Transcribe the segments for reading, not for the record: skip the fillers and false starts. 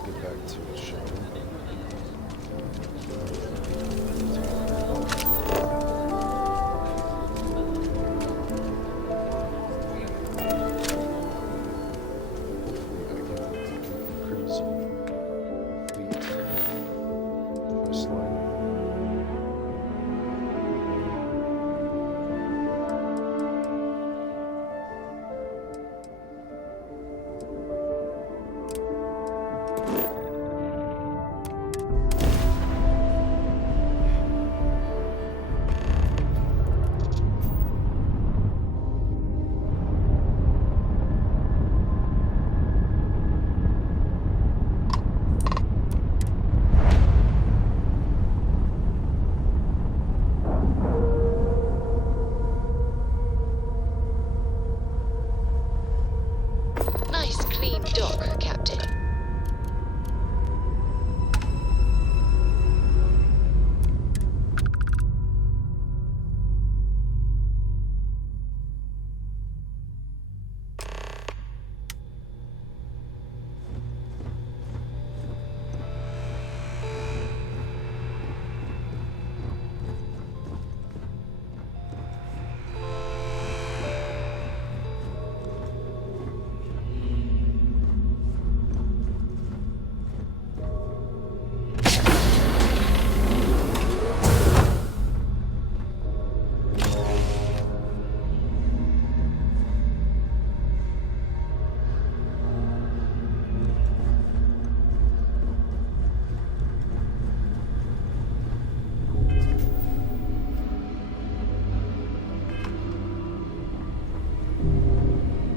let's get back to it, shall we?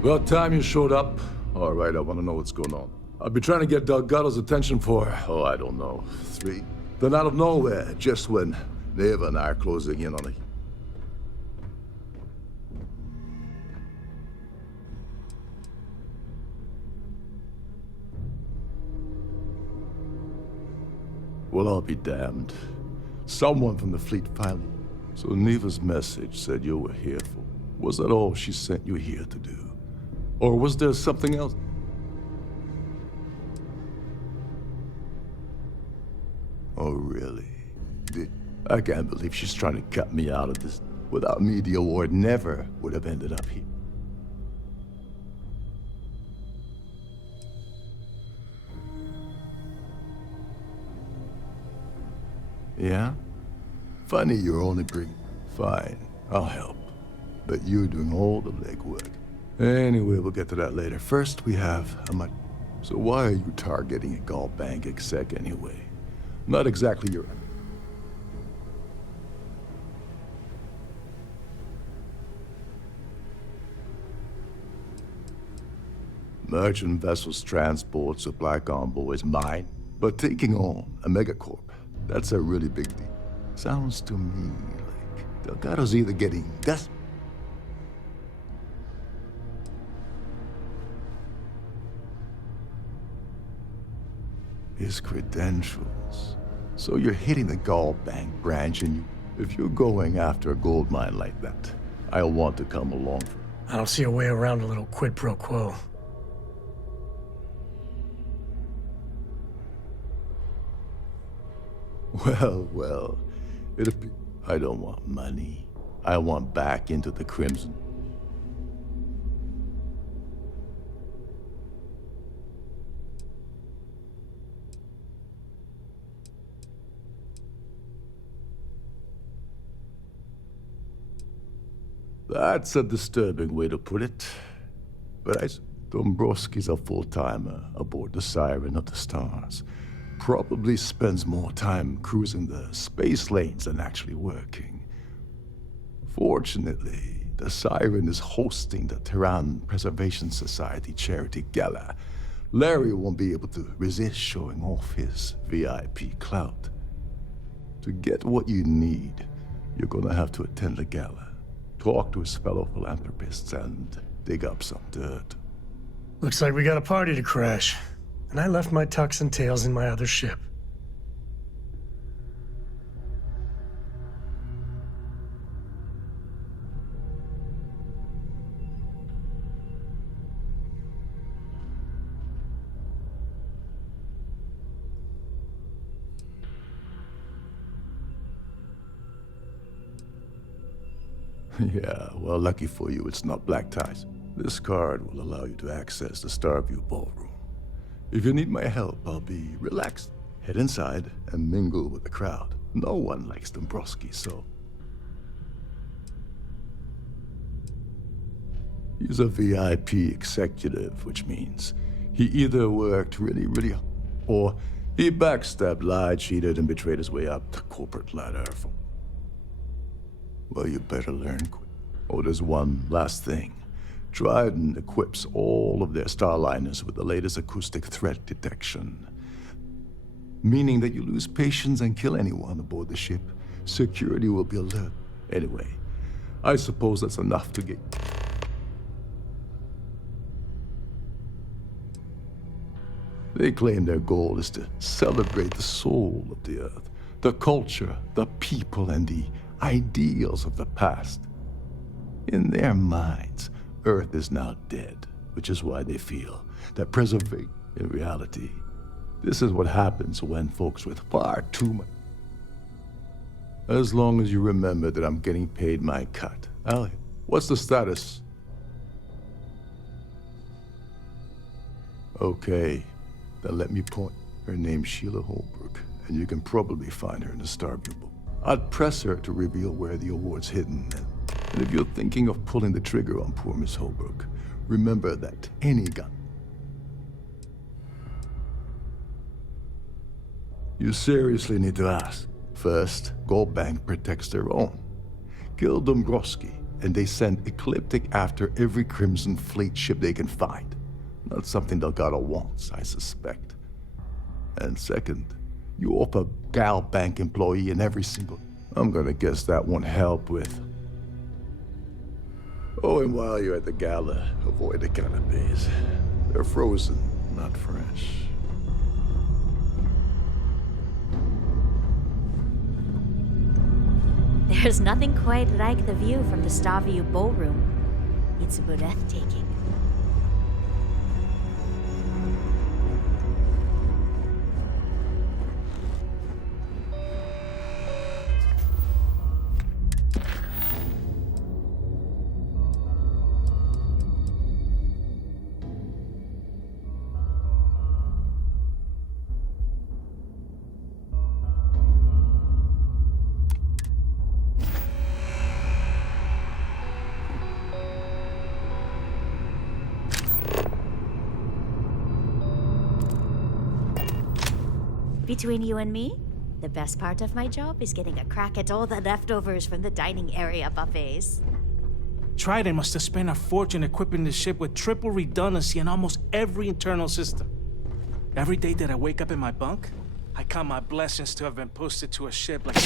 About time you showed up. All right, I want to know what's going on. I've been trying to get Delgado's attention for, I don't know, 3. Then out of nowhere, just when Neva and I are closing in on it. Well, I'll be damned. Someone from the fleet finally... So Neva's message said you were here for... Was that all she sent you here to do? Or was there something else? Oh, really? I can't believe she's trying to cut me out of this. Without me, the award never would have ended up here. Yeah? Funny you're only bringing... Fine, I'll help. But you're doing all the legwork. Anyway, we'll get to that later. First, we have a much... So why are you targeting a Gall Bank exec anyway? Not exactly your... Merchant vessels, transport, supply convoys, mine. But taking on a megacorp, that's a really big deal. Sounds to me like Delgado's either getting desperate. His credentials. So you're hitting the Gall Bank branch, and if you're going after a gold mine like that, I'll want to come along for it. I don't see a way around a little quid pro quo. Well, I don't want money. I want back into the Crimson. That's a disturbing way to put it. But Dombrowski's a full-timer aboard the Siren of the Stars. Probably spends more time cruising the space lanes than actually working. Fortunately, the Siren is hosting the Tehran Preservation Society charity gala. Larry won't be able to resist showing off his VIP clout. To get what you need, you're gonna have to attend the gala, talk to his fellow philanthropists, and dig up some dirt. Looks like we got a party to crash. And I left my tucks and tails in my other ship. Yeah, well, lucky for you, it's not black ties. This card will allow you to access the Starfield ballroom. If you need my help, I'll be relaxed. Head inside and mingle with the crowd. No one likes Dombrowski, so... He's a VIP executive, which means he either worked really or he backstabbed, lied, cheated, and betrayed his way up the corporate ladder. Well, you better learn quick. Oh, there's one last thing. Trident equips all of their starliners with the latest acoustic threat detection. Meaning that you lose patience and kill anyone aboard the ship, security will be alert. Anyway, I suppose that's enough to get... They claim their goal is to celebrate the soul of the Earth, the culture, the people, and the ideals of the past. In their minds, Earth is now dead, which is why they feel that preservation, in reality, this is what happens when folks with far too much... As long as you remember that I'm getting paid my cut. What's the status? Okay. Then let me point. Her name's Sheila Holbrook, and you can probably find her in the Starfield book. I'd press her to reveal where the award's hidden. And if you're thinking of pulling the trigger on poor Miss Holbrook, remember that any gun... You seriously need to ask. First, Gold Bank protects their own. Kill Dombrowski, and they send Ecliptic after every Crimson Fleet ship they can find. Not something Delgado wants, I suspect. And second, you offer Gal Bank employee in every single... I'm gonna guess that won't help with... Oh, and while you're at the gala, avoid the canapes. They're frozen, not fresh. There's nothing quite like the view from the Starview ballroom. It's breathtaking. Between you and me, the best part of my job is getting a crack at all the leftovers from the dining area buffets. Trident must have spent a fortune equipping the ship with triple redundancy in almost every internal system. Every day that I wake up in my bunk, I count my blessings to have been posted to a ship like a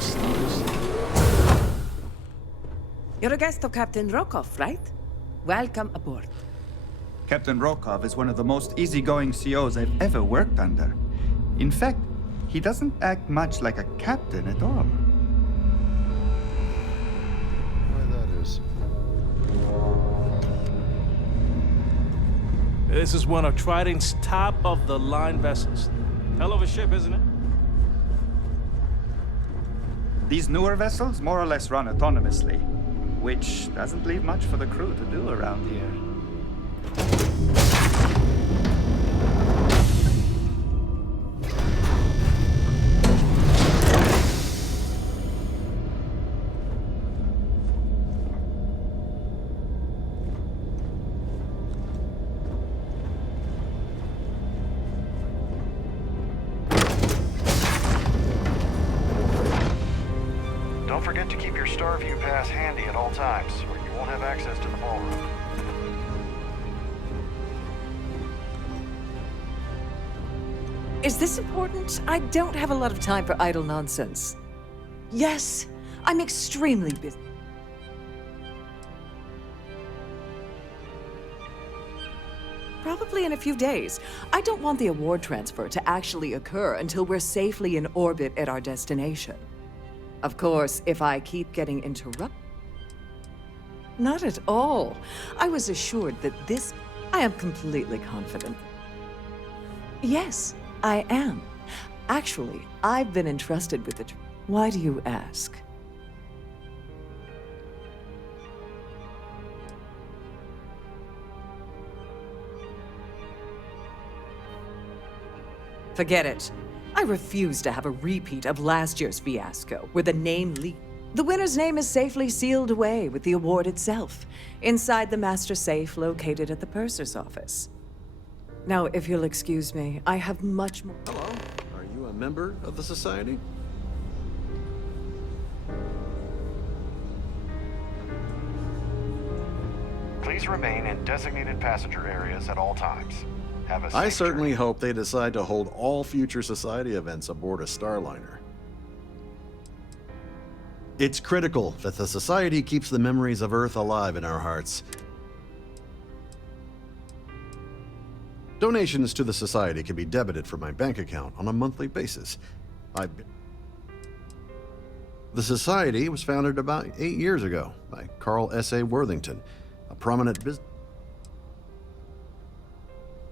stars. You're a guest of Captain Rokov, right? Welcome aboard. Captain Rokov is one of the most easygoing COs I've ever worked under. In fact, he doesn't act much like a captain at all. Why that is. This is one of Trident's top-of-the-line vessels. Hell of a ship, isn't it? These newer vessels more or less run autonomously, which doesn't leave much for the crew to do around here. Don't forget to keep your Starview pass handy at all times, or you won't have access to the ballroom. Is this important? I don't have a lot of time for idle nonsense. Yes, I'm extremely busy. Probably in a few days. I don't want the award transfer to actually occur until we're safely in orbit at our destination. Of course, if I keep getting interrupted... Not at all. I was assured that this... I am completely confident. Yes, I am. Actually, I've been entrusted with the... Why do you ask? Forget it. I refuse to have a repeat of last year's fiasco, where the name leaked. The winner's name is safely sealed away with the award itself, inside the master safe located at the purser's office. Now, if you'll excuse me, I have much more. Hello. Are you a member of the Society? Please remain in designated passenger areas at all times. Have a I safe certainly journey. hope they decide to hold all future Society events aboard a Starliner. It's critical that the Society keeps the memories of Earth alive in our hearts. Donations to the Society can be debited from my bank account on a monthly basis. The Society was founded about 8 years ago by Carl S.A. Worthington, a prominent business.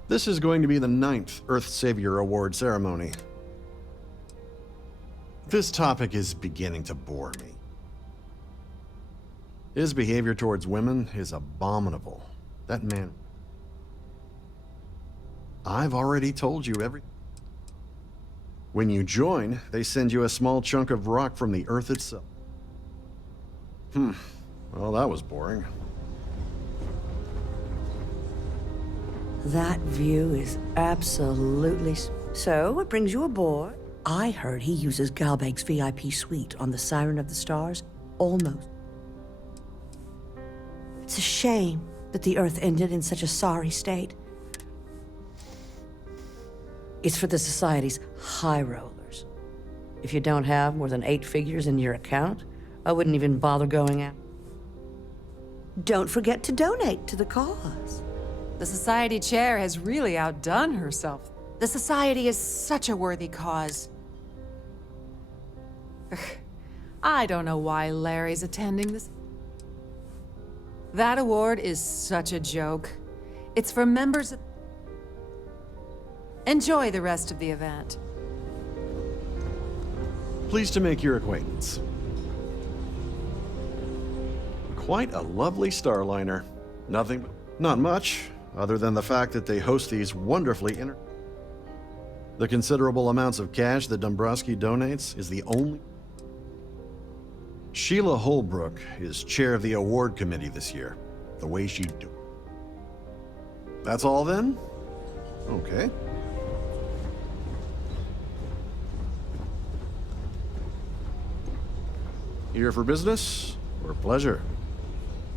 This is going to be the 9th Earth Savior Award ceremony. This topic is beginning to bore me. His behavior towards women is abominable. That man... I've already told you everything. When you join, they send you a small chunk of rock from the Earth itself. Well, that was boring. That view is absolutely... So, what brings you aboard? I heard he uses Galbank's VIP suite on the Siren of the Stars. Almost. It's a shame that the Earth ended in such a sorry state. It's for the Society's high rollers. If you don't have more than 8 figures in your account, I wouldn't even bother going out. Don't forget to donate to the cause. The Society chair has really outdone herself. The Society is such a worthy cause. I don't know why Larry's attending this. That award is such a joke. It's for members of... Enjoy the rest of the event. Pleased to make your acquaintance. Quite a lovely Starliner. Not much, other than the fact that they host these wonderfully The considerable amounts of cash that Dombrowski donates is the only... Sheila Holbrook is chair of the award committee this year. The way she do. That's all then? Okay. Here for business or pleasure?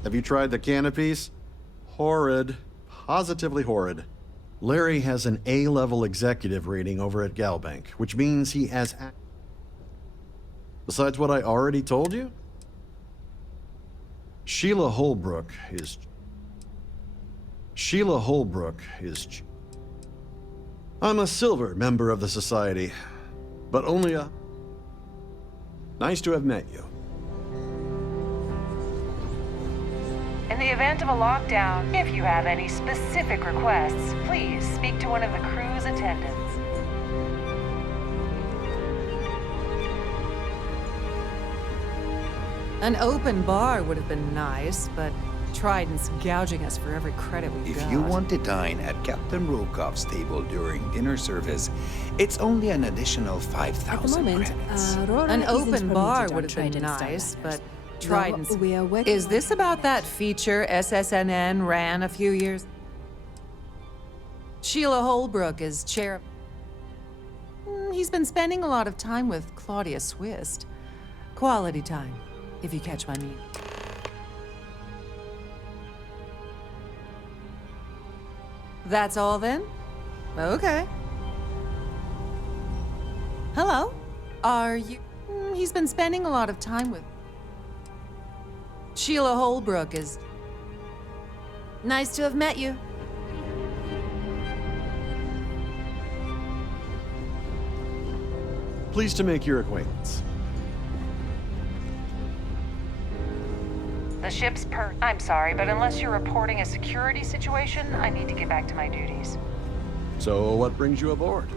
Have you tried the canopies? Horrid. Positively horrid. Larry has an A-level executive rating over at Galbank, which means he has... Besides what I already told you? Sheila Holbrook is... I'm a silver member of the Society, but only a... Nice to have met you. In the event of a lockdown, if you have any specific requests, please speak to one of the crew's attendants. An open bar would have been nice, but Trident's gouging us for every credit we've got. If you want to dine at Captain Rokoff's table during dinner service, it's only an additional 5,000 credits. An open bar would have been nice, but Trident's... Is this about that feature SSNN ran a few years? Sheila Holbrook is chair of... He's been spending a lot of time with Claudia Swist. Quality time, if you catch my meaning. That's all then? Okay. Hello? Are you... He's been spending a lot of time with... Sheila Holbrook is... Nice to have met you. Pleased to make your acquaintance. The ship's I'm sorry, but unless you're reporting a security situation, I need to get back to my duties. So what brings you aboard?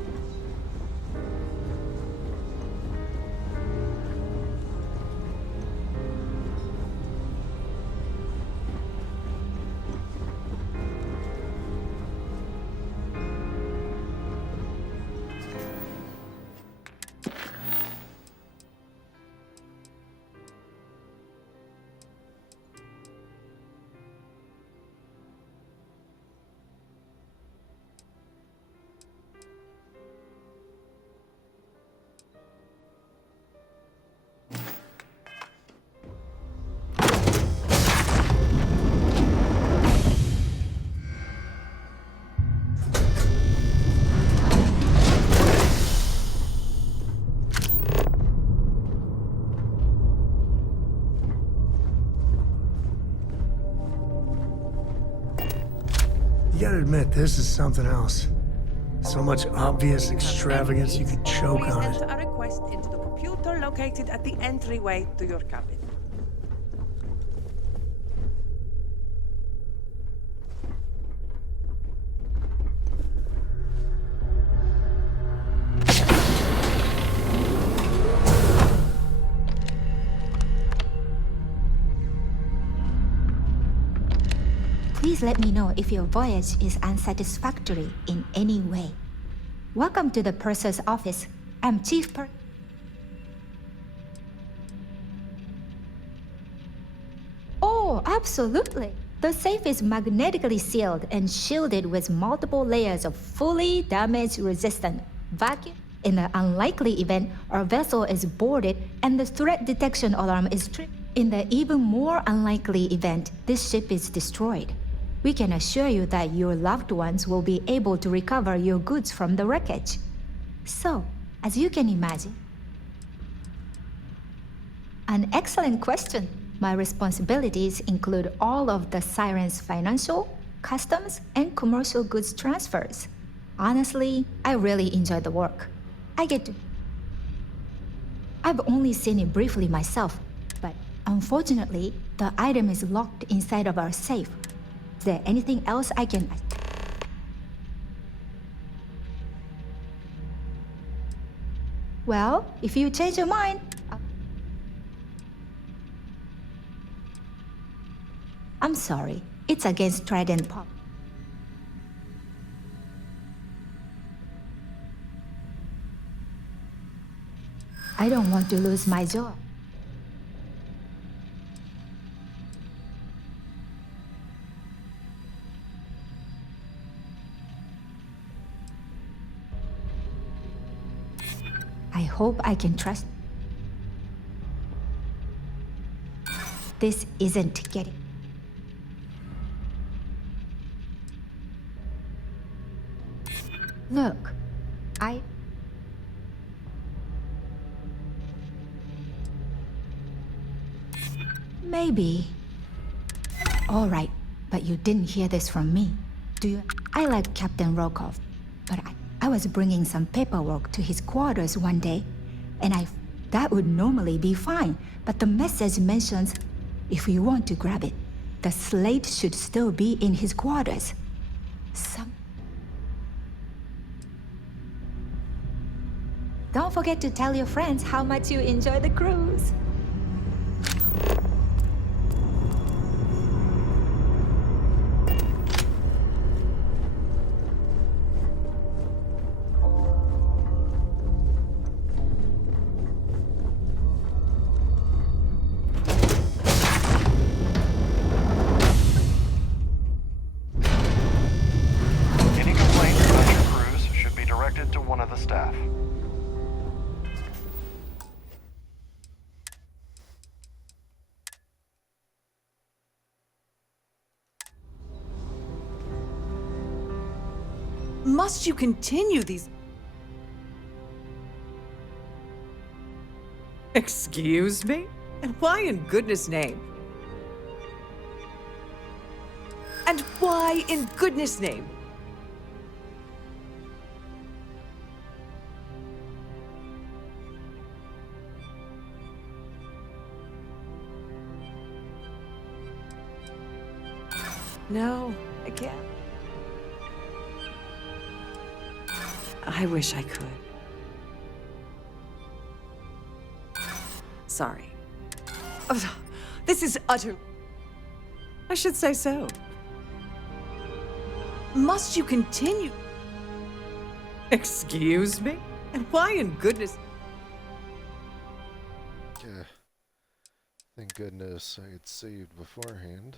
admit, this is something else. So much obvious extravagance you could choke Please on enter it. a request into the computer located at the entryway to your cabin. Please let me know if your voyage is unsatisfactory in any way. Welcome to the Purser's office. I'm Chief Per... Oh, absolutely. The safe is magnetically sealed and shielded with multiple layers of fully damage-resistant vacuum. In the unlikely event our vessel is boarded and the threat detection alarm is tripped. In the even more unlikely event this ship is destroyed, we can assure you that your loved ones will be able to recover your goods from the wreckage. So, as you can imagine, an excellent question. My responsibilities include all of the Siren's financial, customs, and commercial goods transfers. Honestly, I really enjoy the work. I've only seen it briefly myself, but unfortunately, the item is locked inside of our safe. Is there anything else I can... Well, if you change your mind... I'm sorry. It's against Trident Pop. I don't want to lose my job. I hope I can trust. This isn't getting... Look, Maybe. All right, but you didn't hear this from me. Do you? I like Captain Rokov, but I was bringing some paperwork to his quarters one day, and that would normally be fine, but the message mentions if you want to grab it, the slate should still be in his quarters. Don't forget to tell your friends how much you enjoy the cruise. Any complaints about your cruise should be directed to one of the staff. Must you continue these... Excuse me? And why in goodness name? And why in goodness name? No, I can't. I wish I could. Sorry. Oh, this is utter... I should say so. Must you continue? Excuse me? And why in goodness... Yeah. Thank goodness I had saved beforehand.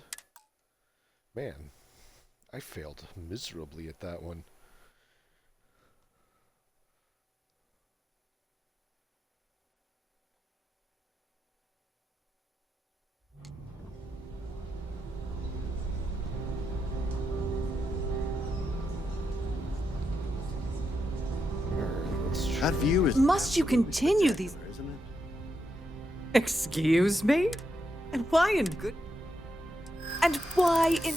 Man, I failed miserably at that one. That view is... Must you continue these... Isn't it? Excuse me? And why in good... And why in...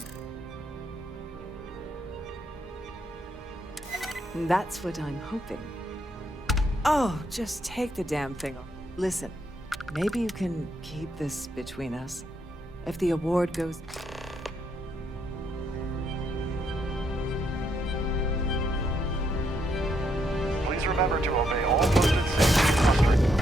That's what I'm hoping. Oh, just take the damn thing off. Listen, maybe you can keep this between us. If the award goes... Please remember to obey all posted safety instructions.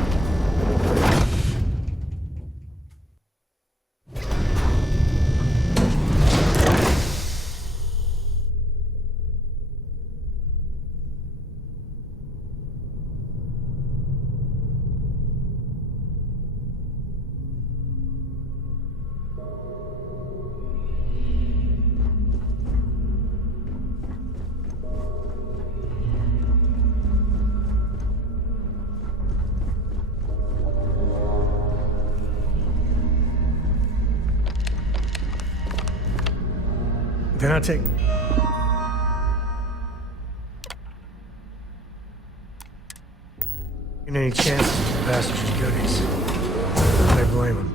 Then I'll take... Any chances with the passenger's goodies. I blame him.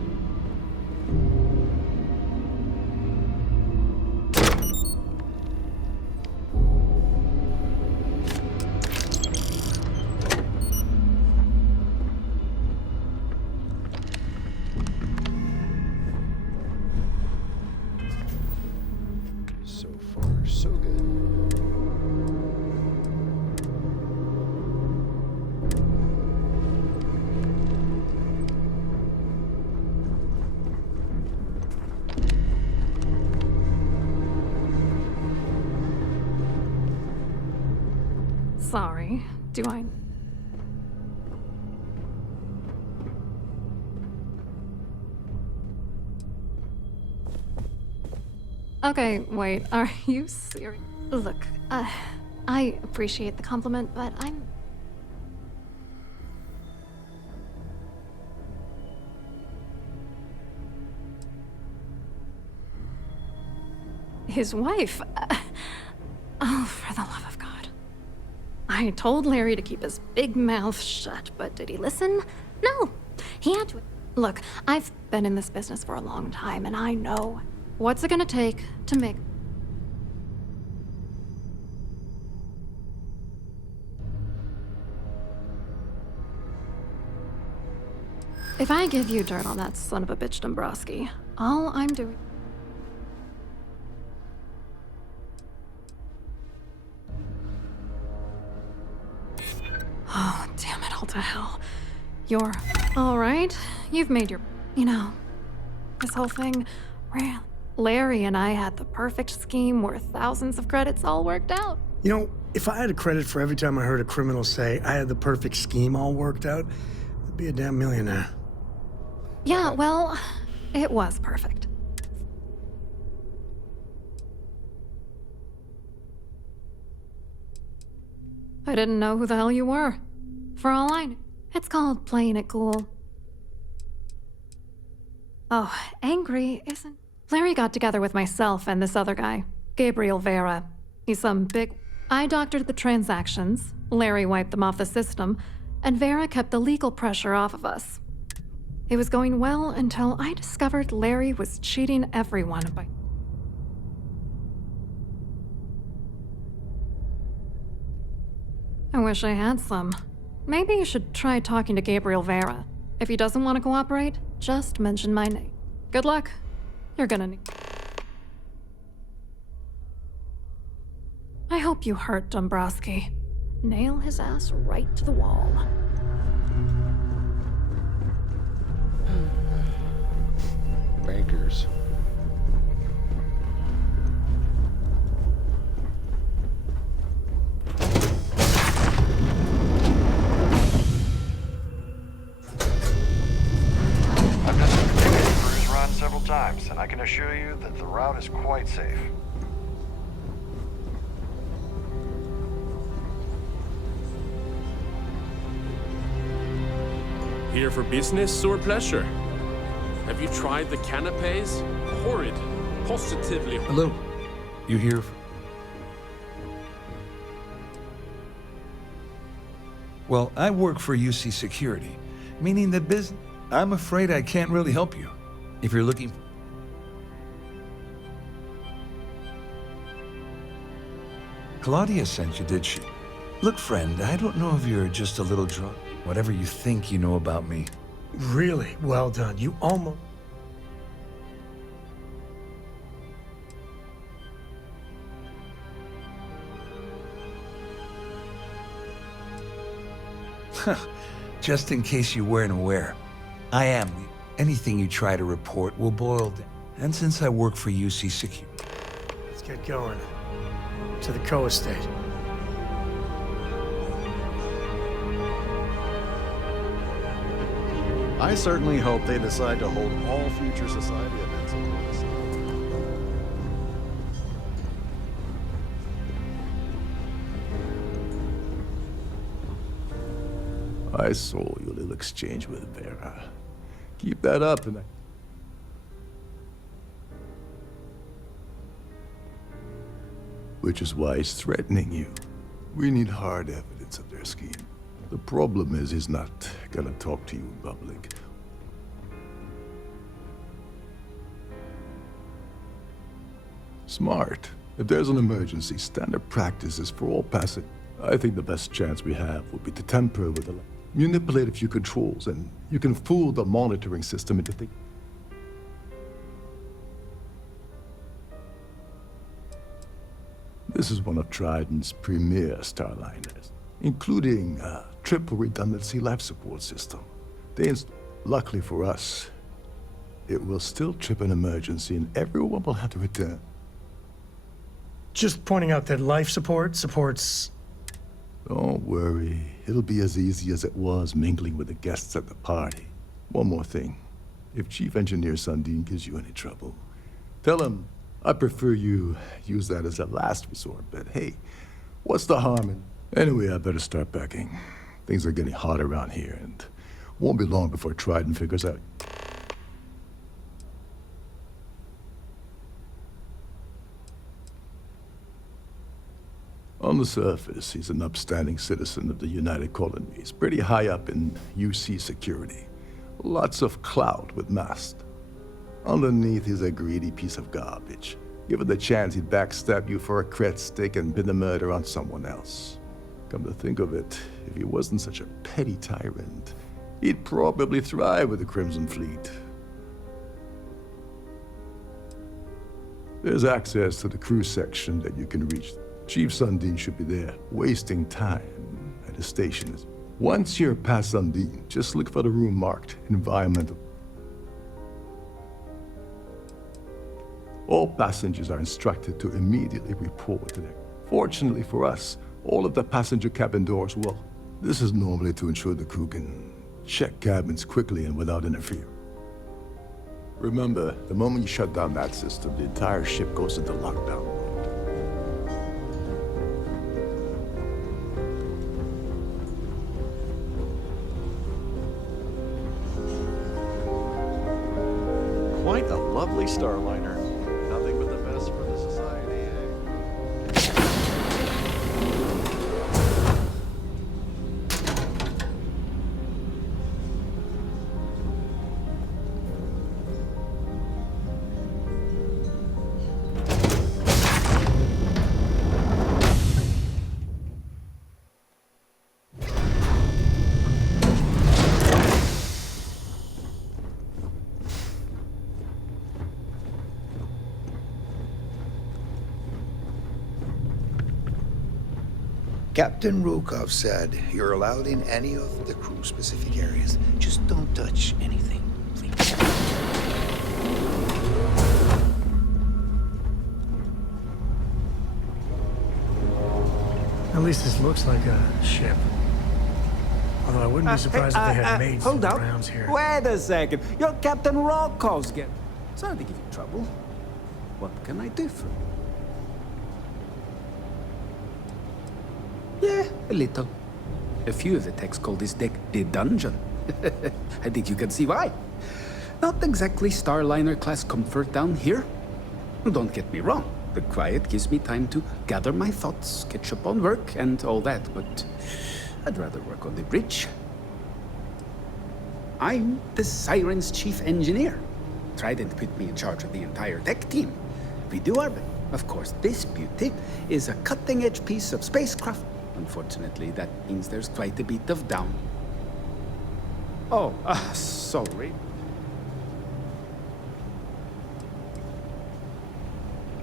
So far, so good. Sorry. Do I... Okay, wait, are you serious? Look, I appreciate the compliment, but I'm... His wife? Oh, for the love of God. I told Larry to keep his big mouth shut, but did he listen? No, he had to. Look, I've been in this business for a long time, and I know what's it gonna take to make... If I give you dirt on that son of a bitch Dombrowski, all I'm doing... Oh, damn it all to hell. You're... Alright, you've made your... You know, this whole thing... Really... Larry and I had the perfect scheme worth thousands of credits all worked out. You know, if I had a credit for every time I heard a criminal say I had the perfect scheme all worked out, I'd be a damn millionaire. Yeah, well, it was perfect. I didn't know who the hell you were. For all I knew. It's called playing it cool. Oh, angry isn't... Larry got together with myself and this other guy, Gabriel Vera. He's some big... I doctored the transactions, Larry wiped them off the system, and Vera kept the legal pressure off of us. It was going well until I discovered Larry was cheating everyone by... I wish I had some. Maybe you should try talking to Gabriel Vera. If he doesn't want to cooperate, just mention my name. Good luck. You're gonna need... I hope you hurt Dombrowski. Nail his ass right to the wall. Bankers. I've done the cruise run several times, and I can assure you that the route is quite safe. Here for business or pleasure? Have you tried the canapes? Horrid. Positively. Hello. You here? Well, I work for UC Security, meaning that business... I'm afraid I can't really help you. If you're looking... Claudia sent you, did she? Look, friend, I don't know if you're just a little drunk. Whatever you think you know about me. Really well done. You almost... Just in case you weren't aware, I am. Anything you try to report will boil down. And since I work for UC Security... Let's get going. To the co-estate. I certainly hope they decide to hold all future society events in August. I saw your little exchange with Vera. Keep that up and which is why he's threatening you. We need hard evidence of their scheme. The problem is he's not gonna talk to you in public. Smart. If there's an emergency, standard practices for all passing. I think the best chance we have would be to tamper with the... manipulate a few controls, and you can fool the monitoring system into thinking. This is one of Trident's premier Starliners, including a triple redundancy life support system. Luckily for us, it will still trip an emergency and everyone will have to return. Just pointing out that life support supports... Don't worry, it'll be as easy as it was mingling with the guests at the party. One more thing. If Chief Engineer Sundin gives you any trouble, tell him I prefer you use that as a last resort, but hey, what's the harm in... Anyway, I better start packing. Things are getting hot around here, and won't be long before Trident figures out. On the surface, he's an upstanding citizen of the United Colonies, pretty high up in UC security. Lots of clout with Mast. Underneath, he's a greedy piece of garbage. Given the chance, he'd backstab you for a cred stick and pin the murder on someone else. Come to think of it, if he wasn't such a petty tyrant, he'd probably thrive with the Crimson Fleet. There's access to the crew section that you can reach. Chief Sundin should be there, wasting time at his station. Once you're past Sundin, just look for the room marked Environmental. All passengers are instructed to immediately report to them. Fortunately for us, all of the passenger cabin doors will. This is normally to ensure the crew can check cabins quickly and without interference. Remember, the moment you shut down that system, the entire ship goes into lockdown mode. Quite a lovely Starliner. Nothing but the best for the society, Captain Rukov said you're allowed in any of the crew-specific areas. Just don't touch anything, please. At least this looks like a ship. Although I wouldn't be surprised if they had maids in the grounds here. Wait a second. You're Captain Rokov's get. Sorry to give you trouble. What can I do for you? Yeah, a little. A few of the techs call this deck the dungeon. I think you can see why. Not exactly Starliner-class comfort down here. Don't get me wrong. The quiet gives me time to gather my thoughts, catch up on work, and all that, but I'd rather work on the bridge. I'm the Siren's chief engineer. Trident put me in charge of the entire tech team. We do our best. Of course, this beauty is a cutting-edge piece of spacecraft. Unfortunately, that means there's quite a bit of down. Oh, sorry.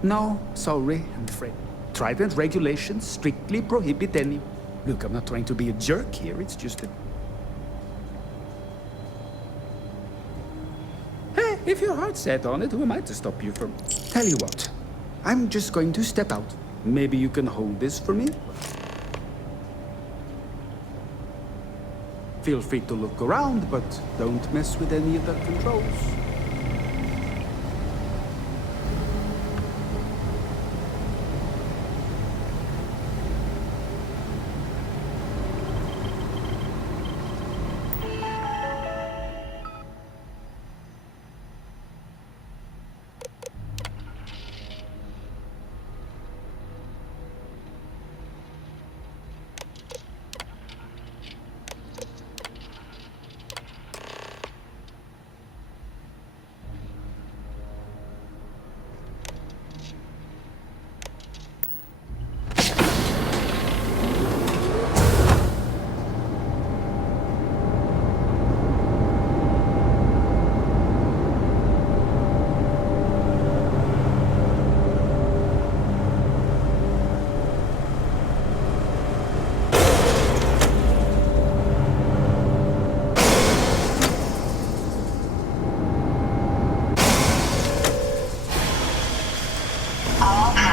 No, sorry, I'm afraid. Trident regulations strictly prohibit any... Look, I'm not trying to be a jerk here, it's just that... Hey, if your heart's set on it, who am I to stop you from... Tell you what, I'm just going to step out. Maybe you can hold this for me? Feel free to look around, but don't mess with any of the controls.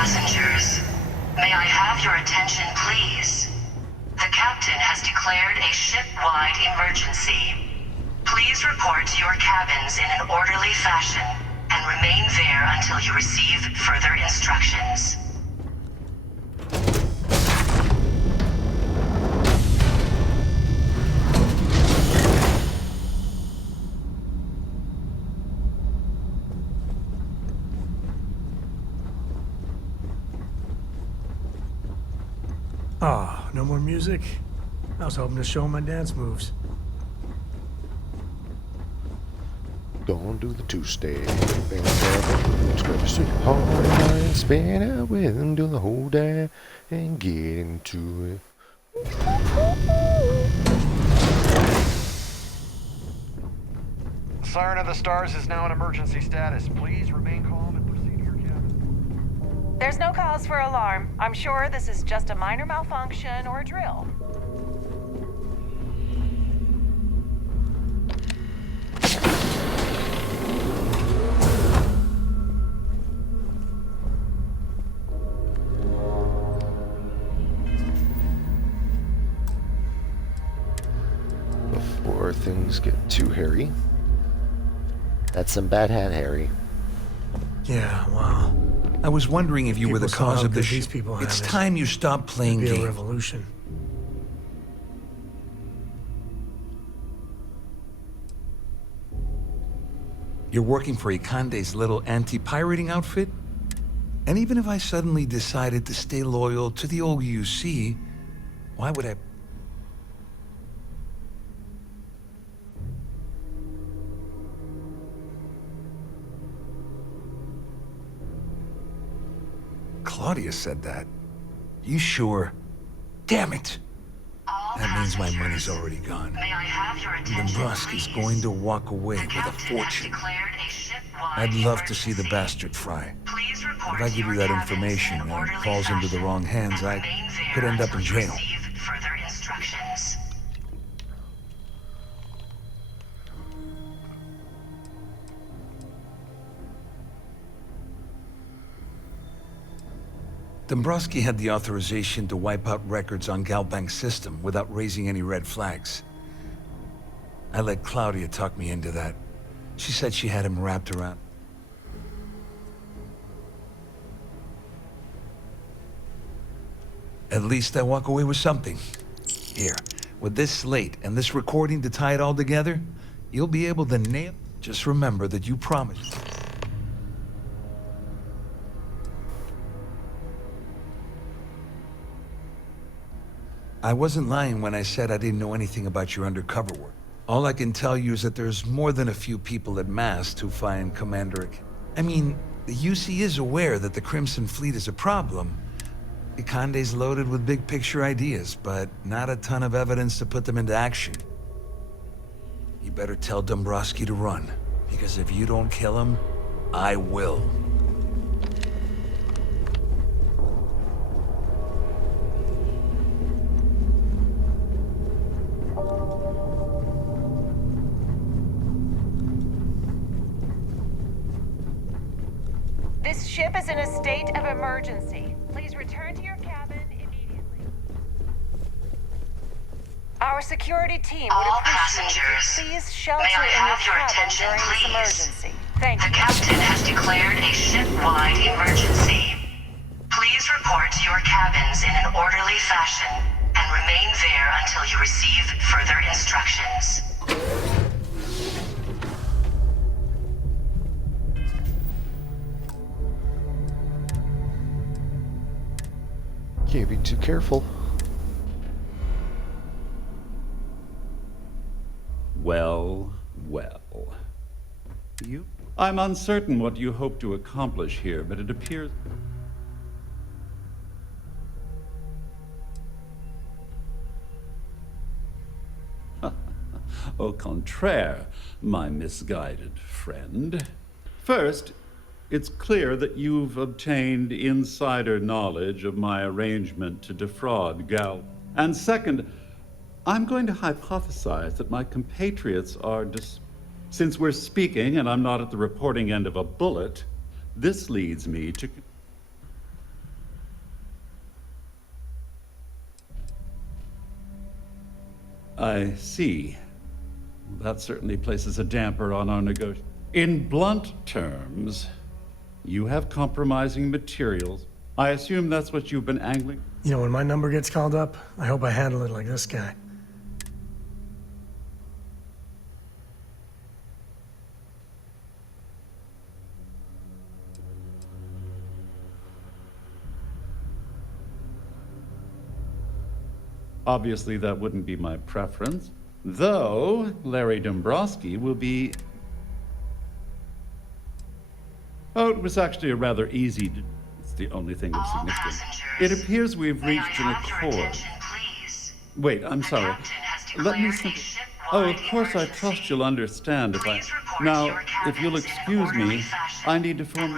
Passengers, may I have your attention, please? The captain has declared a ship-wide emergency. Please report to your cabins in an orderly fashion and remain there until you receive further instructions. Oh, no more music? I was hoping to show my dance moves. Don't do the two-step. Grab a sweet heart and spin out with him, do the whole day and get into it. Siren of the Stars is now in emergency status. Please remain calm and proceed to your cabin. There's no cause for alarm. I'm sure this is just a minor malfunction or a drill. Before things get too hairy. That's some bad hat, Harry. Yeah, wow. I was wondering if you were the People saw cause how of good this. these people have It's it. time you stop playing It'd be a games. revolution. You're working for Ikande's little anti-pirating outfit? And even if I suddenly decided to stay loyal to the old UC, why would I... Claudia said that. You sure? Damn it! That means my money's already gone. May I have your attention, Dombrowski's going to walk away with a fortune. I'd love to see the bastard fry. If I give you that information and it falls into the wrong hands, I could end up in jail. Further instructions. Dombrowski had the authorization to wipe out records on Galbank's system without raising any red flags. I let Claudia talk me into that. She said she had him wrapped around. At least I walk away with something. Here, with this slate and this recording to tie it all together, you'll be able to nail... Just remember that you promised. I wasn't lying when I said I didn't know anything about your undercover work. All I can tell you is that there's more than a few people at Mast who find Commander... I mean, the UC is aware that the Crimson Fleet is a problem, Ikande's loaded with big picture ideas, but not a ton of evidence to put them into action. You better tell Dombrowski to run, because if you don't kill him, I will. This ship is in a state of emergency. Please return to your cabin immediately. Our security team would All appreciate if passengers, you please shelter may I in your have your cabin attention, during this please? emergency. Thank The you. captain has declared a ship-wide emergency. Please report to your cabins in an orderly fashion and remain there until you receive further instructions. Can't be too careful. Well, well. I'm uncertain what you hope to accomplish here, but it appears... Au contraire, my misguided friend. First, it's clear that you've obtained insider knowledge of my arrangement to defraud Gal. And second, I'm going to hypothesize that my compatriots are Since we're speaking and I'm not at the reporting end of a bullet, this leads me to... I see. That certainly places a damper on our negotiation. In blunt terms, you have compromising materials. I assume that's what you've been angling? You know, when my number gets called up, I hope I handle it like this guy. Obviously, that wouldn't be my preference, though Larry Dombrowski will be... Oh, it was actually a rather easy... It's the only thing of significance. It appears we've reached an accord. Wait, I'm sorry. Let me simply... Oh, of course, I trust you'll understand if I... Now, if you'll excuse me, I need to form...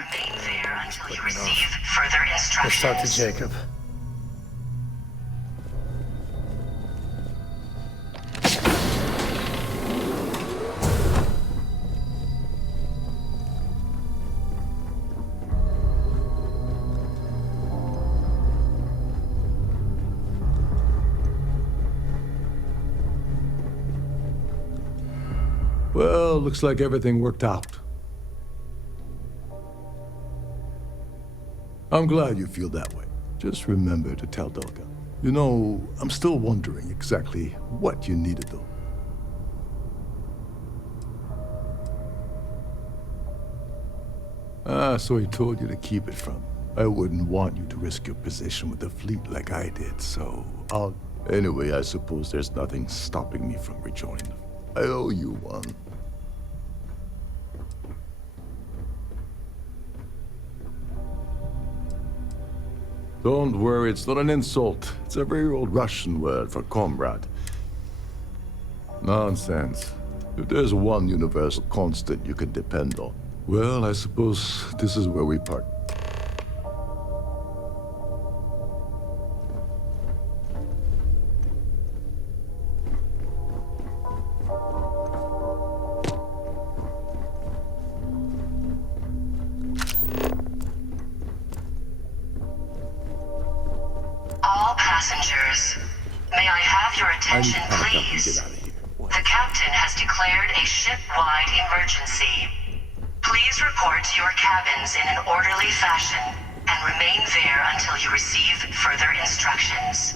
Let's talk to Jacob. Well, looks like everything worked out. I'm glad you feel that way. Just remember to tell Delga. You know, I'm still wondering exactly what you needed, though. Ah, so he told you to keep it from. I wouldn't want you to risk your position with the fleet like I did, so I'll... Anyway, I suppose there's nothing stopping me from rejoining them. I owe you one. Don't worry, it's not an insult. It's a very old Russian word for comrade. Nonsense. If there's one universal constant you can depend on, well, I suppose this is where we part. Passengers, may I have your attention, please? The captain has declared a ship-wide emergency. Please report to your cabins in an orderly fashion and remain there until you receive further instructions.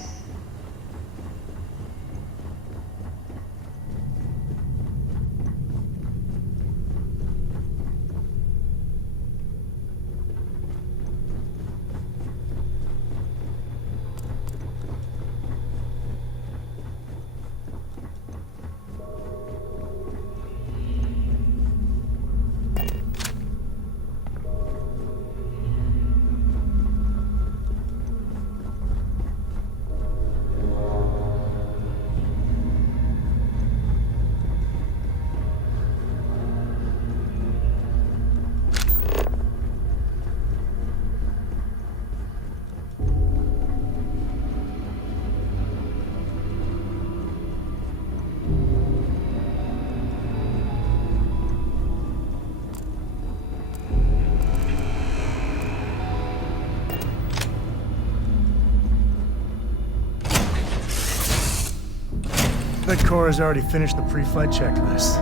Bet Cora's already finished the pre-flight checklist.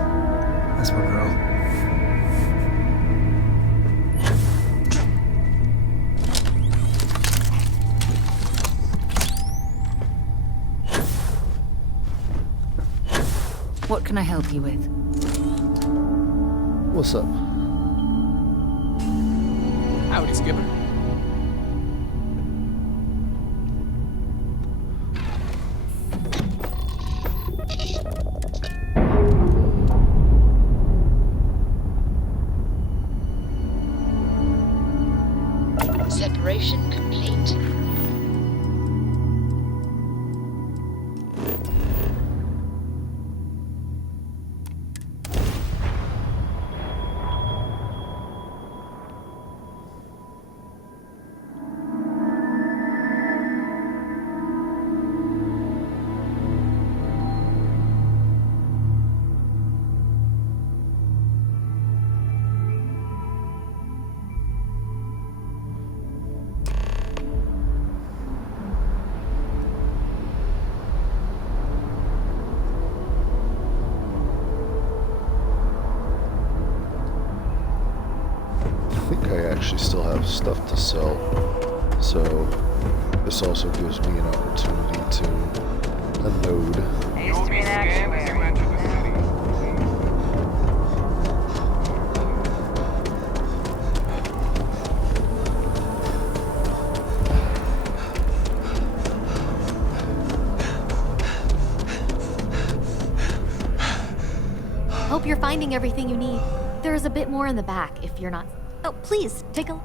That's my girl. What can I help you with? What's up? Howdy, Skipper. Separation complete. I think I actually still have stuff to sell, so this also gives me an opportunity to unload. You'll be scanned as you enter the city. Hope you're finding everything you need. There is a bit more in the back if you're not. Oh, please, take a.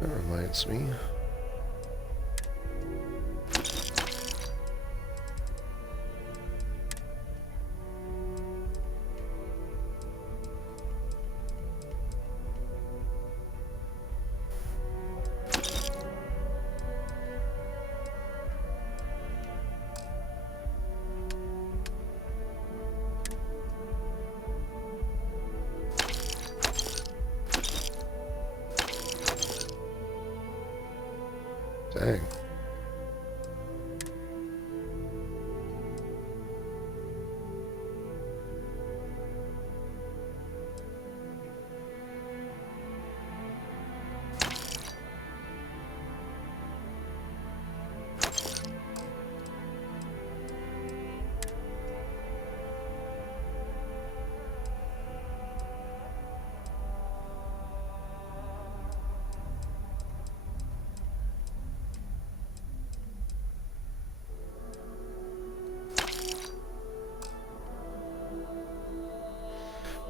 That reminds me. Dang.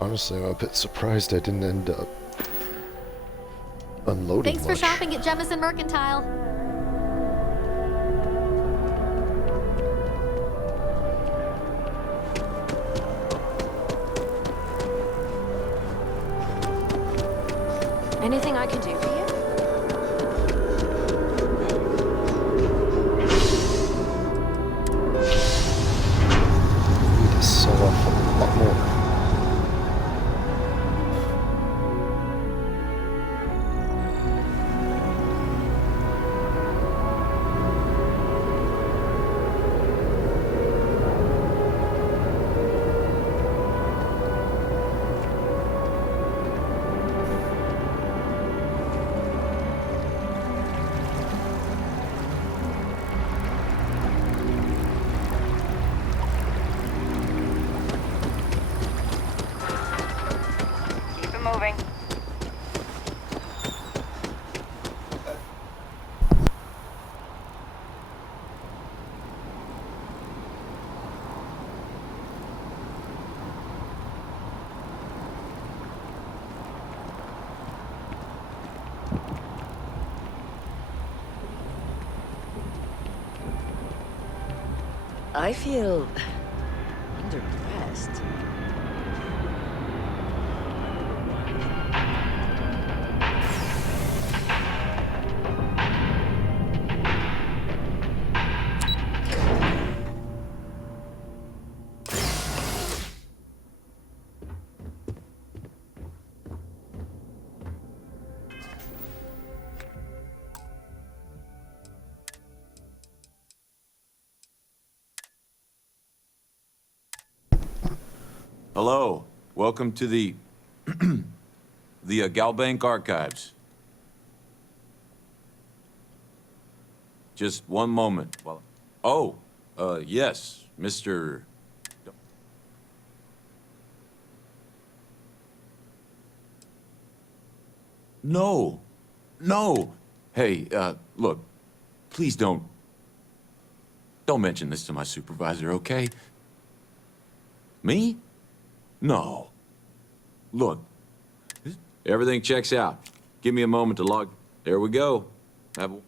Honestly, I'm a bit surprised I didn't end up unloading Thanks for much. shopping at Jemison Mercantile. Anything I can do for you? I need to sell off a lot more. I feel underdressed. Hello. Welcome to the Galbank Archives. Just one moment. Yes, Mr. No. No. Hey, look, please don't mention this to my supervisor, okay? Me? No. Look, everything checks out. Give me a moment to log. There we go. Have a...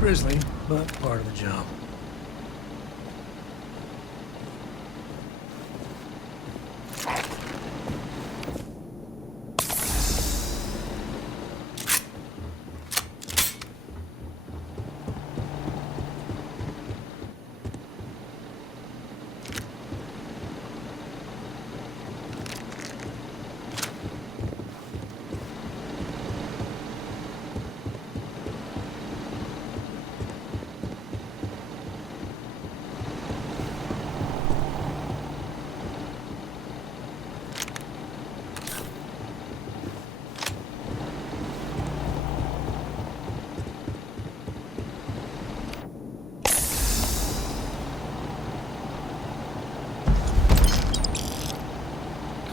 Grisly, but part of the job.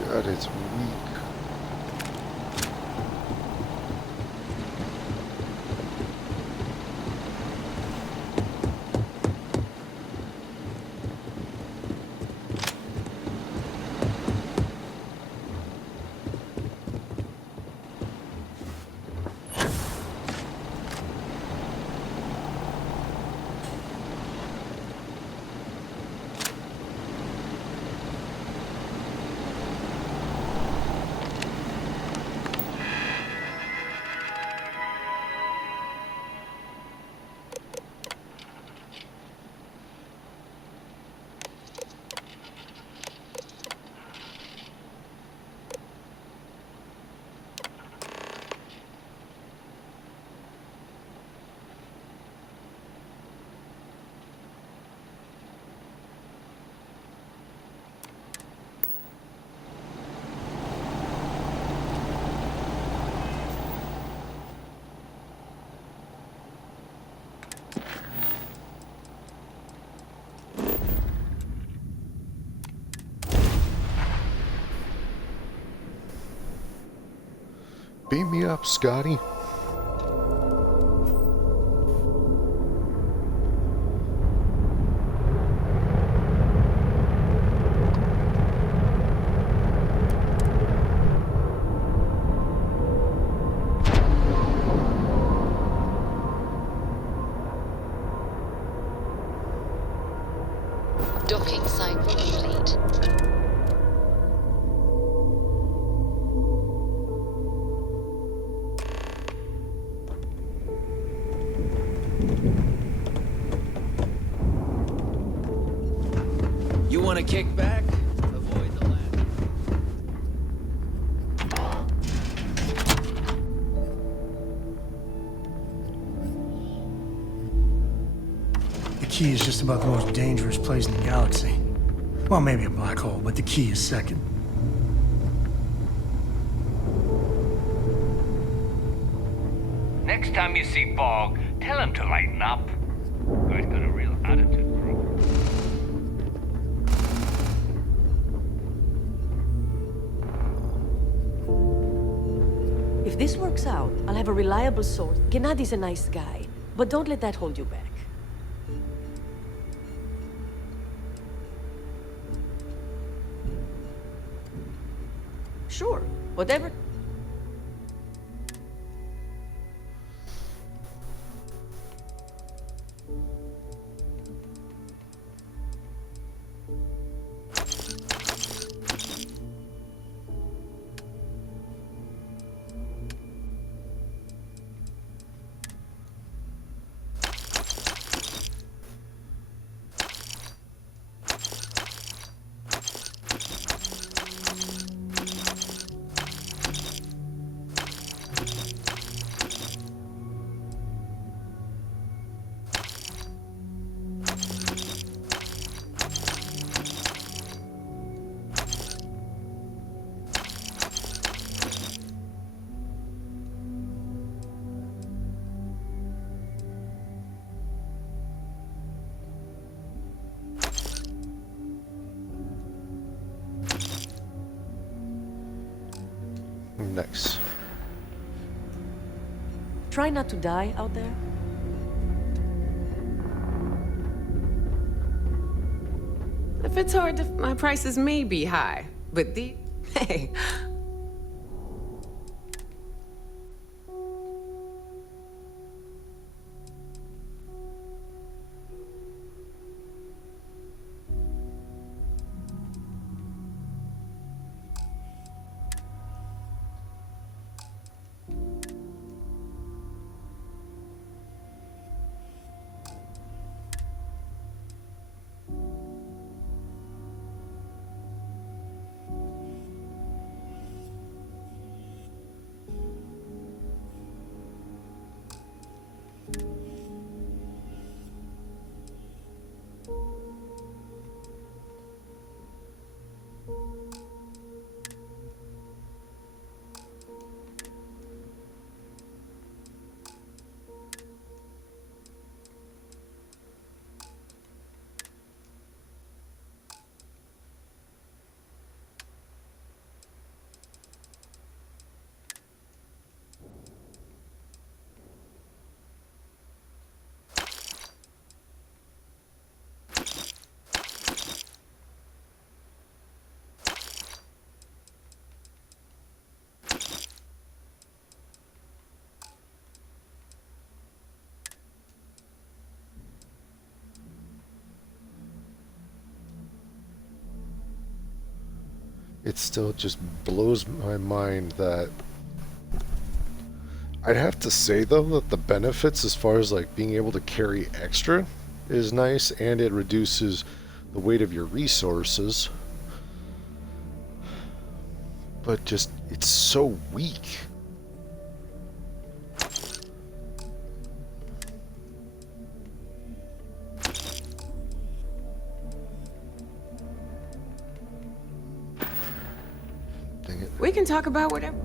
God, it's weak. Beam me up, Scotty. Docking cycle complete. You want to kick back? Avoid the land. The key is just about the most dangerous place in the galaxy. Well, maybe a black hole, but the key is second. Next time you see Bog, tell him to lighten up. Guy's got a real attitude problem. If this works out, I'll have a reliable source. Gennadi's a nice guy, but don't let that hold you back. Sure, whatever. Nice. Try not to die out there. If it's hard, my prices may be high, but hey. It still just blows my mind that I'd have to say though that the benefits as far as like being able to carry extra is nice, and it reduces the weight of your resources, but just it's so weak. We can talk about whatever.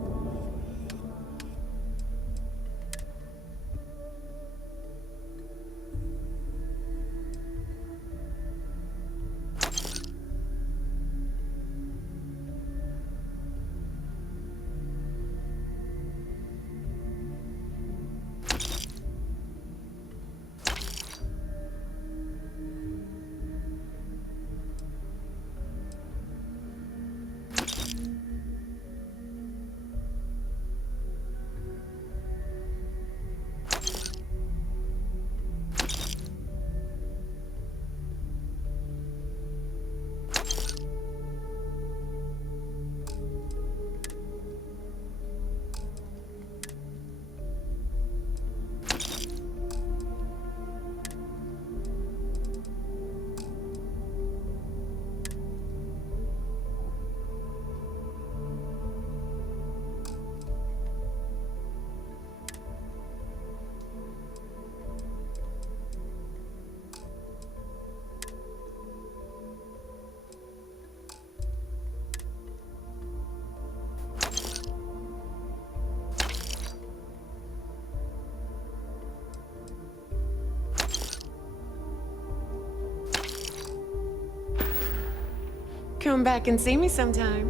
come back and see me sometime.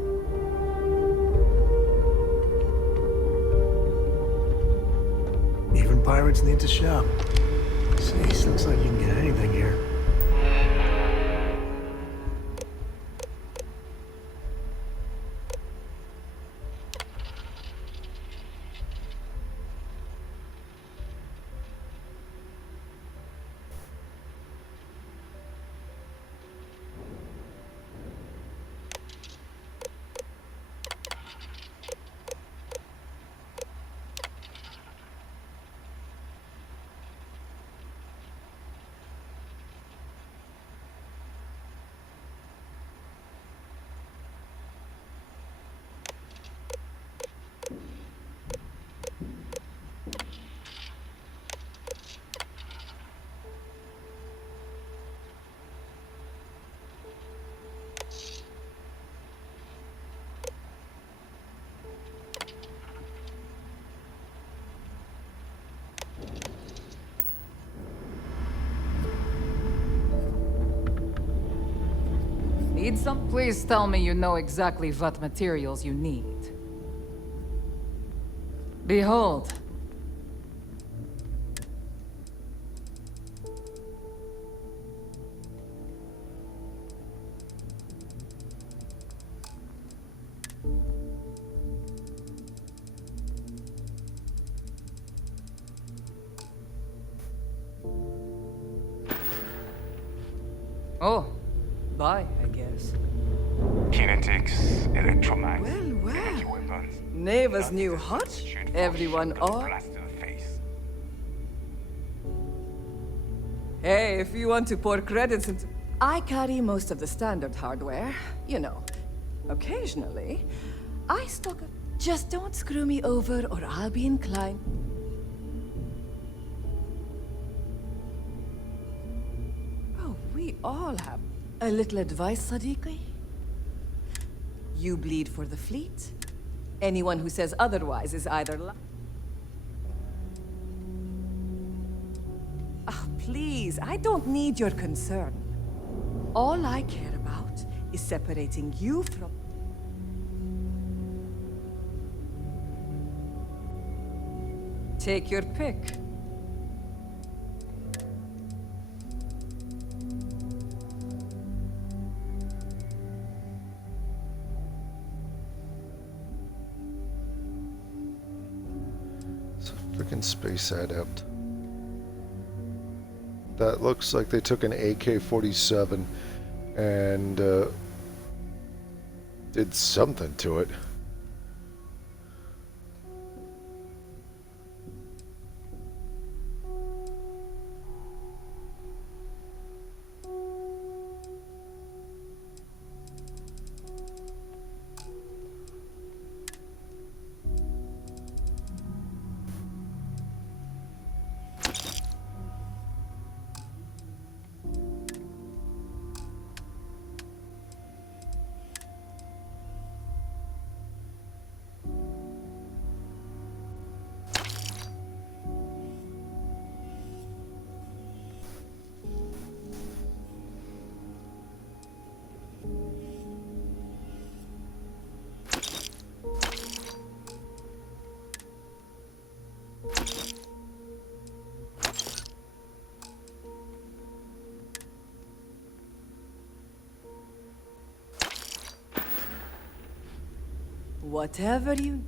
Even pirates need to shop. See, looks like you can get anything here. Need some? Please tell me you know exactly what materials you need. Behold. Oh, bye, I guess. Kinetics, electromags, Well, energy weapons. Neva's new hot. Everyone all. Blast to the face. Hey, if you want to pour credits into... I carry most of the standard hardware, you know. Occasionally, I stock a... Just don't screw me over or I'll be inclined... Oh, we all have a little advice, Sadiqi. You bleed for the fleet. Anyone who says otherwise is either please, I don't need your concern. All I care about is separating you from... Take your pick. Freaking space adept. That looks like they took an AK-47 and did something to it. Whatever you...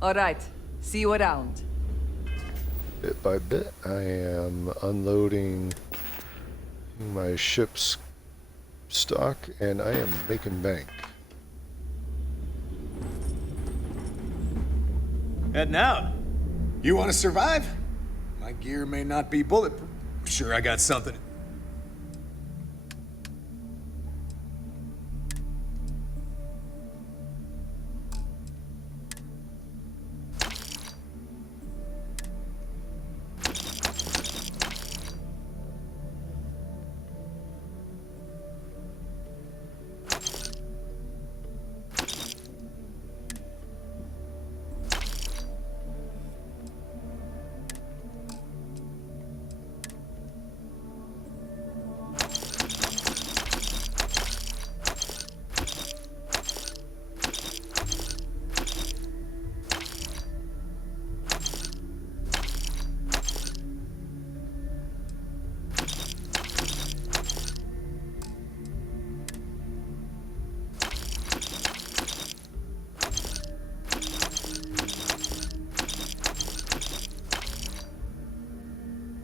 All right, see you around. Bit by bit, I am unloading my ship's stock, and I am making bank. Heading out. You want to survive? My gear may not be bulletproof. Sure, I got something.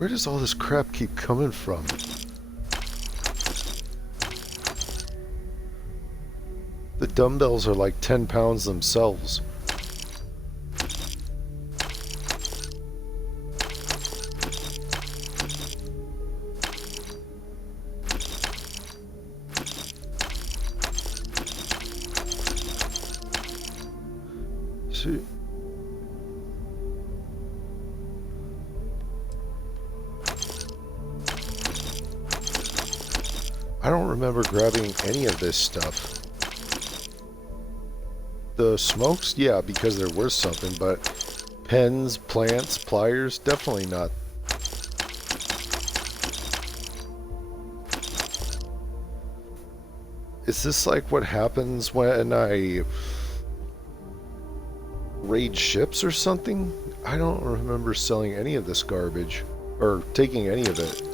Where does all this crap keep coming from? The dumbbells are like 10 pounds themselves. See? I don't remember grabbing any of this stuff. The smokes, yeah, because there was something, but pens, plants, pliers, definitely not. Is this like what happens when I raid ships or something? I don't remember selling any of this garbage, or taking any of it.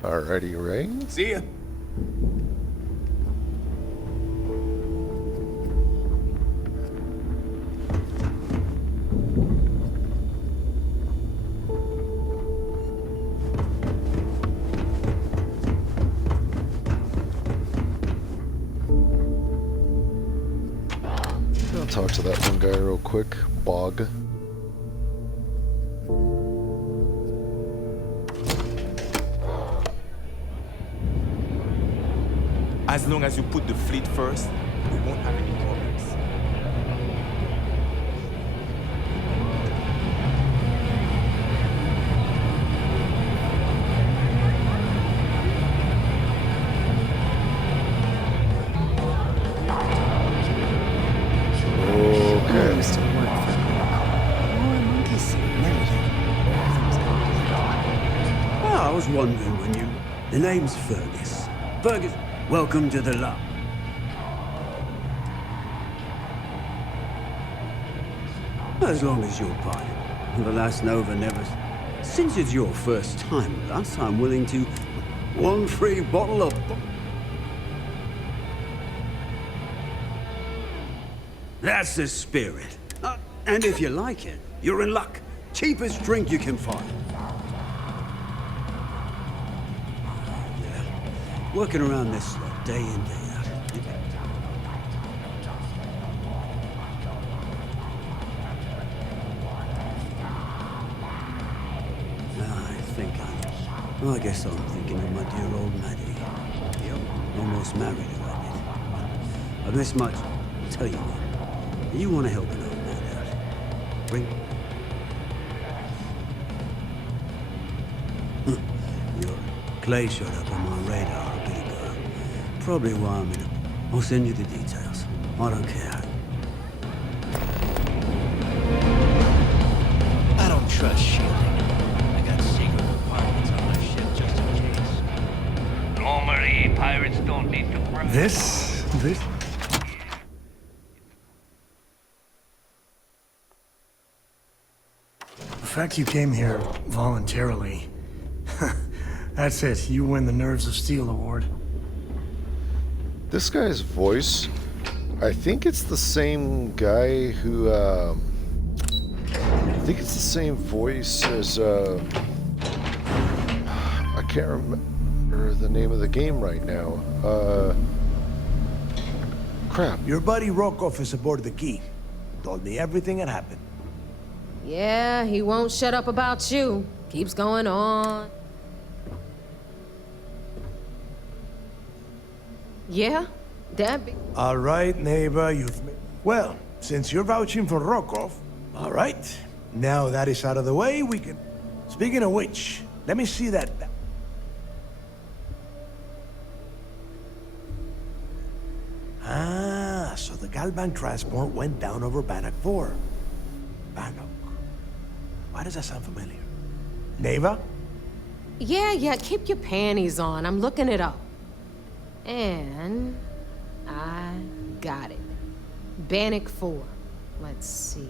Alrighty, Ray. See ya. I'll talk to that one guy real quick. Bog. As long as you put the fleet first, we won't have any problems. Well, I was wondering when you... The name's Fergus. Fergus, welcome to the lab. As long as you're pilot, and the last Nova never... Since it's your first time with us, I'm willing to... One free bottle of... That's the spirit. And if you like it, you're in luck. Cheapest drink you can find. Yeah. Working around this slot, day in, day out. I guess I'm thinking of my dear old Maddie. Yep. Almost married her, I did. I miss much. Tell you what, you want to help an old man out. Bring... Your Clay showed up on my radar a bit ago. Probably why I'm in it. I'll send you the details. I don't care. I don't trust shielding. I got secret compartments on my ship just in case. Normally, pirates don't need to... This? The fact you came here voluntarily, that's it. You win the Nerves of Steel award. This guy's voice, I think it's the same guy who, I think it's the same voice as, I can't remember the name of the game right now. crap. Your buddy Rokov is aboard the Key. Told me everything that happened. Yeah, he won't shut up about you. Keeps going on. Yeah, that be... All right, neighbor, you've... Well, since you're vouching for Rokov, all right. Now that is out of the way, we can... Speaking of which, let me see that... Ah, so the Galvan transport went down over Bannock 4. Bannock. Why does that sound familiar? Neva? Yeah, keep your panties on. I'm looking it up. And... I got it. Bannock 4. Let's see...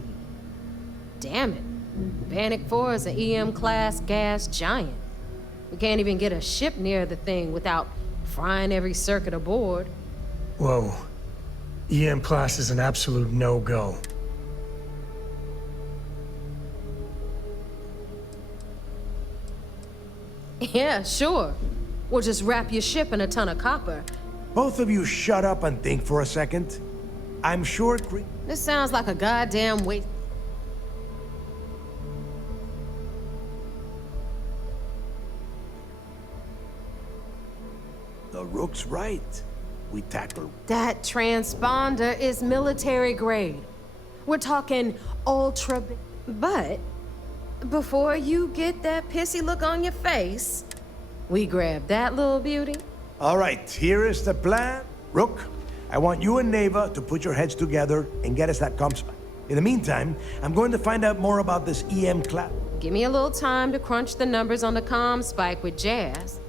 Damn it. Bannock 4 is an EM-class gas giant. We can't even get a ship near the thing without frying every circuit aboard. Whoa. EM class is an absolute no-go. Yeah, sure. We'll just wrap your ship in a ton of copper. Both of you shut up and think for a second. I'm sure... This sounds like a goddamn waste. The Rook's right. We tackle... That transponder is military grade. We're talking ultra... But before you get that pissy look on your face, we grab that little beauty. All right, here is the plan. Rook, I want you and Neva to put your heads together and get us that comms back. In the meantime, I'm going to find out more about this EM class. Give me a little time to crunch the numbers on the comm spike with Jazz.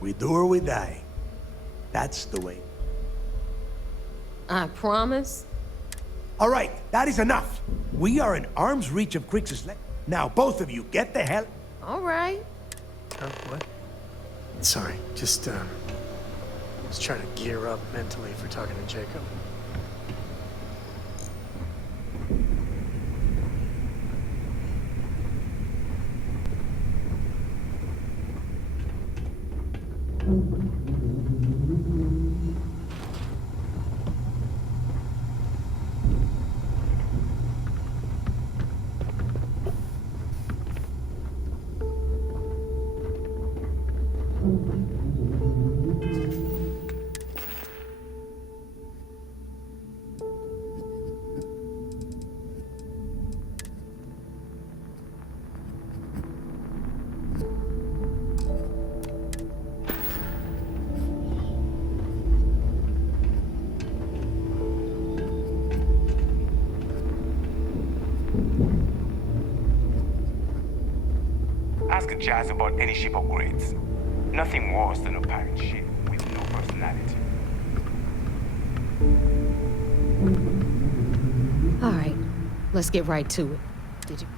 We do or we die. That's the way. I promise. All right, that is enough. We are in arm's reach of Crix's leg. Now, both of you, get the hell... All right. What? Sorry, just, was trying to gear up mentally for talking to Jacob. Ask Jazz about any ship upgrades. Nothing worse than a pirate ship with no personality. All right, let's get right to it. Did you?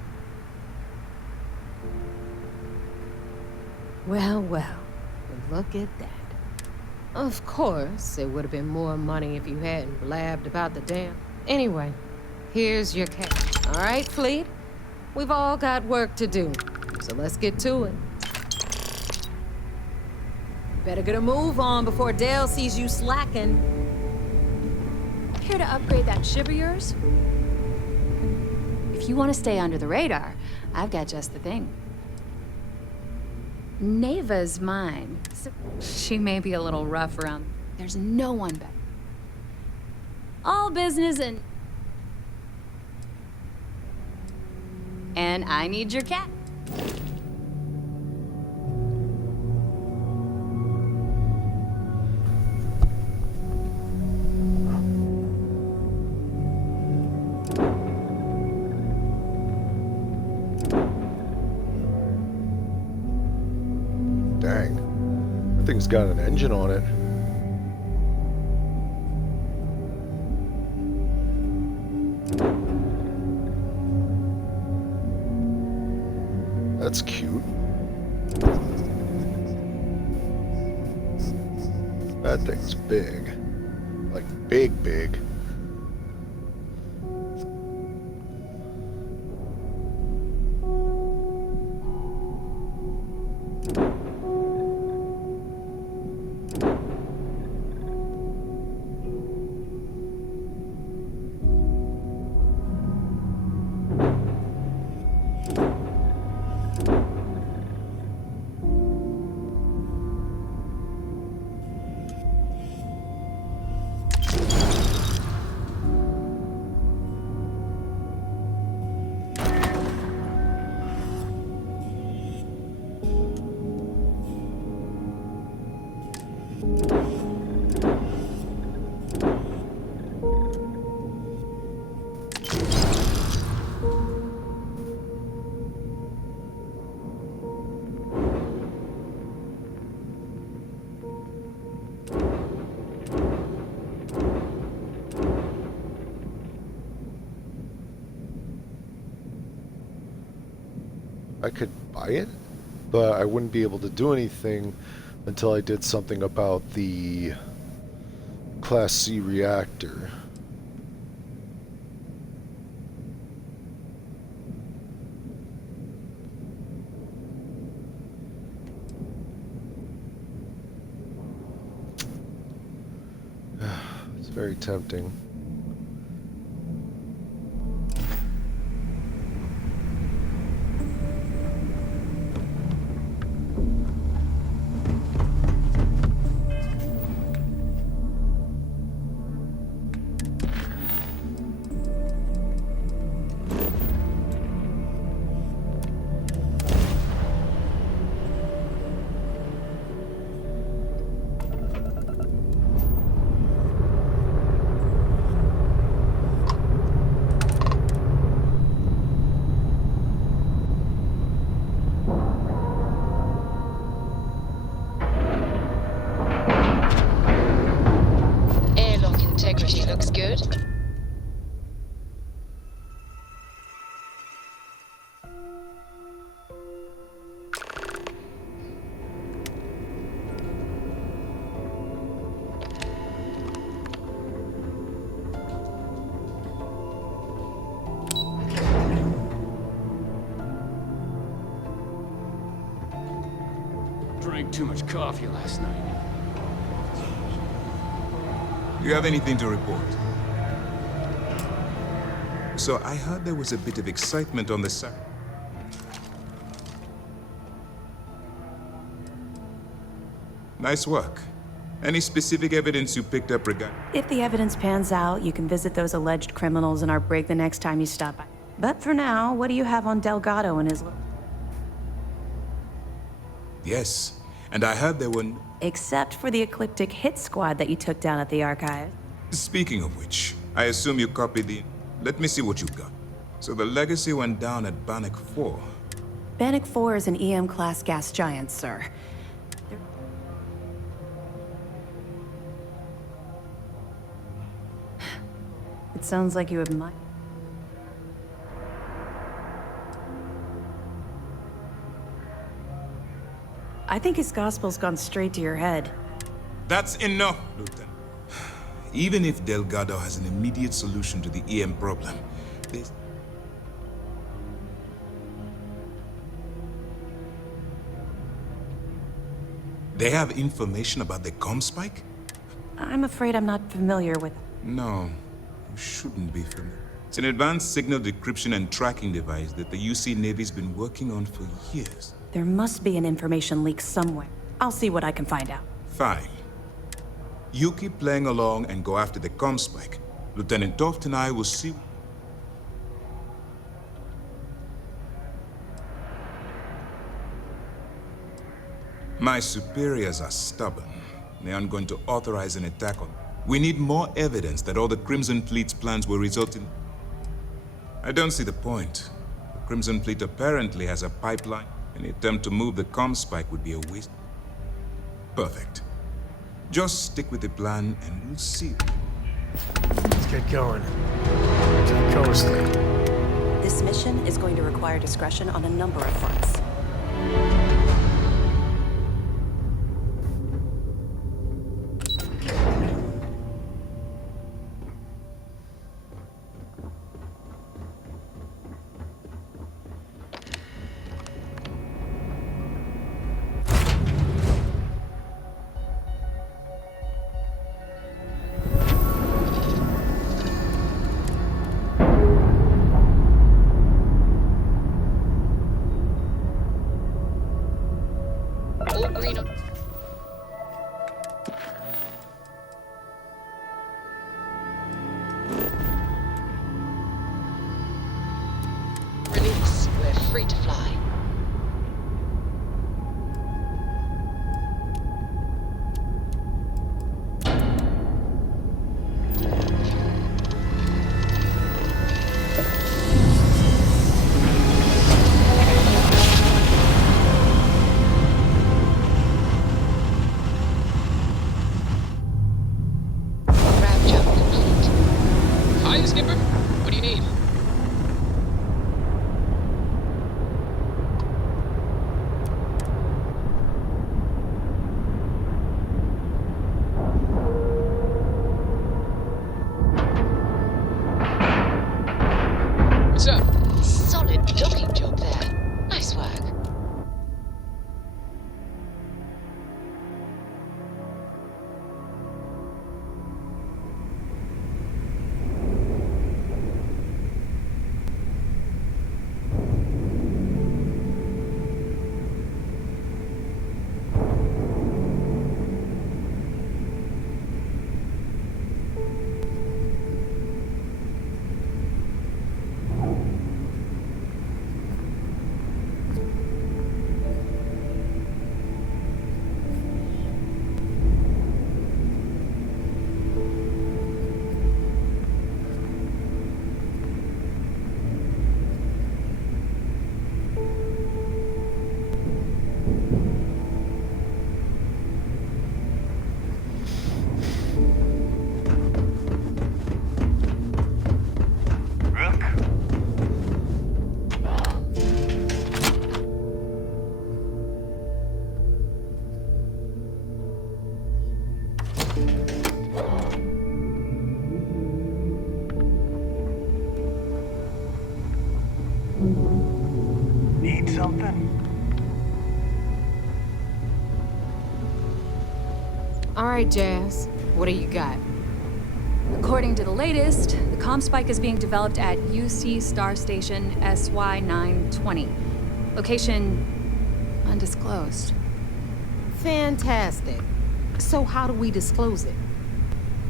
Well, look at that. Of course, it would have been more money if you hadn't blabbed about the damn... Anyway, here's your cash. All right, Fleet? We've all got work to do, so let's get to it. Better get a move on before Dale sees you slacking. Here to upgrade that ship of yours? If you want to stay under the radar, I've got just the thing. Neva's mine. So she may be a little rough around. There's no one better. All business and I need your cat. Dang. That thing's got an engine on it. That's cute. That thing's big. Like big, big. I could buy it, but I wouldn't be able to do anything until I did something about the Class C reactor. It's very tempting. Airlock integrity looks good. Drank too much coffee last night. Do you have anything to report? So I heard there was a bit of excitement on the side. Nice work. Any specific evidence you picked up regarding? If the evidence pans out, you can visit those alleged criminals in our brig the next time you stop by. But for now, what do you have on Delgado and his... Yes, and I heard there were... Except for the eclectic hit squad that you took down at the archive. Speaking of which, I assume you copied the... Let me see what you've got. So the Legacy went down at Bannock 4. Bannock 4 is an EM-class gas giant, sir. It sounds like you admire... I think his gospel's gone straight to your head. That's enough, Lieutenant. Even if Delgado has an immediate solution to the EM problem, there's... They have information about the comm spike? I'm afraid I'm not familiar with... No, you shouldn't be familiar. It's an advanced signal decryption and tracking device that the UC Navy's been working on for years. There must be an information leak somewhere. I'll see what I can find out. Fine. You keep playing along and go after the comm spike. Lieutenant Toft and I will see... My superiors are stubborn. They aren't going to authorize an attack on... We need more evidence that all the Crimson Fleet's plans will result in... I don't see the point. The Crimson Fleet apparently has a pipeline. Any attempt to move the comm spike would be a waste. Perfect. Just stick with the plan and we'll see. Let's get going. To the coast. This mission is going to require discretion on a number of fronts. Release. We're free to fly. Hi, Skipper. What do you need? solid docking job there. Nice work. Need something? All right, Jazz. What do you got? According to the latest, the comm spike is being developed at UC Star Station SY-920. Location undisclosed. Fantastic. So how do we disclose it?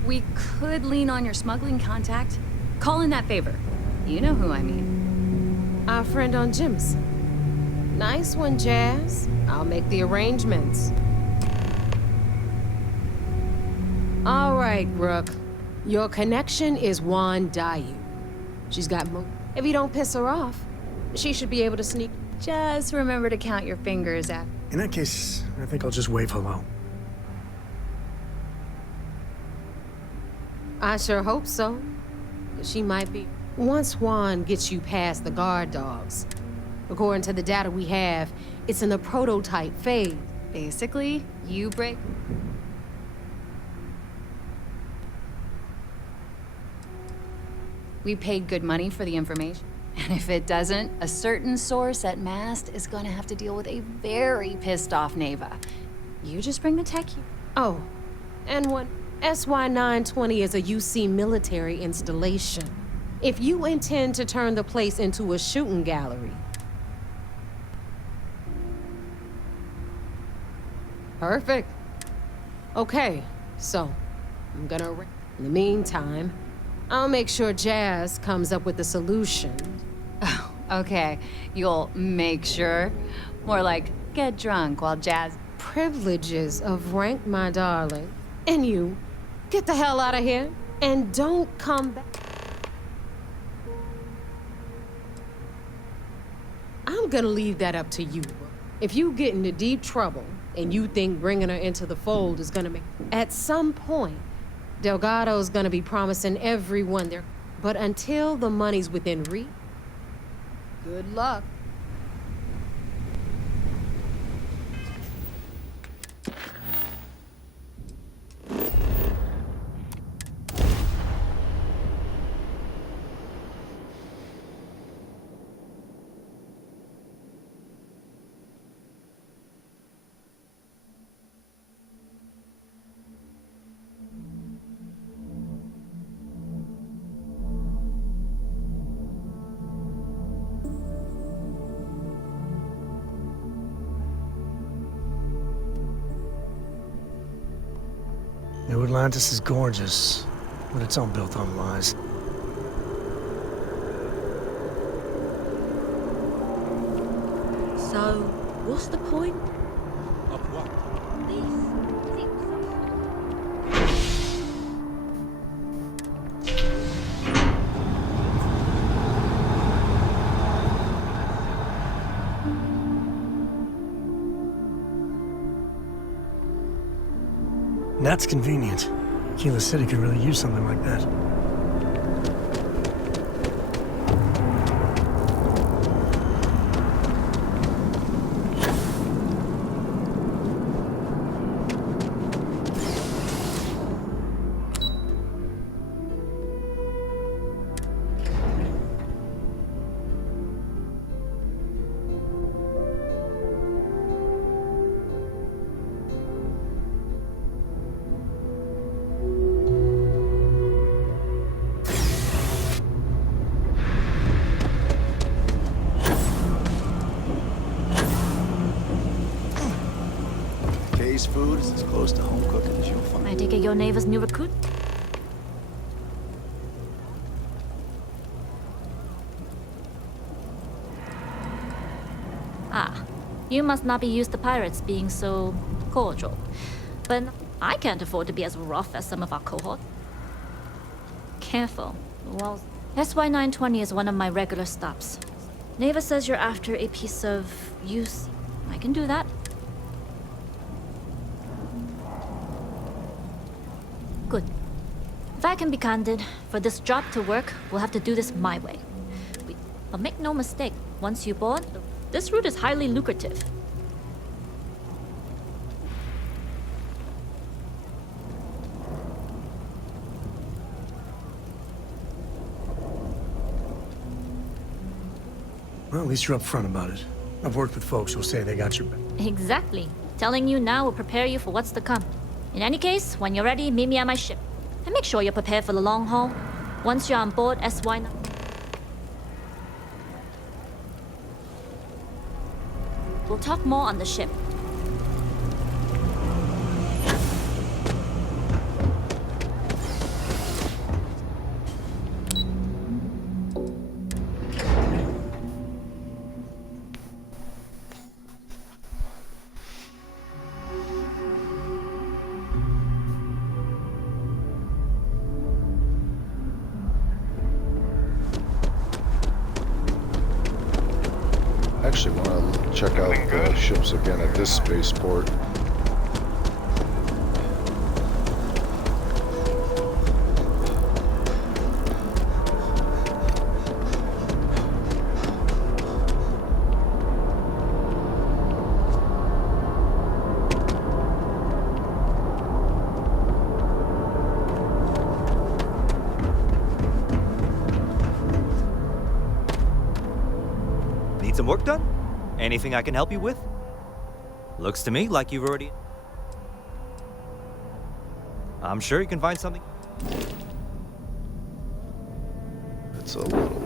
We could lean on your smuggling contact. Call in that favor. You know who I mean. Our friend on Jimson. Nice one, Jazz. I'll make the arrangements. All right, Rook. Your connection is Juan Dayu. She's got If you don't piss her off, she should be able to sneak. Just remember to count your fingers at. In that case, I think I'll just wave hello. I sure hope so. She might be. Once Juan gets you past the guard dogs, according to the data we have, it's in the prototype phase. Basically, you break. We paid good money for the information. And if it doesn't, a certain source at Mast is gonna have to deal with a very pissed off Neva. You just bring the tech. Oh, and what? SY-920 is a UC military installation. If you intend to turn the place into a shooting gallery. Perfect. Okay, so I'm gonna. In the meantime, I'll make sure Jazz comes up with a solution. Oh, okay. You'll make sure? More like get drunk while Jazz. Privileges of rank, my darling. And you, get the hell out of here and don't come back. I'm gonna leave that up to you. If you get into deep trouble and you think bringing her into the fold is gonna make. At some point, Delgado's gonna be promising everyone there. But until the money's within reach, good luck. New Atlantis is gorgeous, but it's all built on lies. So, what's the point? Of what? That's convenient. Kila City could really use something like that. Chinese food is as close to home cooking as you'll find. I take it your neighbor's new recruit? Ah, you must not be used to pirates being so cordial. But I can't afford to be as rough as some of our cohort. Careful. Well, SY-920 is one of my regular stops. Neva says you're after a piece of use. I can do that. Good. If I can be candid, for this job to work, we'll have to do this my way. But make no mistake, once you board, this route is highly lucrative. Well, at least you're upfront about it. I've worked with folks who'll say they got your back. Exactly. Telling you now will prepare you for what's to come. In any case, when you're ready, meet me at my ship. And make sure you're prepared for the long haul. Once you're on board SY9... We'll talk more on the ship. I actually want to check out the ships again at this spaceport. Need some work done? Anything I can help you with? Looks to me like you've already... I'm sure you can find something. It's a little one.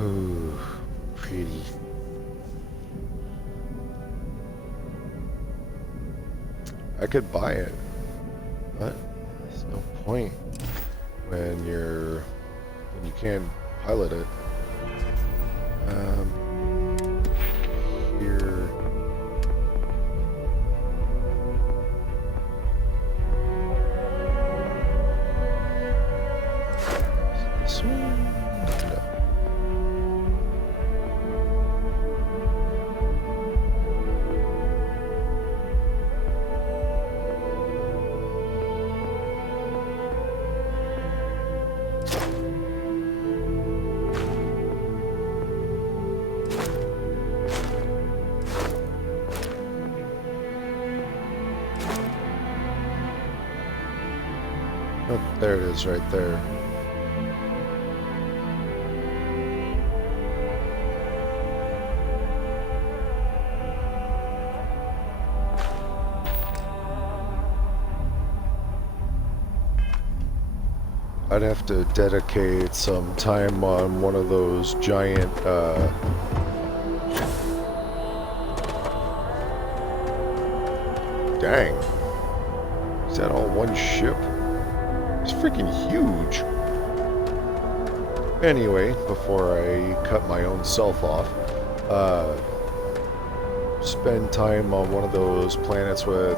Ooh, pretty. I could buy it, but there's no point when you can't pilot it. Here. This one? No. Oh, there it is, right there. I'd have to dedicate some time on one of those giant, dang. Is that all one ship? It's freaking huge. Anyway, before I cut my own self off, spend time on one of those planets with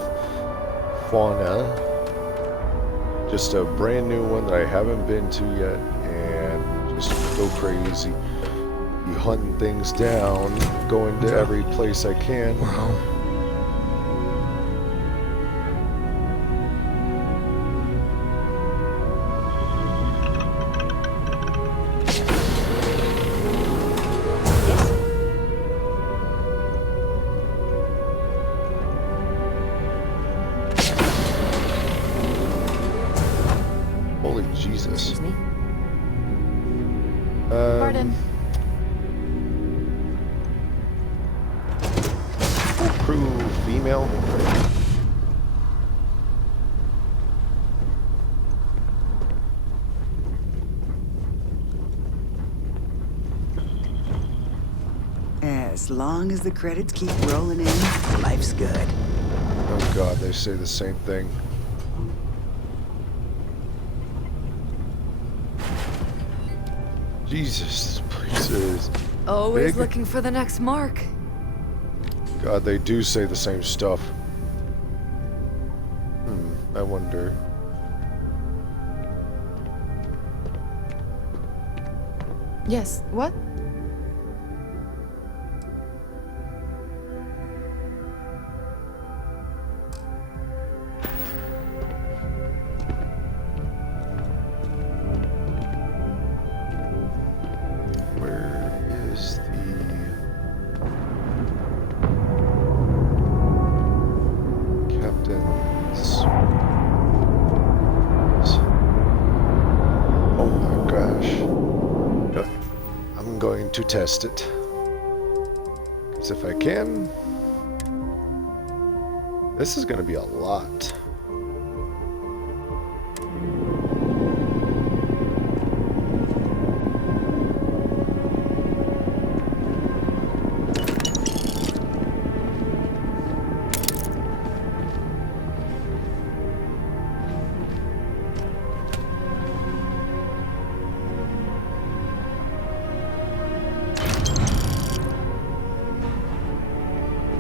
fauna. Just a brand new one that I haven't been to yet, and just go crazy. Be hunting things down, going to every place I can. We're home. Holy Jesus. Excuse me. Pardon. crew female? As long as the credits keep rolling in, life's good. Oh god, they say the same thing. Jesus, this place is Always big. looking for the next mark. God, they do say the same stuff. I wonder. Yes, what? Where is the captain's? Oh my gosh. I'm going to test it. Because if I can, this is going to be a lot.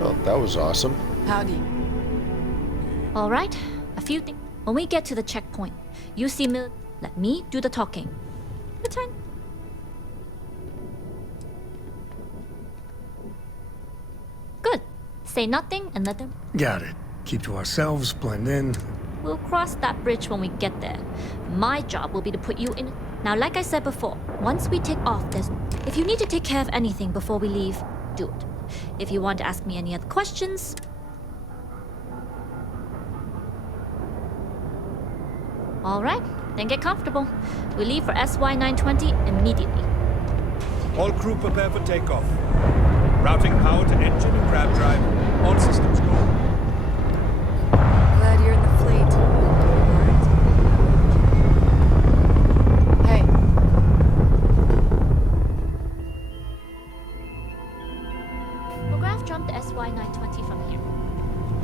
Oh, that was awesome. Howdy. All right, a few things. When we get to the checkpoint, you see let me do the talking. Return. Good. Say nothing and let them. Got it. Keep to ourselves, blend in. We'll cross that bridge when we get there. My job will be to put you in. Now, like I said before, once we take off, if you need to take care of anything before we leave, do it. If you want to ask me any other questions... All right, then get comfortable. We leave for SY-920 immediately. All crew prepare for takeoff. Routing power to engine and grab drive. All systems go. Glad you're in the fleet. Hey. Prograph jump the SY-920 from here.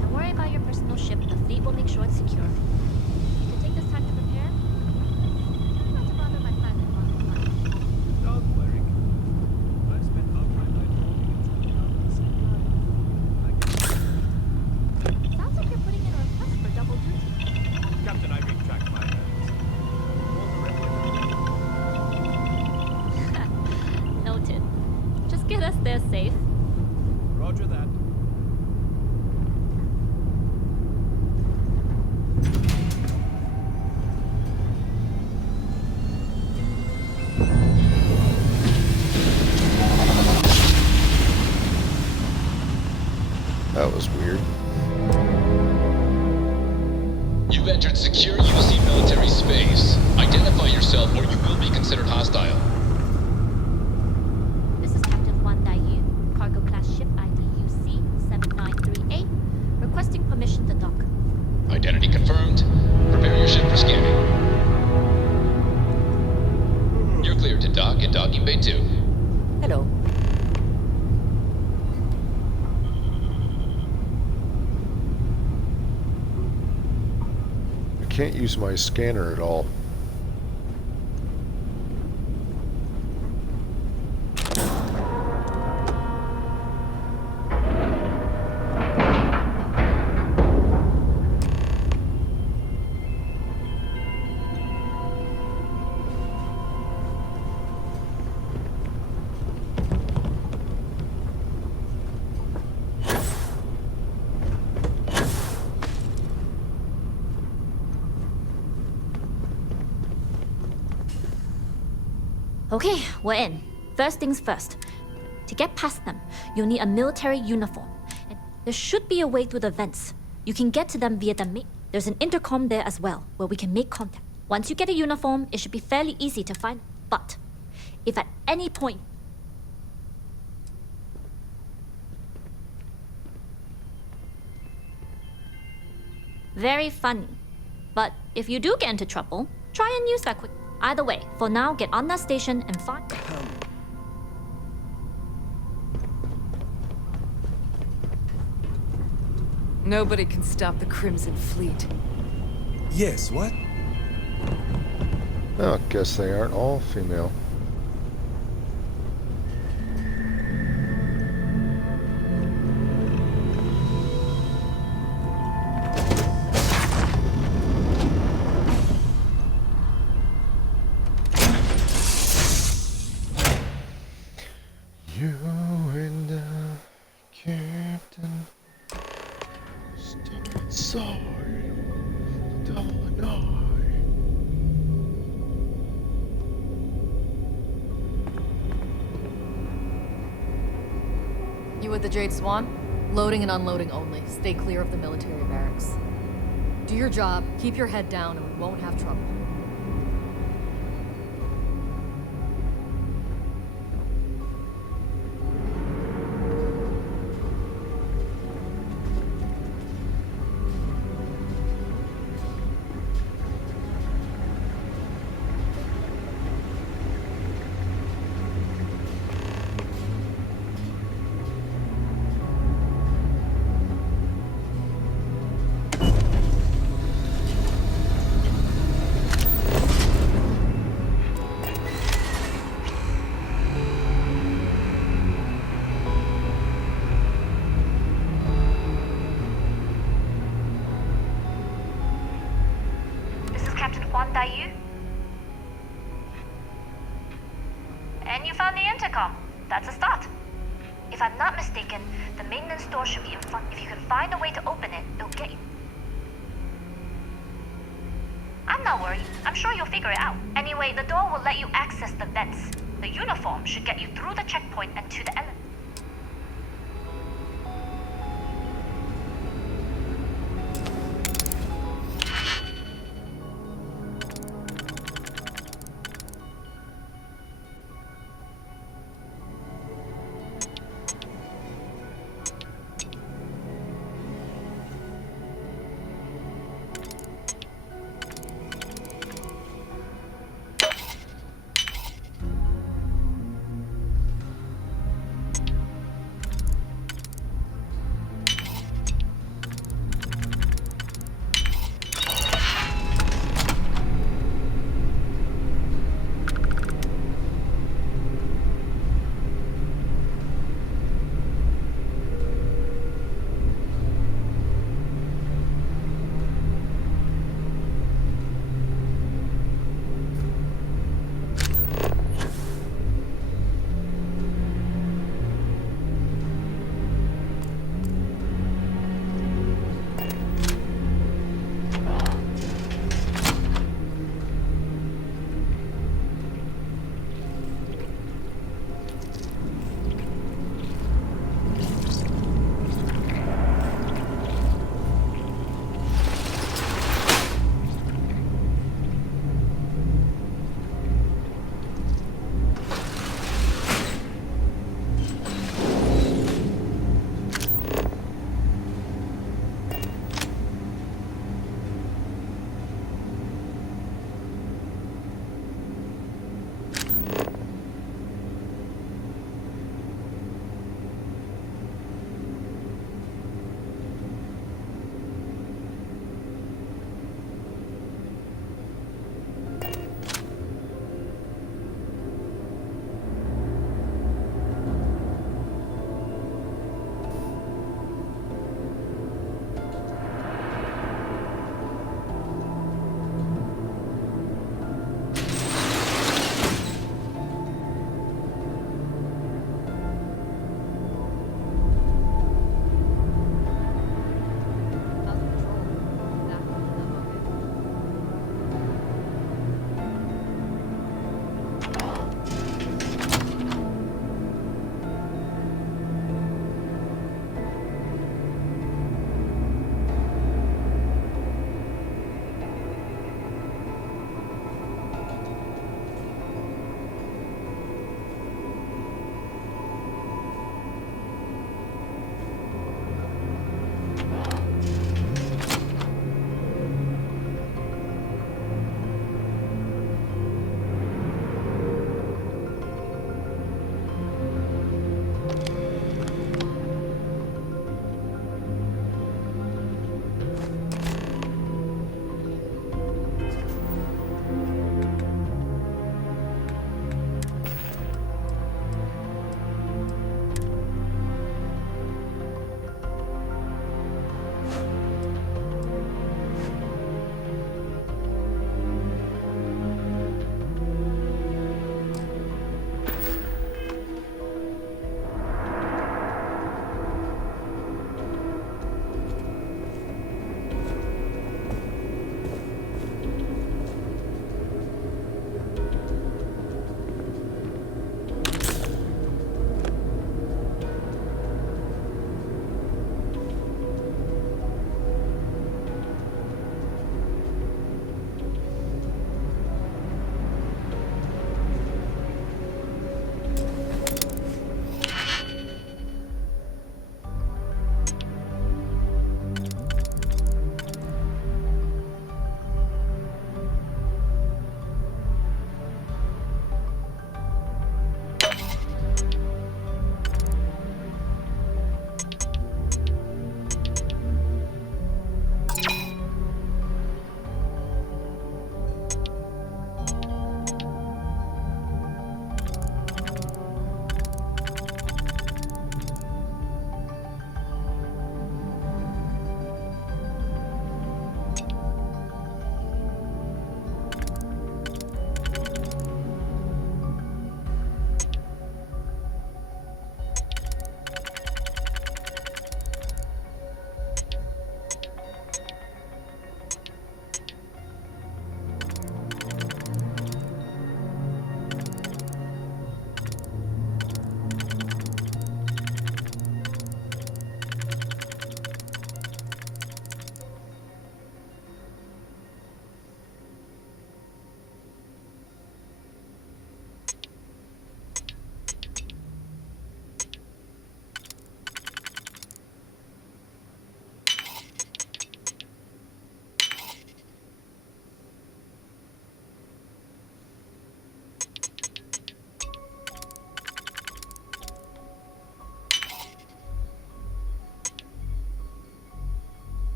Don't worry about your personal ship. The fleet will make sure it's secure. You can take this time to prepare. Try not to bother my pilot while I'm flying. Don't worry. I've spent half my life walking and Sounds like you're putting in a request for double duty. Captain, I retract my hands. Noted. Just get us there safe. Roger that. That was weird. You've entered secure UC military space. Identify yourself or you will be considered hostile. This is Captain Juan Dayu, cargo class ship ID UC-7938, requesting permission to dock. Identity confirmed. Prepare your ship for scanning. You're cleared to dock in docking bay 2. Hello. I can't use my scanner at all. Okay, we're in. First things first. To get past them, you'll need a military uniform. And there should be a way through the vents. You can get to them via there's an intercom there as well, where we can make contact. Once you get a uniform, it should be fairly easy to find. But if at any point... Very funny. But if you do get into trouble, try and use that quick. Either way, for now, get on that station and find. Nobody can stop the Crimson Fleet. Yes, what? Oh, guess they aren't all female. You and the captain stood side the night. You at the Jade Swan? Loading and unloading only. Stay clear of the military barracks. Do your job, keep your head down, and we won't have trouble. And you found the intercom. That's a start. If I'm not mistaken, the maintenance door should be in front. If you can find a way to open it, it'll get you. I'm not worried. I'm sure you'll figure it out. Anyway, the door will let you access the vents. The uniform should get you through the checkpoint and to the elevator.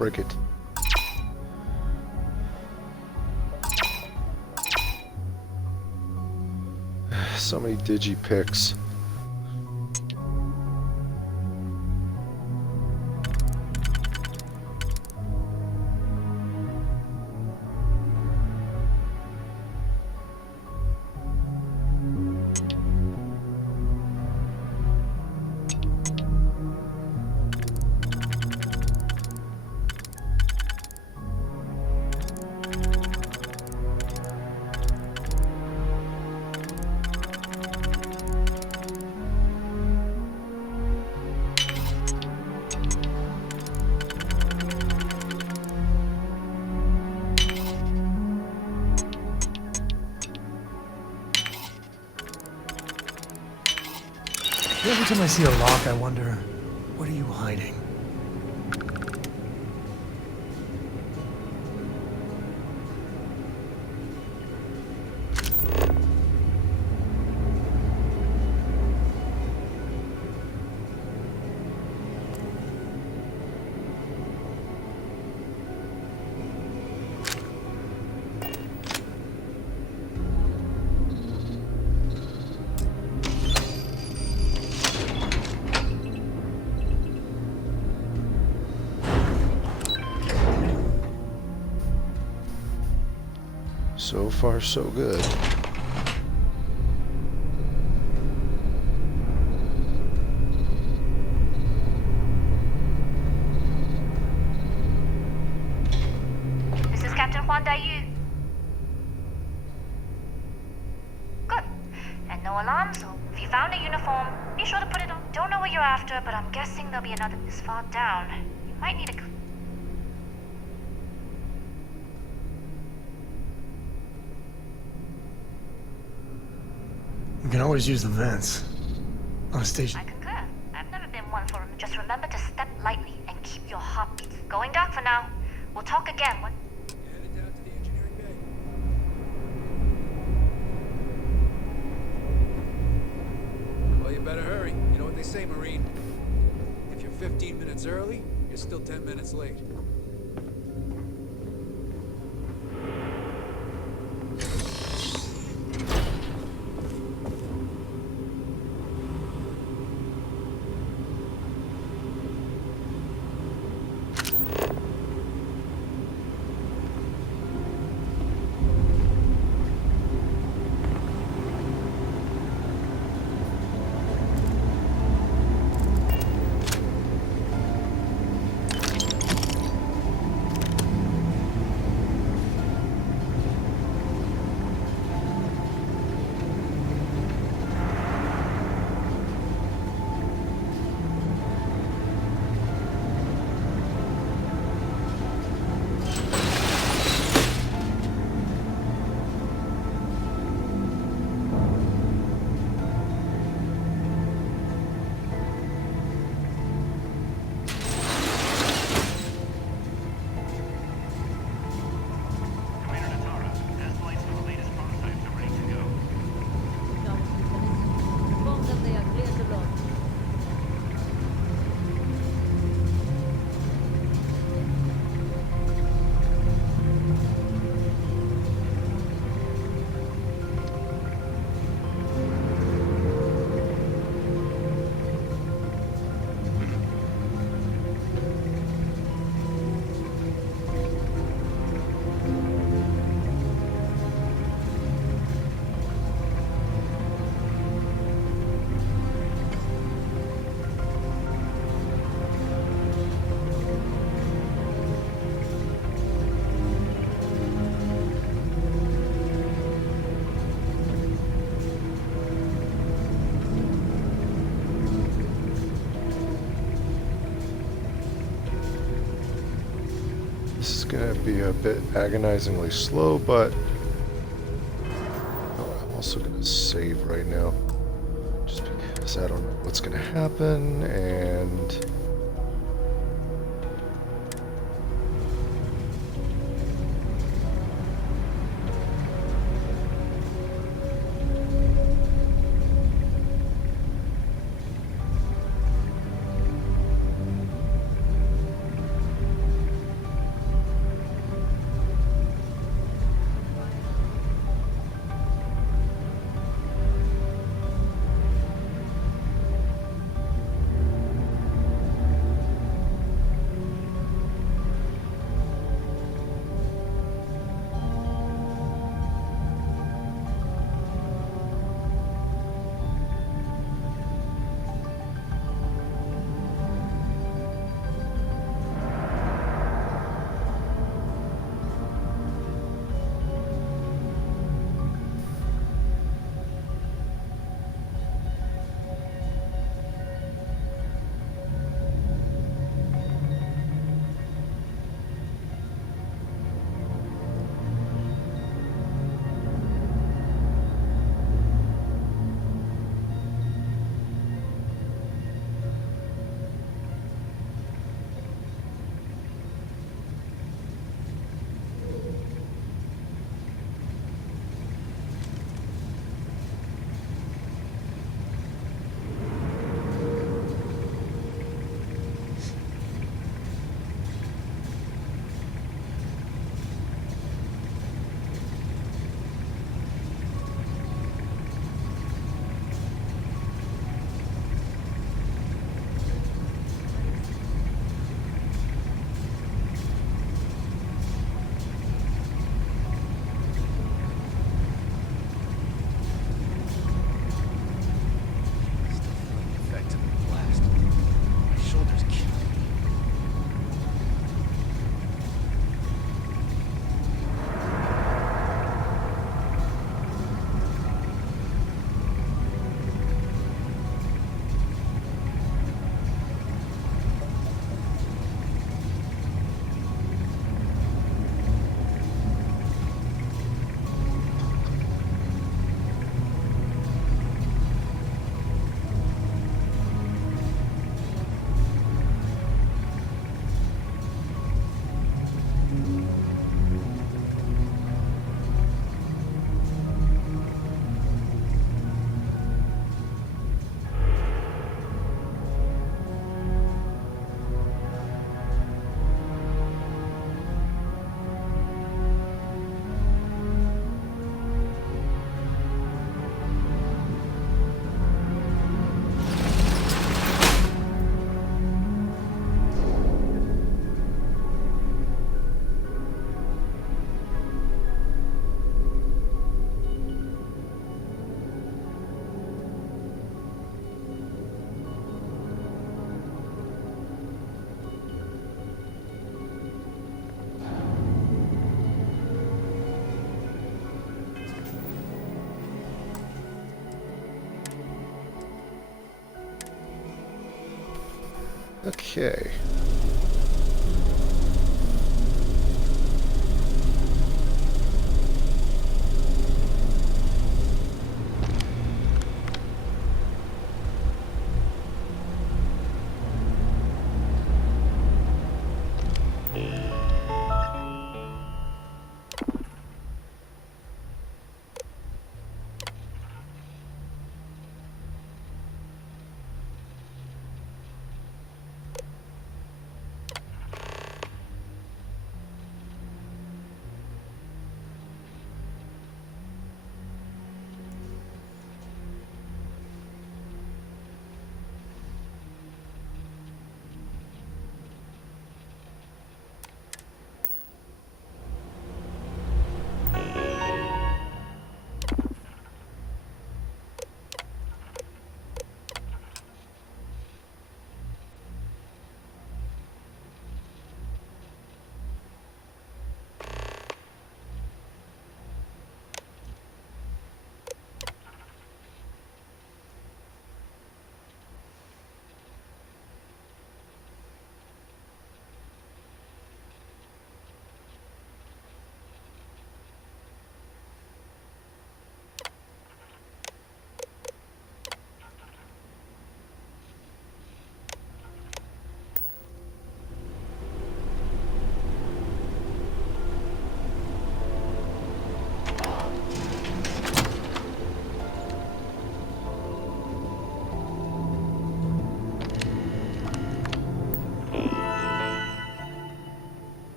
break it. So many digi-picks. Every time I see a lock, I wonder, what are you hiding? So far, so good. This is Captain Huan Daiyu. Good. And no alarm, so if you found a uniform, be sure to put it on. Don't know what you're after, but I'm guessing there'll be another this far down. You might need a... We can always use the vents. On a station. I concur. I've never been one for... Just remember to step lightly and keep your heartbeat. Going dark for now. We'll talk again when... Headed down to the engineering bay. Well, you better hurry. You know what they say, Marine. If you're 15 minutes early, you're still 10 minutes late. This is gonna be a bit agonizingly slow, but I'm also gonna save right now, just because I don't know what's gonna happen, and Okay.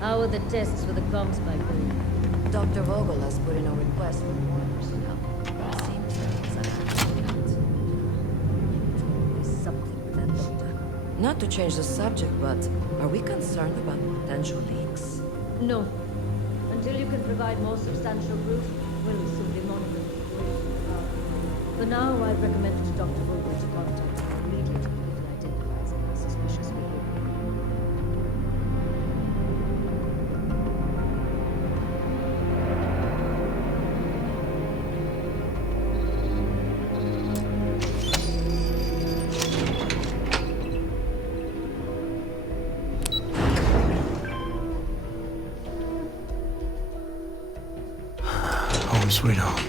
How are the tests for the comms spike going? Dr. Vogel has put in a request for more personnel. It seems that he's unhappy with it. There's something with that doctor. Not to change the subject, but are we concerned about potential leaks? No. Until you can provide more substantial proof, we'll simply monitor. For now, I've recommended to Dr. Vogel to contact him immediately if he identifies any suspicious behavior. Home sweet home.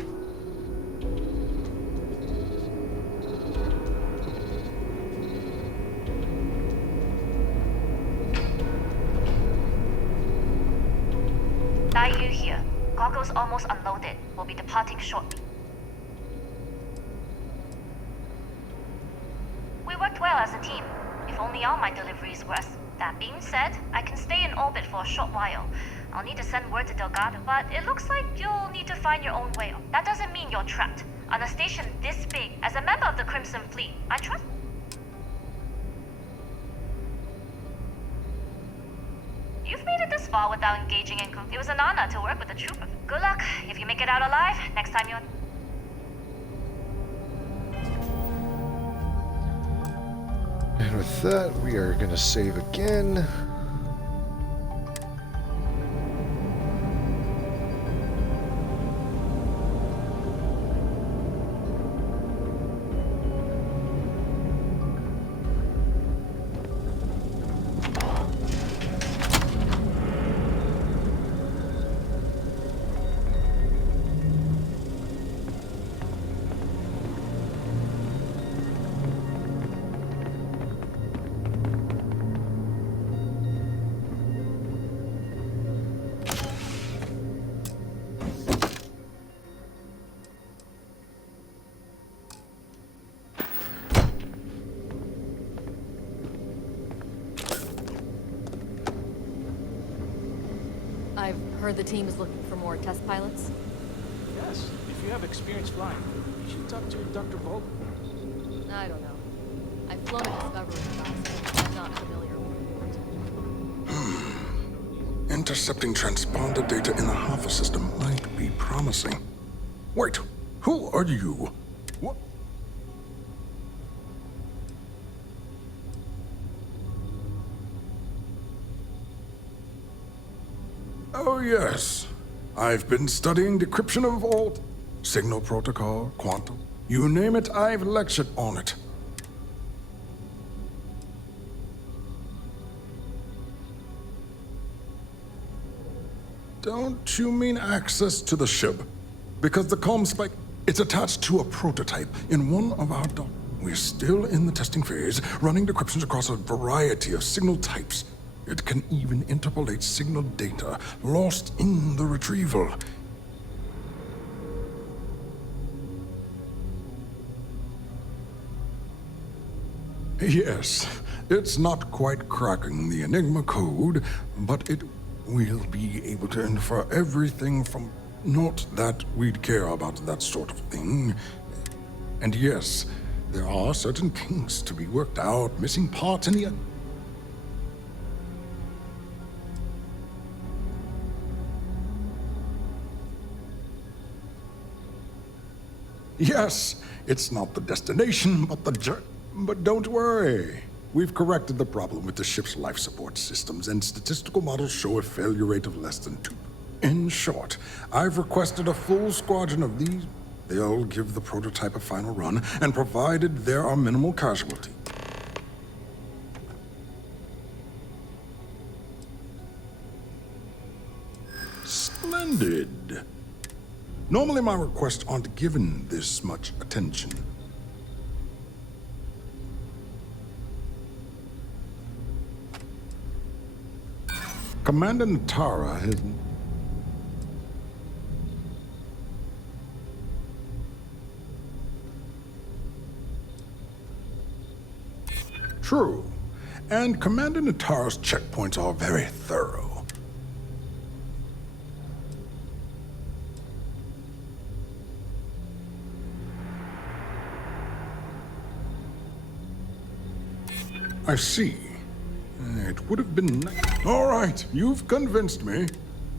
Dai here. Goggles almost unloaded. We'll be departing shortly. We worked well as a team. If only all my deliveries were as... That being said, I can stay in orbit for a short while. I'll need to send word to Delgado, but it looks like you'll need to find your own way. That doesn't mean you're trapped. On a station this big, as a member of the Crimson Fleet, I trust... You've made it this far without engaging in... It was an honor to work with the trooper. Good luck. If you make it out alive, next time you're... And with that, we are going to save again. I've heard the team is looking for more test pilots. Yes, if you have experience flying, you should talk to Dr. Vogel. I don't know. I've flown a Discovery class. I'm not familiar with it. Intercepting transponder data in the Alpha system might be promising. Wait, who are you? What? Oh, yes. I've been studying decryption of all signal protocol, quantum. You name it, I've lectured on it. Don't you mean access to the ship? Because the comm spike, it's attached to a prototype in one of our dock. We're still in the testing phase, running decryptions across a variety of signal types. It can even interpolate signal data lost in the retrieval. Yes, it's not quite cracking the Enigma code, but it will be able to infer everything from... Not that we'd care about that sort of thing. And yes, there are certain kinks to be worked out, missing parts in the... Yes, it's not the destination, but the journey. But don't worry. We've corrected the problem with the ship's life support systems, and statistical models show a failure rate of less than 2. In short, I've requested a full squadron of these. They'll give the prototype a final run, and provided there are minimal casualties. Splendid. Normally my requests aren't given this much attention. Commander Natara has... True. And Commander Natara's checkpoints are very thorough. I see. It would have been nice. All right, you've convinced me.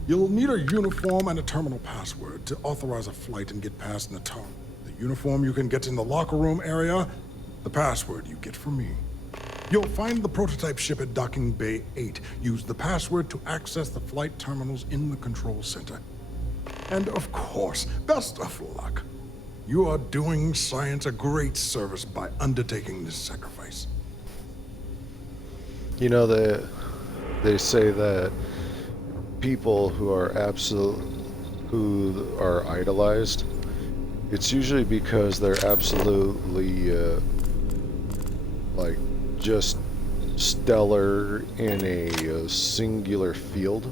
You'll need a uniform and a terminal password to authorize a flight and get past Natara. The uniform you can get in the locker room area, the password you get from me. You'll find the prototype ship at Docking Bay 8. Use the password to access the flight terminals in the control center. And of course, best of luck. You are doing science a great service by undertaking this sacrifice. You know, they say that people who are who are idolized, it's usually because they're absolutely like just stellar in a singular field,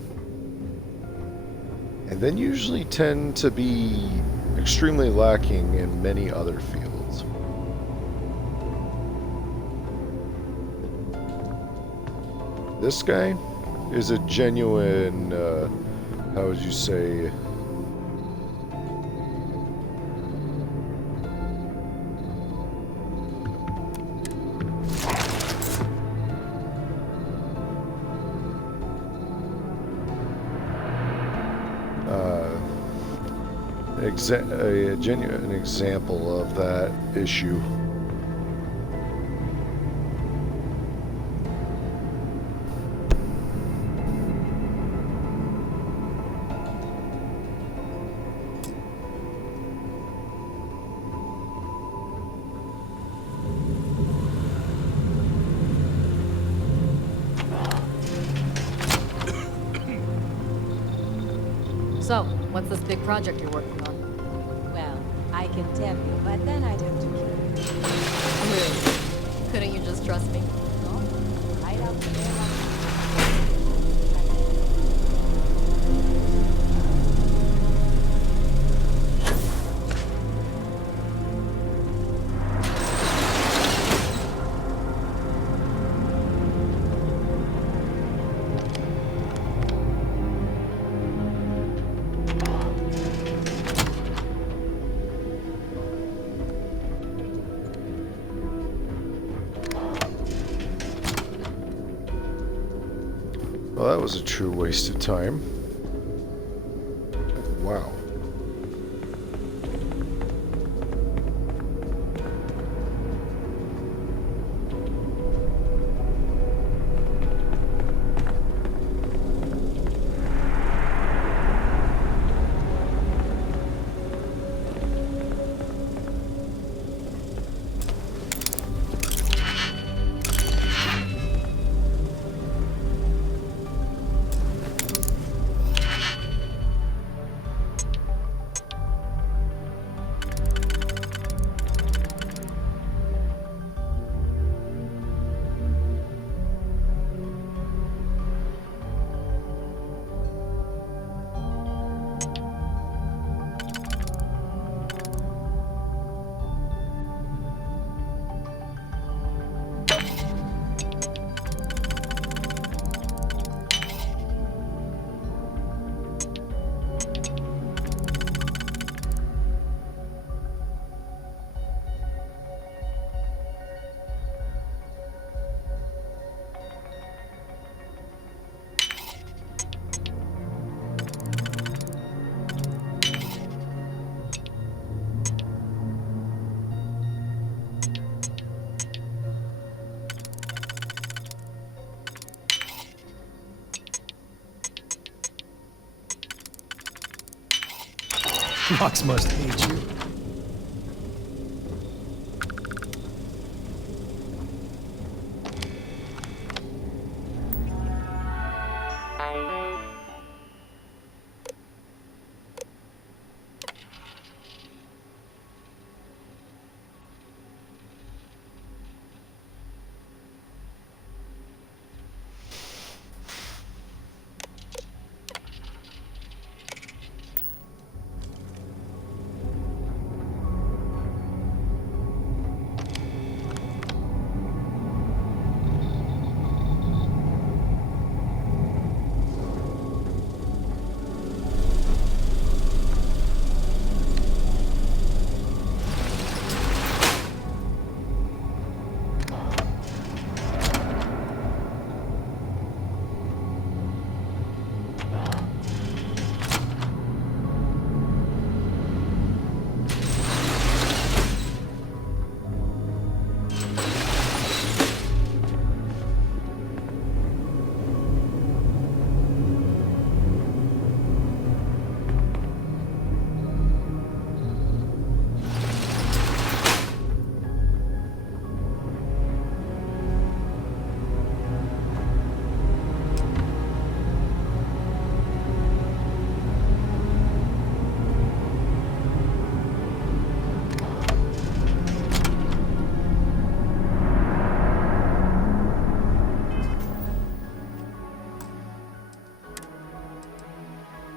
and then usually tend to be extremely lacking in many other fields. This guy is a genuine, how would you say, a genuine example of that issue. So, what's this big project you're working on? Well, I can tell you, but then I'd have to kill you. Really? Couldn't you just trust me? No, right out there. Well, that was a true waste of time. Wow. Lux must hate you.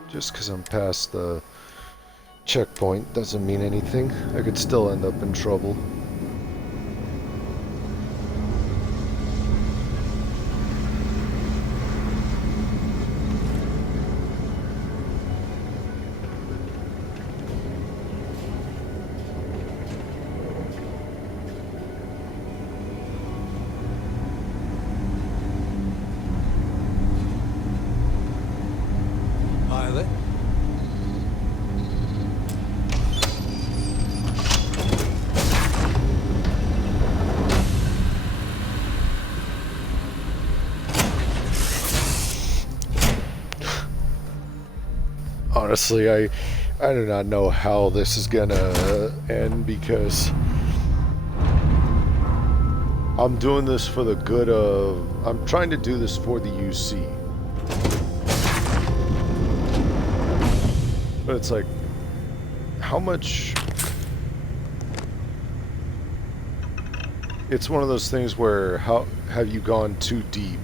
Just because I'm past the checkpoint doesn't mean anything. I could still end up in trouble. Pilot? Honestly, I do not know how this is gonna end, because I'm doing this for the good of... I'm trying to do this for the UC. But it's like, how much... It's one of those things where, how have you gone too deep?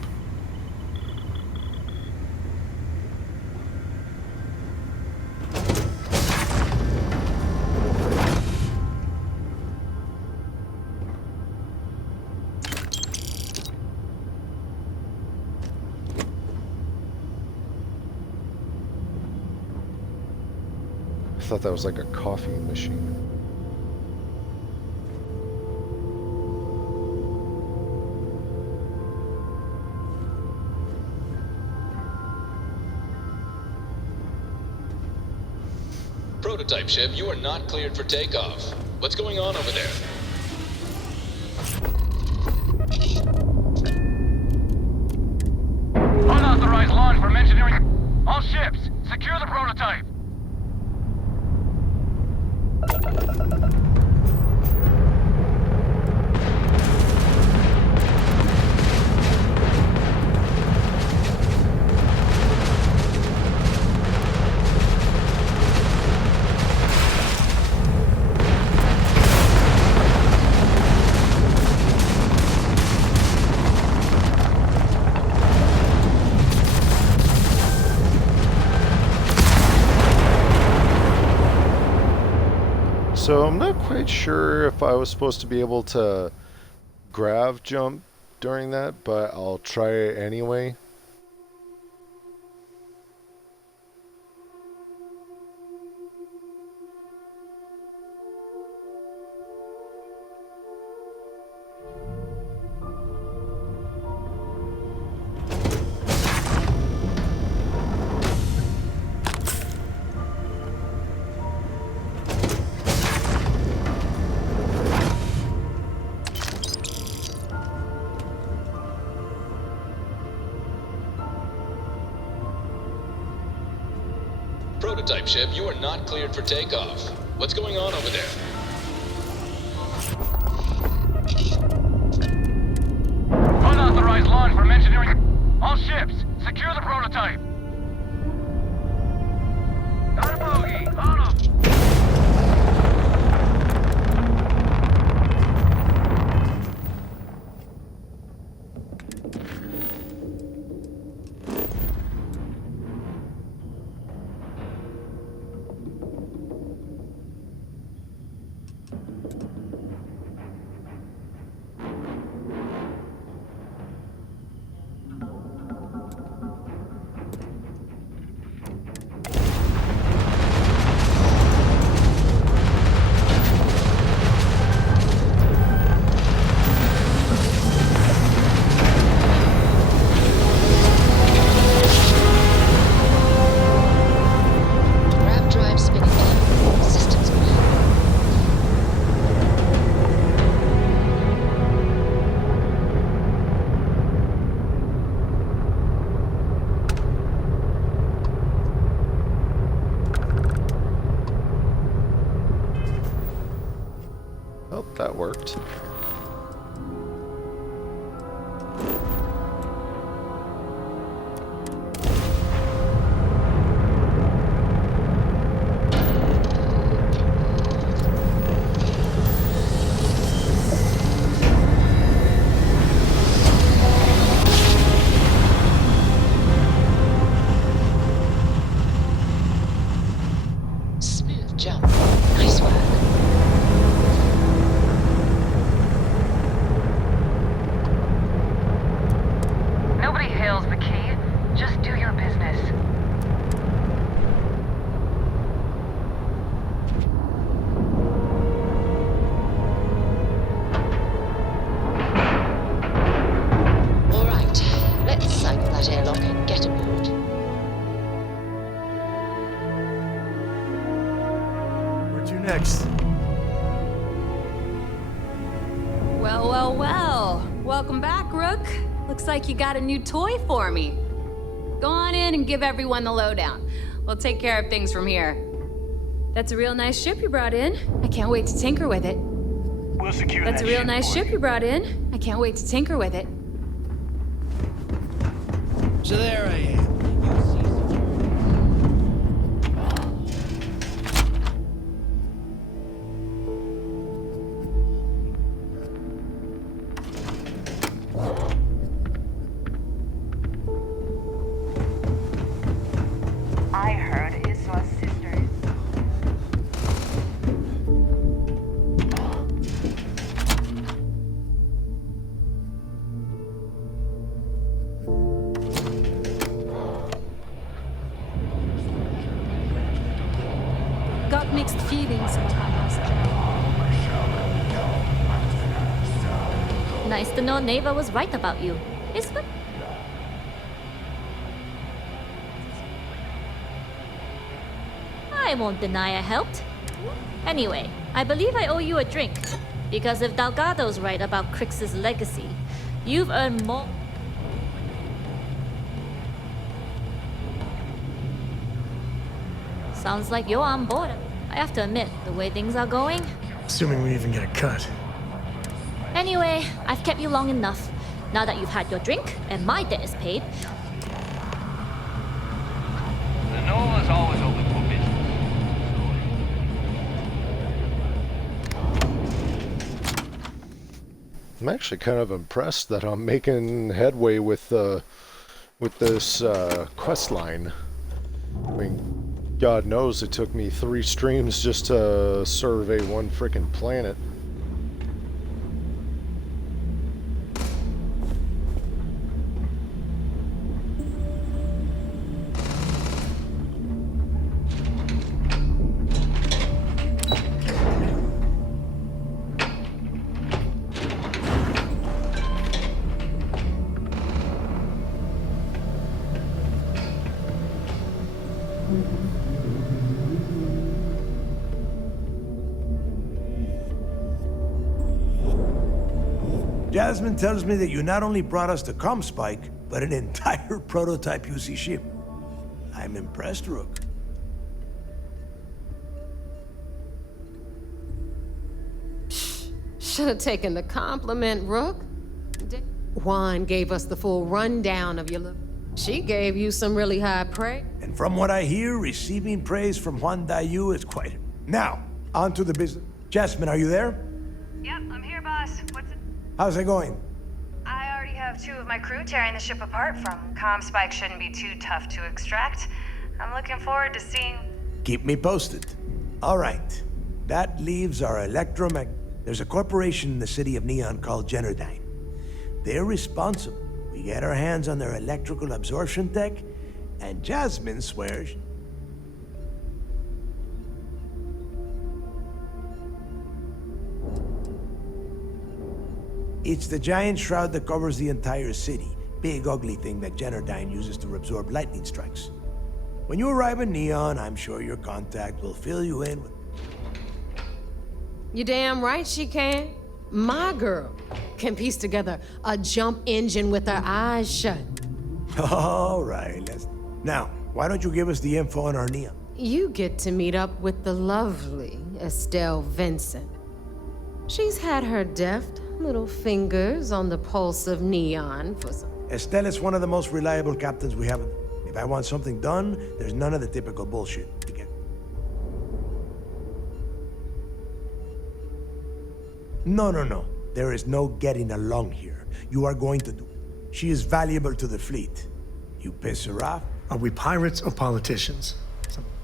I thought that was like a coffee machine. Prototype ship, you are not cleared for takeoff. What's going on over there? Unauthorized launch from engineering. All ships, secure the prototype. So I'm not quite sure if I was supposed to be able to grav jump during that, but I'll try it anyway. Prototype ship, you are not cleared for takeoff. What's going on over there? Unauthorized launch from engineering. All ships, secure the prototype. Got a bogey. On 'em. Grav drive spinning down. Systems green. Oh, that worked. Smooth jump. Nice work. Nobody hails the key. Just do your business. All right, let's cycle that airlock and get aboard. Where to next? Well, well, well. Welcome back, Rook. Looks like you got a new toy for me. Go on in and give everyone the lowdown. We'll take care of things from here. That's a real nice ship you brought in. I can't wait to tinker with it. We'll secure That's that a real ship nice for ship you brought in. I can't wait to tinker with it. So there I am. I heard Iswa's sister. Got mixed feelings about my last job. Nice to know Neva was right about you. It's good. I I won't deny I helped. Anyway, I believe I owe you a drink. Because if Delgado's right about Crix's legacy, you've earned more. Sounds like you're on board. I have to admit, the way things are going. Assuming we even get a cut. Anyway, I've kept you long enough. Now that you've had your drink and my debt is paid. The Nola's always open for business. I'm actually kind of impressed that I'm making headway with this quest line. I mean, God knows it took me 3 streams just to survey one frickin' planet. Jasmine tells me that you not only brought us the ComSpike, but an entire prototype UC ship. I'm impressed, Rook. Should have taken the compliment, Rook. Juan gave us the full rundown of your look. She gave you some really high praise. And from what I hear, receiving praise from Juan Dayu is quite... Now, on to the business. Jasmine, are you there? Yep, I'm here, boss. What's it? How's it going? I already have 2 of my crew tearing the ship apart. From ComSpike shouldn't be too tough to extract. I'm looking forward to seeing... Keep me posted. All right. That leaves our electromag... There's a corporation in the city of Neon called Generdyne. They're responsible. We get our hands on their electrical absorption tech, and Jasmine swears... It's the giant shroud that covers the entire city. Big, ugly thing that Generdyne uses to absorb lightning strikes. When you arrive in Neon, I'm sure your contact will fill you in with... You damn right she can. My girl can piece together a jump engine with her eyes shut. All right, let's... Now, why don't you give us the info on our Neon? You get to meet up with the lovely Estelle Vincent. She's had her deft little fingers on the pulse of Neon for some... Estelle is one of the most reliable captains we have. If I want something done, there's none of the typical bullshit. No. There is no getting along here. You are going to do... She is valuable to the fleet. You piss her off... Are we pirates or politicians?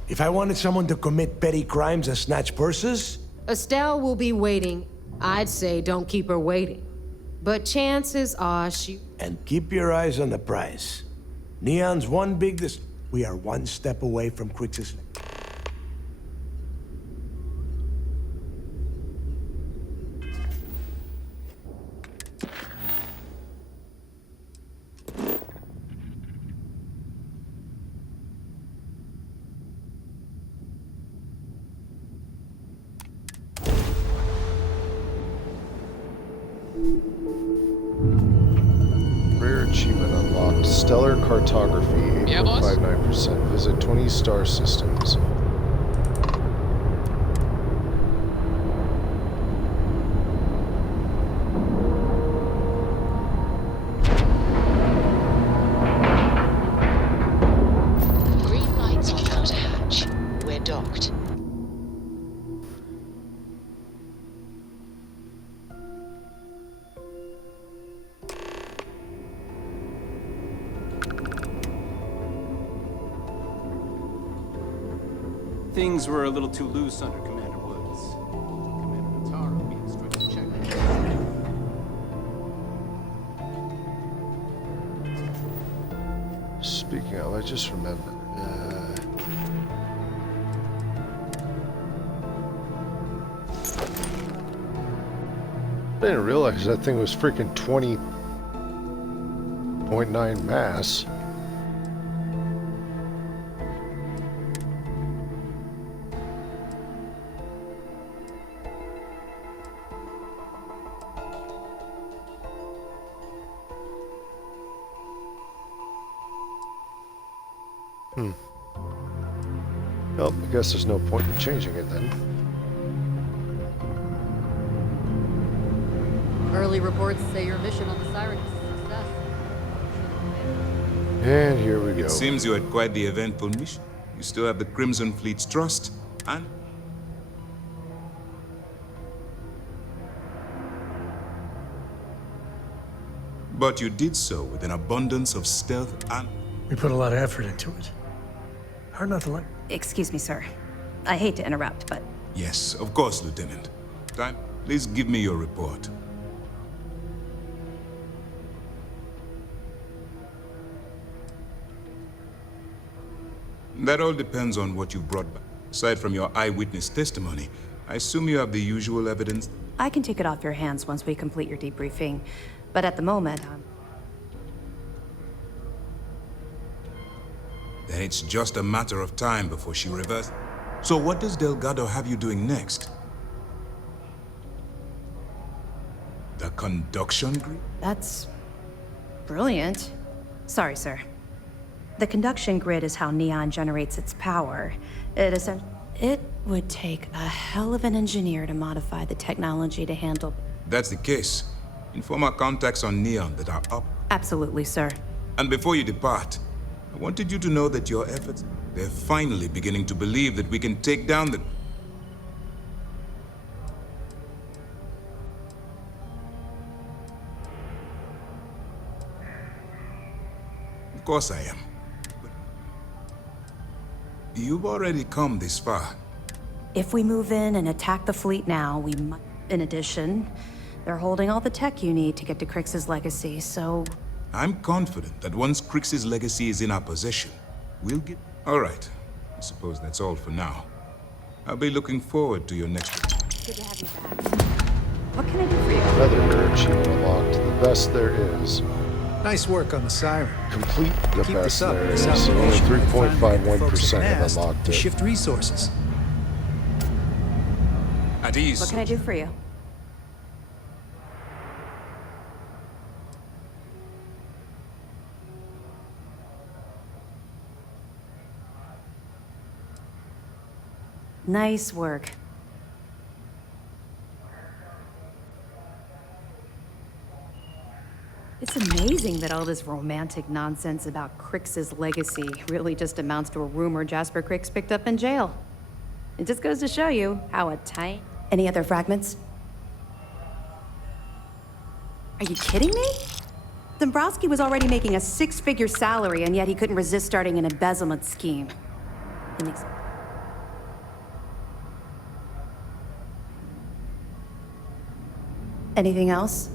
If I wanted someone to commit petty crimes and snatch purses... Estelle will be waiting. I'd say don't keep her waiting. But chances are she... And keep your eyes on the prize. Neon's one big... We are one step away from Crix's... Rare achievement unlocked. Stellar cartography, 8.59%. Visit 20 star systems. Green lights on outer hatch. We're docked. Things were a little too loose under Commander Woods. Commander Natara being strict to check. Speaking of, I just remembered. I didn't realize that thing was freaking 20.9 mass. Well, I guess there's no point in changing it then. Early reports say your mission on the Siren was a success. And here we go. It seems you had quite the eventful mission. You still have the Crimson Fleet's trust, and... But you did so with an abundance of stealth and... We put a lot of effort into it. Hard not to like. Excuse me, sir. I hate to interrupt, but... Yes, of course, Lieutenant. Time, please give me your report. That all depends on what you brought back. Aside from your eyewitness testimony, I assume you have the usual evidence? I can take it off your hands once we complete your debriefing. But at the moment, Then it's just a matter of time before she reverses. So what does Delgado have you doing next? The conduction grid? That's... brilliant. Sorry, sir. The conduction grid is how Neon generates its power. It would take a hell of an engineer to modify the technology to handle... That's the case. Inform our contacts on Neon that are up. Absolutely, sir. And before you depart, I wanted you to know that your efforts, they're finally beginning to believe that we can take down the... Of course I am. But you've already come this far. If we move in and attack the fleet now, we might... In addition, they're holding all the tech you need to get to Crix's legacy, so... I'm confident that once Crix's legacy is in our possession, we'll get... All right. I suppose that's all for now. I'll be looking forward to your next... Good to have you back. What can I do for you? Another achievement unlocked. The best there is. Nice work on the Siren. Complete the Keep best this up. there This is. Only operation might finally get the folks 3.51% at have Mast unlocked to it. shift resources. At ease. What can I do for you? Nice work. It's amazing that all this romantic nonsense about Crix's legacy really just amounts to a rumor Jasper Crix picked up in jail. It just goes to show you how a tight... Any other fragments? Are you kidding me? Dombrowski was already making a six-figure salary, and yet he couldn't resist starting an embezzlement scheme. Anything else?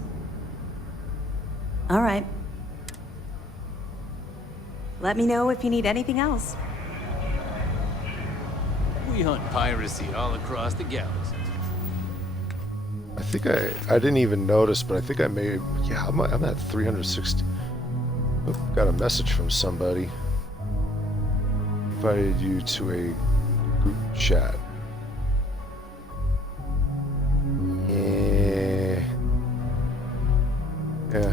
All right. Let me know if you need anything else. We hunt piracy all across the galaxy. I think I didn't even notice, but I think I may... Yeah, I'm at 360. Oh, got a message from somebody. Invited you to a group chat. Yeah.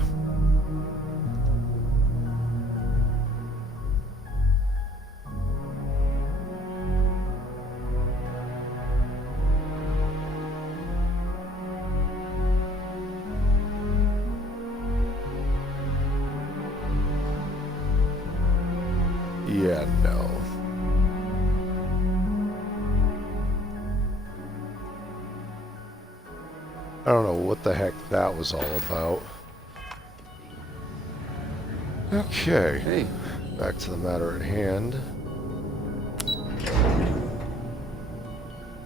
Yeah, no. I don't know what the heck that was all about. Okay. Hey. Back to the matter at hand.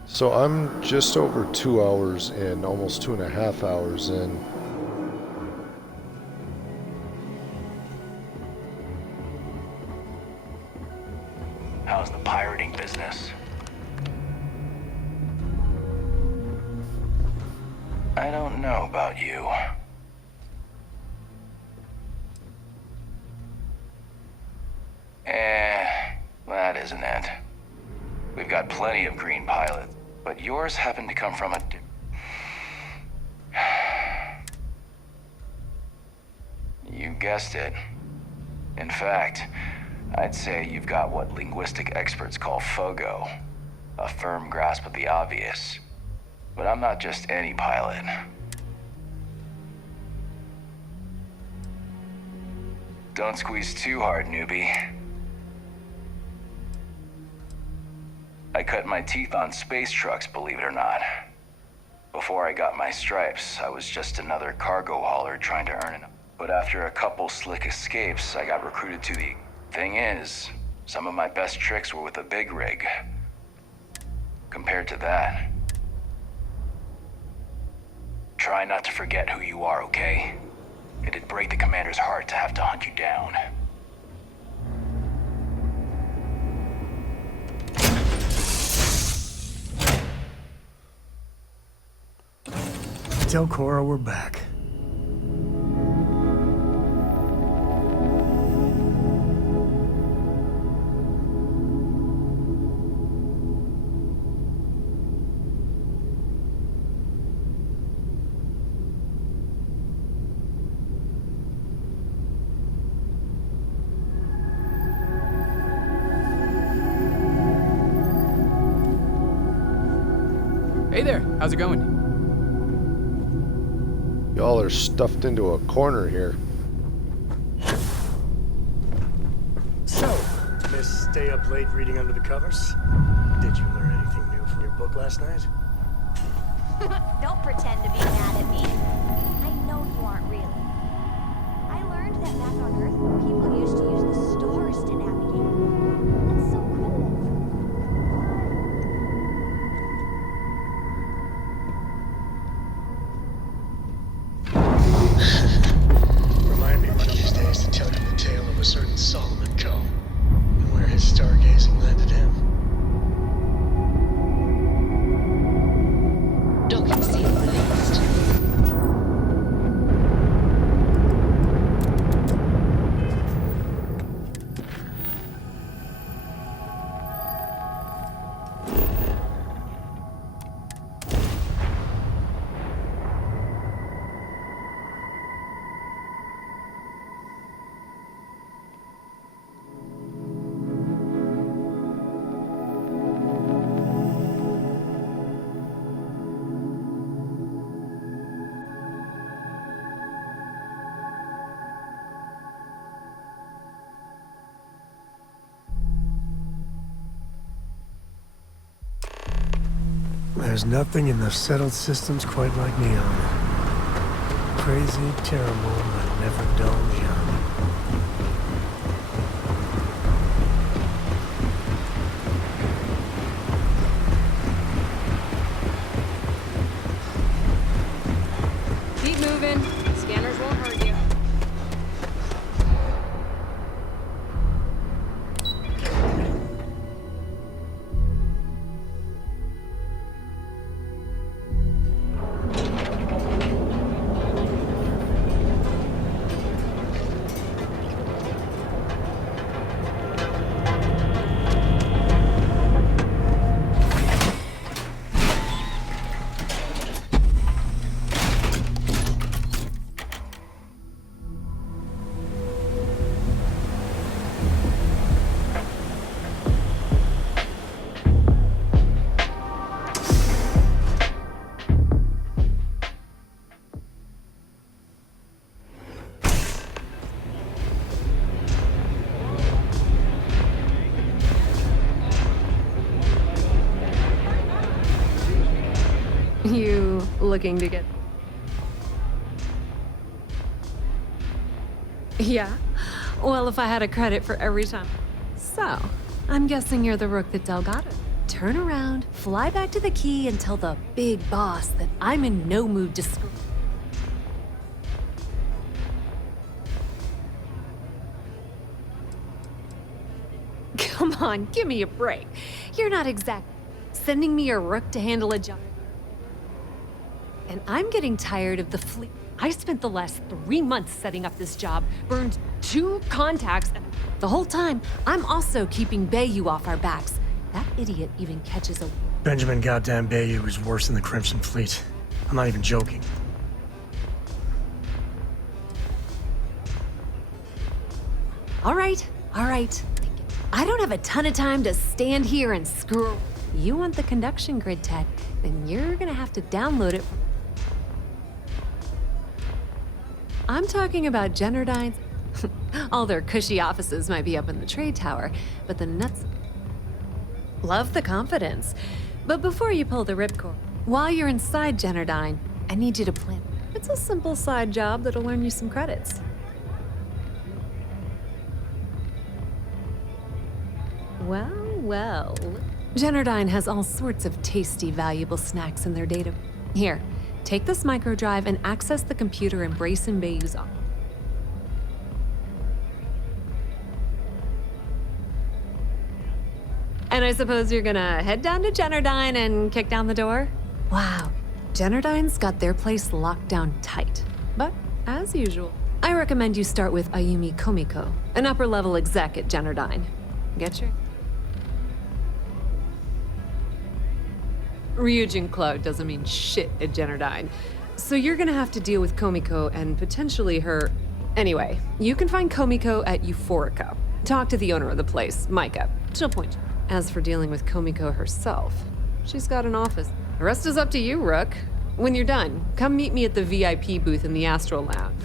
So I'm just over 2 hours in, almost 2.5 hours in. How's the pirating business? I don't know about you. That isn't it. We've got plenty of green pilots, but yours happen to come from a... You guessed it. In fact, I'd say you've got what linguistic experts call FOGO, a firm grasp of the obvious. But I'm not just any pilot. Don't squeeze too hard, newbie. I cut my teeth on space trucks, believe it or not. Before I got my stripes, I was just another cargo hauler trying to earn it. But after a couple slick escapes, I got recruited to the... Thing is, some of my best tricks were with a big rig. Compared to that... Try not to forget who you are, okay? It'd break the commander's heart to have to hunt you down. Tell Cora we're back. Hey there, how's it going? Y'all are stuffed into a corner here. So, Miss stay up late reading under the covers? Did you learn anything new from your book last night? Don't pretend to be mad at me. I know you aren't really. I learned that back on Earth, people used to use the stars to navigate. That's so cool. Remind me one of these days to tell you the tale of a certain Solomon Coe, and where his stargazing landed him. Docking seal released. There's nothing in the settled systems quite like Neon. Crazy, terrible, but never dull Neon. Keep moving. Scanners won't hurt you. You looking to get... Yeah? Well, if I had a credit for every time... So, I'm guessing you're the rook that Delgado. Turn around, fly back to the key, and tell the big boss that I'm in no mood to screw... Come on, give me a break. You're not exactly sending me a rook to handle a job. And I'm getting tired of the fleet. I spent the last 3 months setting up this job, burned 2 contacts, and the whole time, I'm also keeping Bayou off our backs. That idiot even catches a... Benjamin goddamn Bayou is worse than the Crimson Fleet. I'm not even joking. All right. I I don't have a ton of time to stand here and screw. You want the conduction grid tech, then you're gonna have to download it. I'm talking about Generdyne's. All their cushy offices might be up in the trade tower, but the nuts. Love the confidence. But before you pull the ripcord, while you're inside Generdyne, I need you to plan. It's a simple side job that'll earn you some credits. Well. Generdyne has all sorts of tasty, valuable snacks in their data. Here, take this microdrive and access the computer in Brayson Bayou's office. And I suppose you're gonna head down to Generdyne and kick down the door? Wow, Generdyne's got their place locked down tight. But, as usual, I recommend you start with Ayumi Komiko, an upper-level exec at Generdyne. Get your... Ryujin Cloud doesn't mean shit at Generdyne. So you're gonna have to deal with Komiko and potentially her... Anyway, you can find Komiko at Euphorica. Talk to the owner of the place, Micah. She'll point you. As for dealing with Komiko herself, she's got an office. The rest is up to you, Rook. When you're done, come meet me at the VIP booth in the Astral Lounge.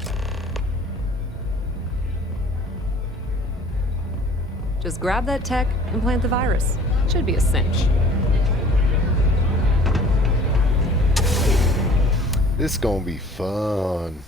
Just grab that tech and plant the virus. Should be a cinch. This gonna be fun.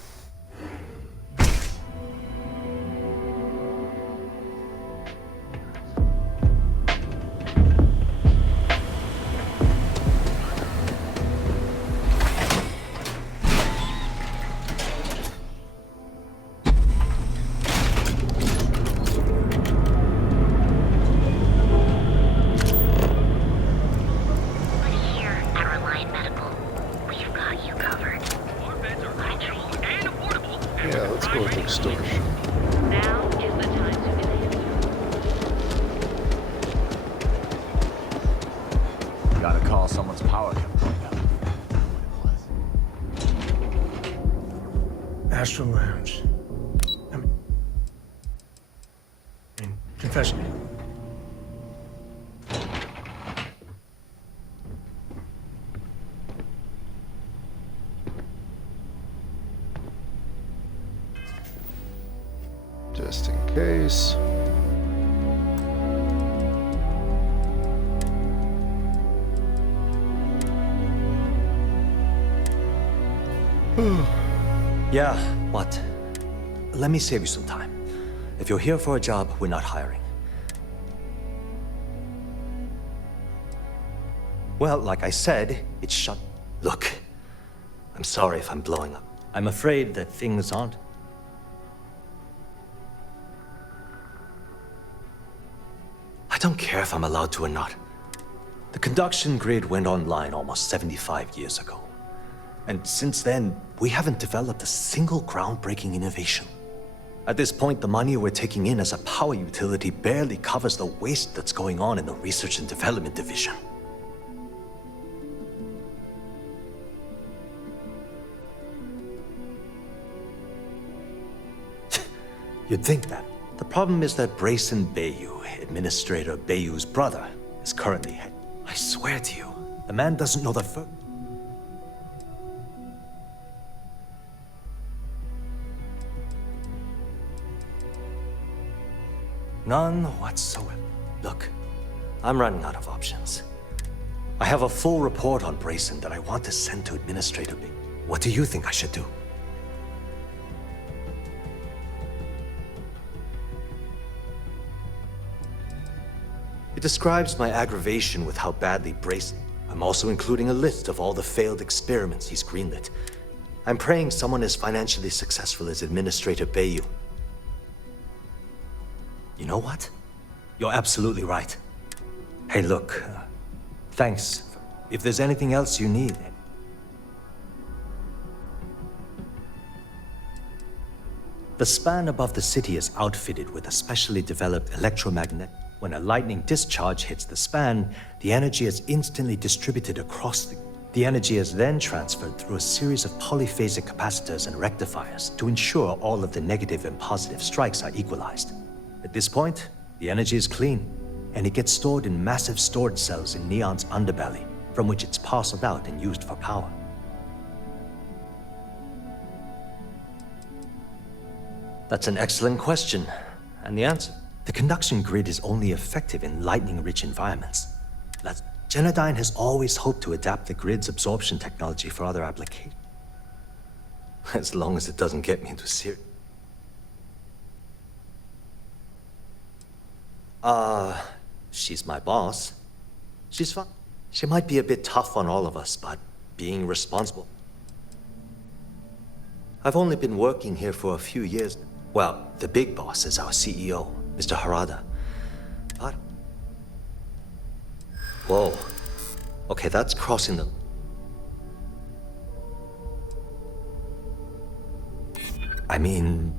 Astral Lounge. Confession. Just in case. Yeah, what? Let me save you some time. If you're here for a job, we're not hiring. Well, like I said, it's shut. Look, I'm sorry if I'm blowing up. I'm afraid that things aren't. I don't care if I'm allowed to or not. The conduction grid went online almost 75 years ago. And since then, we haven't developed a single groundbreaking innovation. At this point, the money we're taking in as a power utility barely covers the waste that's going on in the research and development division. You'd think that. The problem is that Brayson Bayou, Administrator Bayou's brother, is currently head. I swear to you, the man doesn't know the first. None whatsoever. Look, I'm running out of options. I have a full report on Brayson that I want to send to Administrator Bayou. What do you think I should do? It describes my aggravation with how badly Brayson. I'm also including a list of all the failed experiments he's greenlit. I'm praying someone as financially successful as Administrator Bayou. You know what? You're absolutely right. Hey, look, thanks. If there's anything else you need... The span above the city is outfitted with a specially developed electromagnet. When a lightning discharge hits the span, the energy is instantly distributed across the... The energy is then transferred through a series of polyphasic capacitors and rectifiers to ensure all of the negative and positive strikes are equalized. At this point, The energy is clean, and it gets stored in massive storage cells in Neon's underbelly, from which it's parceled out and used for power. That's an excellent question. And the answer? The conduction grid is only effective in lightning-rich environments. Genodyne has always hoped to adapt the grid's absorption technology for other applications. As long as it doesn't get me into serious... She's my boss. She's fun. She might be a bit tough on all of us, but being responsible. I've only been working here for a few years. Well, the big boss is our CEO, Mr. Harada. But... Whoa. Okay, that's crossing the... I mean...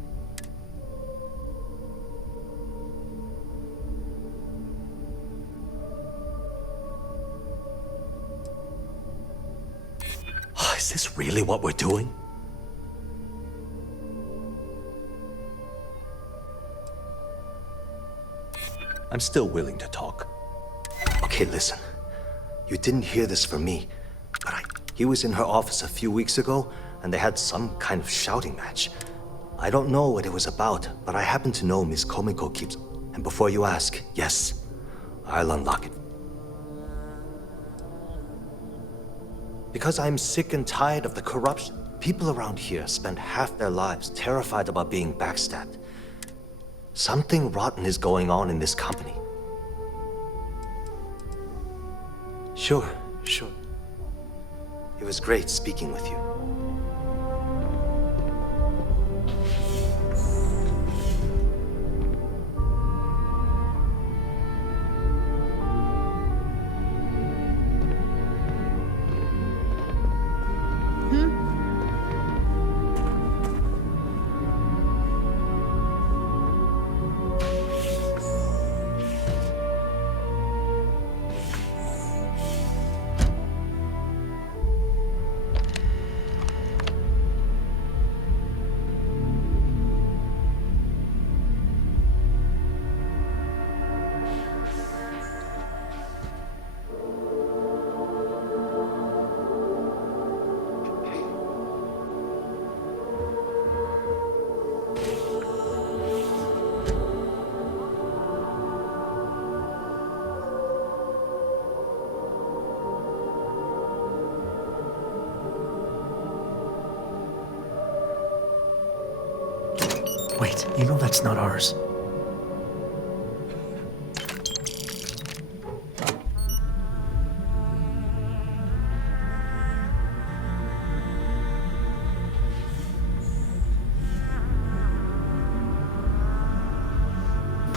Is this really what we're doing? I'm still willing to talk. Okay, listen. You didn't hear this from me, but he was in her office a few weeks ago, and they had some kind of shouting match. I don't know what it was about, but I happen to know Miss Komiko keeps... And before you ask, yes, I'll unlock it. Because I'm sick and tired of the corruption. People around here spend half their lives terrified about being backstabbed. Something rotten is going on in this company. Sure. It was great speaking with you. Wait, you know that's not ours.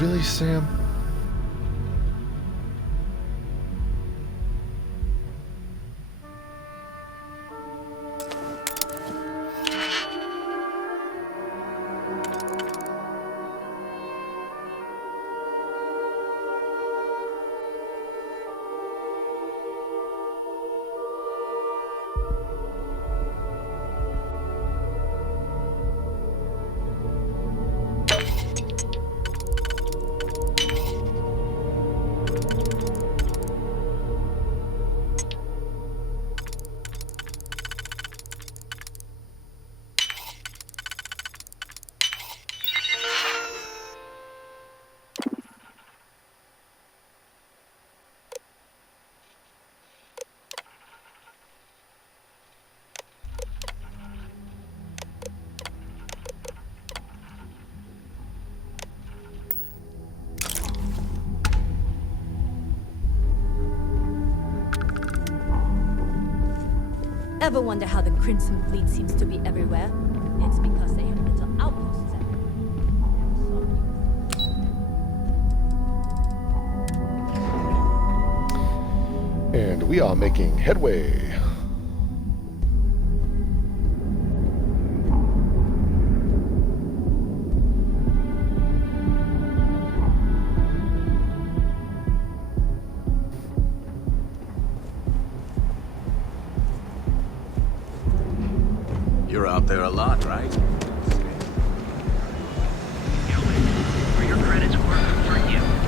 Really, Sam? Ever wonder how the Crimson Fleet seems to be everywhere? It's because they have little outposts everywhere. And we are making headway. You're out there a lot, right? For your credits, working for you.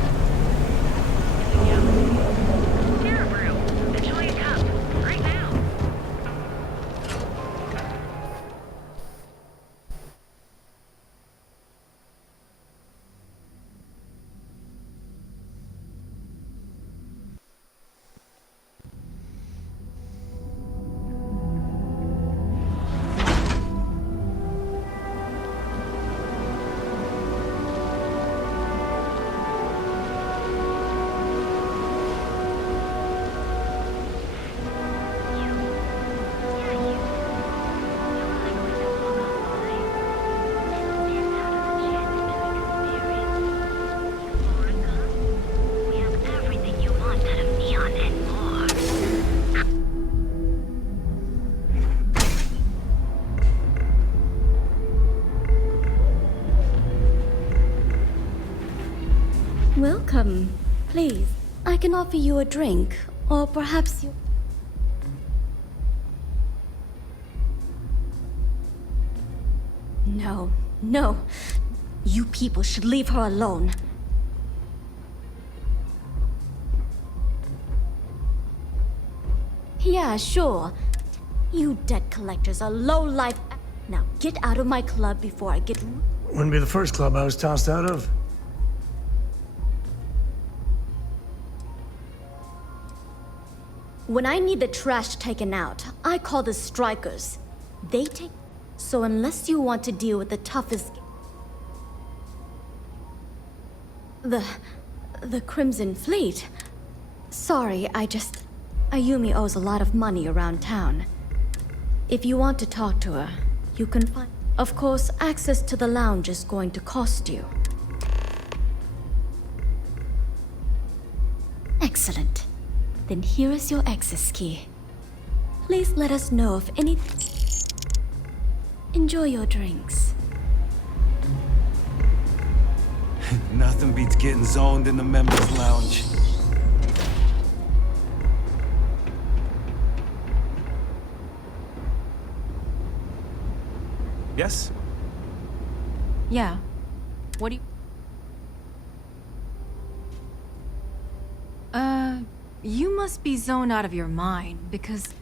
Welcome. Please, I can offer you a drink, or perhaps you... No, no. You people should leave her alone. Yeah, sure. You debt collectors are low-life... Now get out of my club before I get... Wouldn't be the first club I was tossed out of. When I need the trash taken out, I call the strikers. They take... So unless you want to deal with the toughest... The Crimson Fleet... Sorry, Ayumi owes a lot of money around town. If you want to talk to her, you can find... Of course, access to the lounge is going to cost you. Excellent. Then here is your access key. Please let us know if anything... Enjoy your drinks. Nothing beats getting zoned in the members' lounge. Yes? Yeah. What do you... You must be zoned out of your mind, because...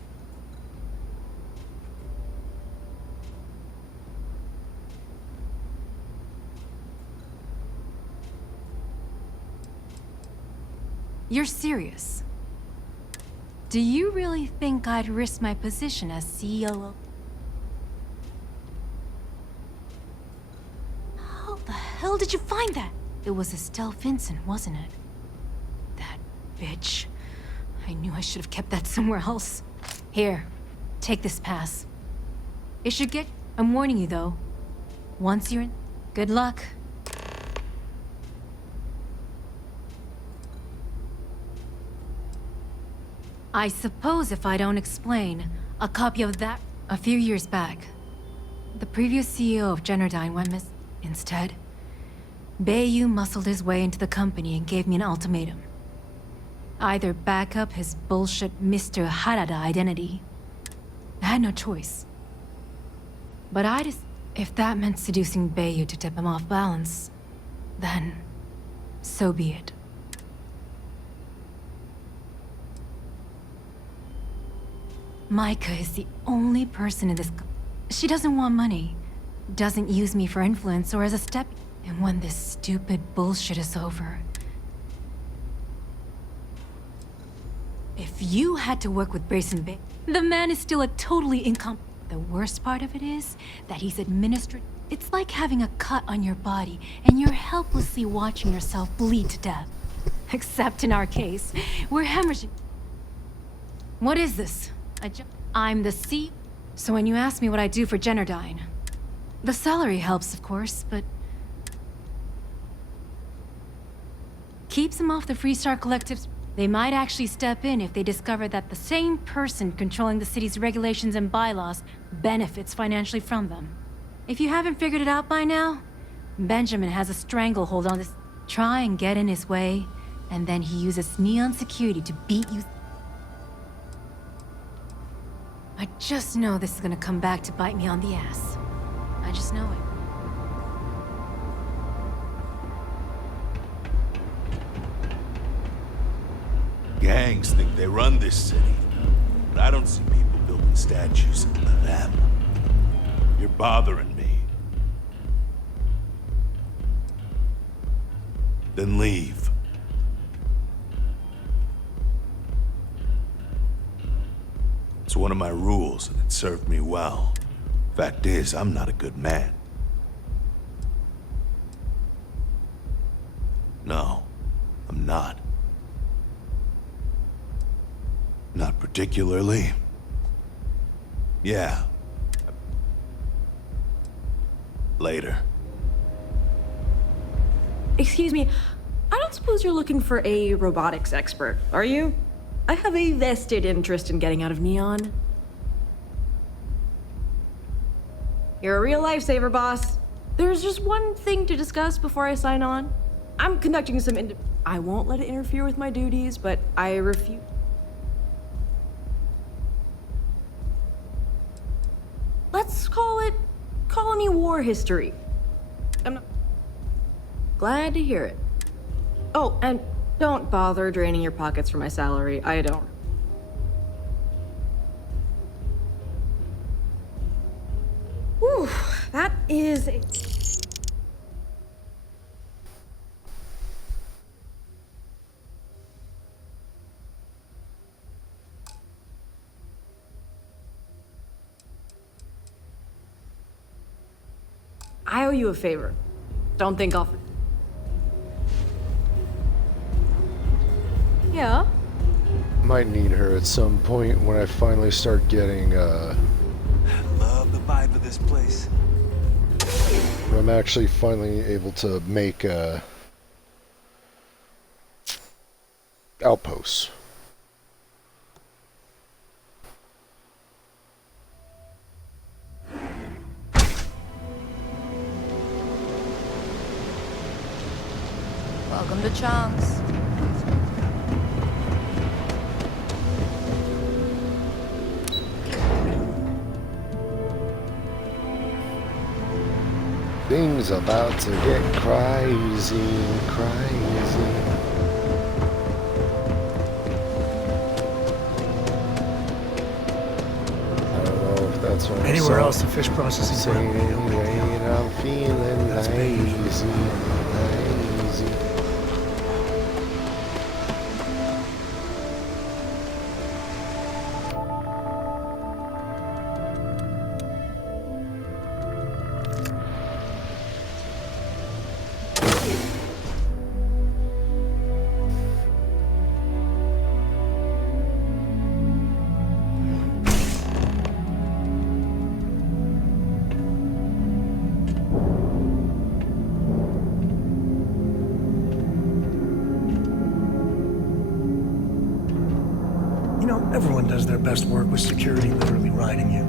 You're serious? Do you really think I'd risk my position as CEO of... How the hell did you find that? It was Estelle Vincent, wasn't it? That bitch. I knew I should have kept that somewhere else. Here, take this pass. It should get... I'm warning you, though. Once you're in... Good luck. I suppose if I don't explain, a copy of that... A few years back, the previous CEO of Generdyne went missing. Instead, Bayu muscled his way into the company and gave me an ultimatum. Either back up his bullshit Mr. Harada identity. I had no choice. But if that meant seducing Bayu to tip him off balance, then so be it. Micah is the only person in this... She doesn't want money. Doesn't use me for influence or as a step... And when this stupid bullshit is over... If you had to work with Grayson Bay, the man is still a totally The worst part of it is that he's administered... It's like having a cut on your body and you're helplessly watching yourself bleed to death. Except in our case, we're hemorrhaging... What is this? I'm the C... So when you ask me what I do for Generdyne... The salary helps, of course, but... Keeps them off the Freestar Collective's... They might actually step in if they discover that the same person controlling the city's regulations and bylaws benefits financially from them. If you haven't figured it out by now, Benjamin has a stranglehold on this... Try and get in his way, and then he uses Neon security to beat you... I just know this is gonna come back to bite me on the ass. I just know it. Gangs think they run this city, but I don't see people building statues of them. You're bothering me. Then leave. It's one of my rules, and it served me well. Fact is, I'm not a good man. No, I'm not. Not particularly. Yeah. Later. Excuse me, I don't suppose you're looking for a robotics expert, are you? I have a vested interest in getting out of Neon. You're a real lifesaver, boss. There's just one thing to discuss before I sign on. I'm conducting some I won't let it interfere with my duties, but I refuse. Let's call it colony war history. I'm not glad to hear it. Oh, and don't bother draining your pockets for my salary. I don't. Whew, that is a... I owe you a favor. Don't think I'll... Yeah? Might need her at some point when I finally start getting, I love the vibe of this place. I'm actually finally able to make, outposts. Welcome to Chong's. Things about to get crazy, crazy. I don't know if that's what Anywhere else the fish processing saying, plant. I'm feeling That's lazy, lazy. You know, everyone does their best work with security literally riding you.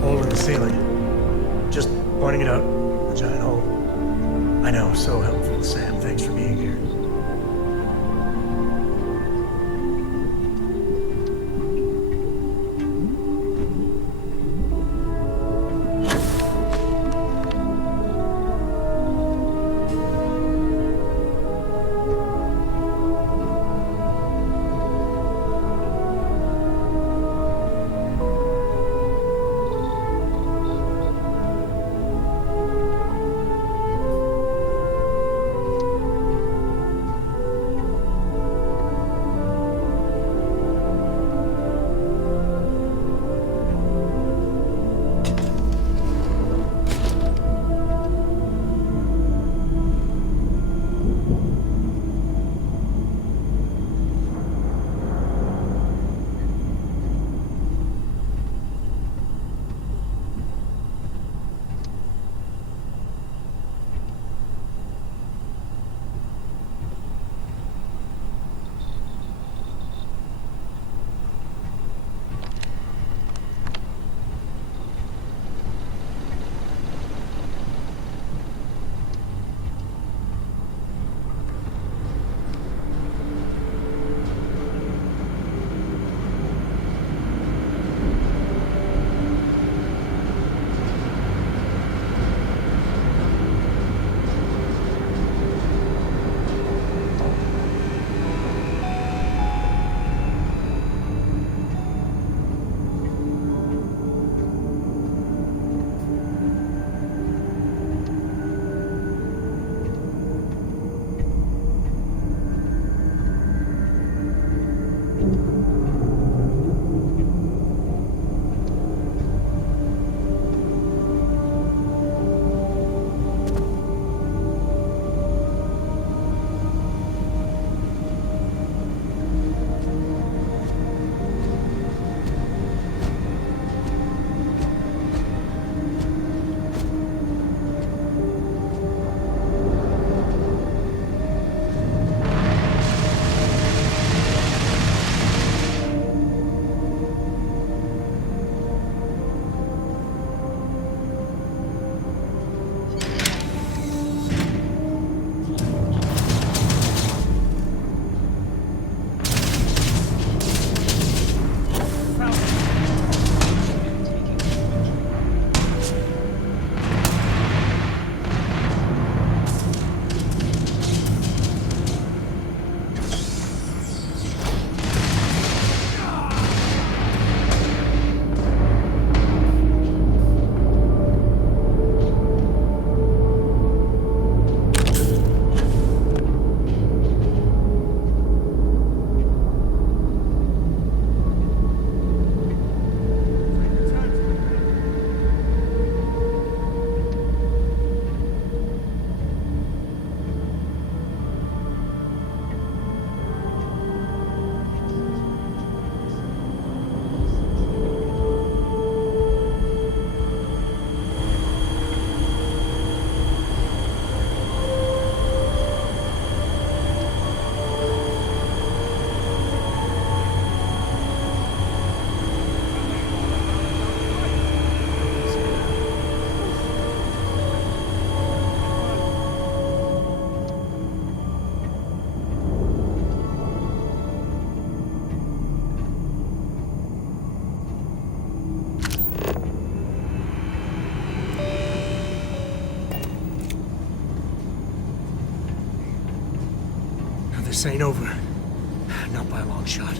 Hole in the ceiling. Just pointing it out. A giant hole. I know, so helpful, Sam. Thanks for being here. This ain't over. Not by a long shot.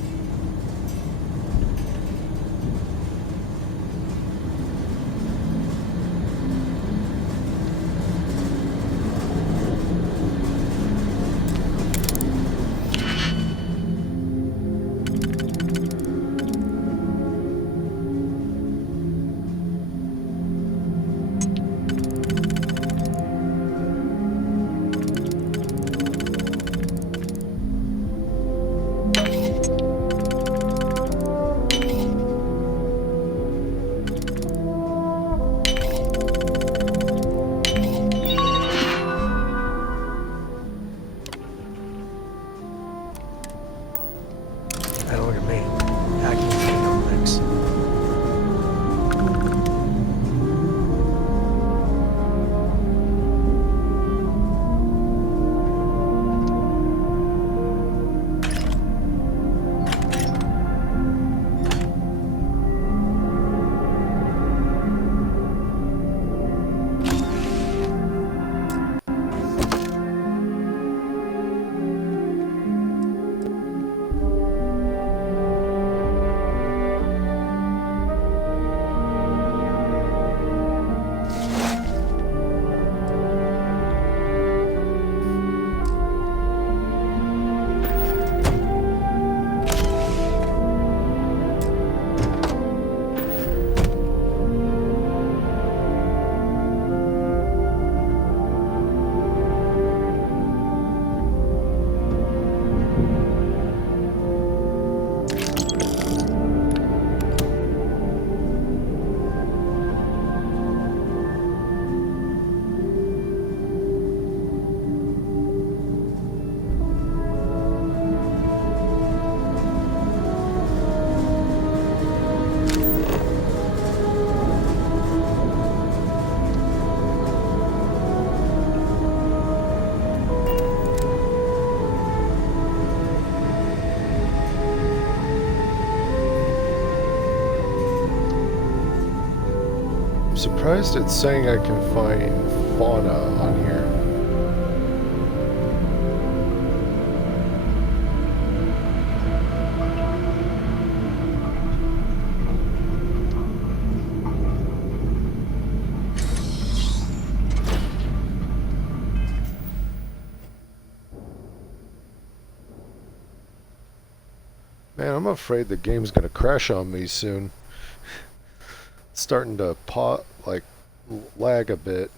Surprised it's saying I can find fauna on here. Man, I'm afraid the game's gonna crash on me soon. It's starting to lag a bit.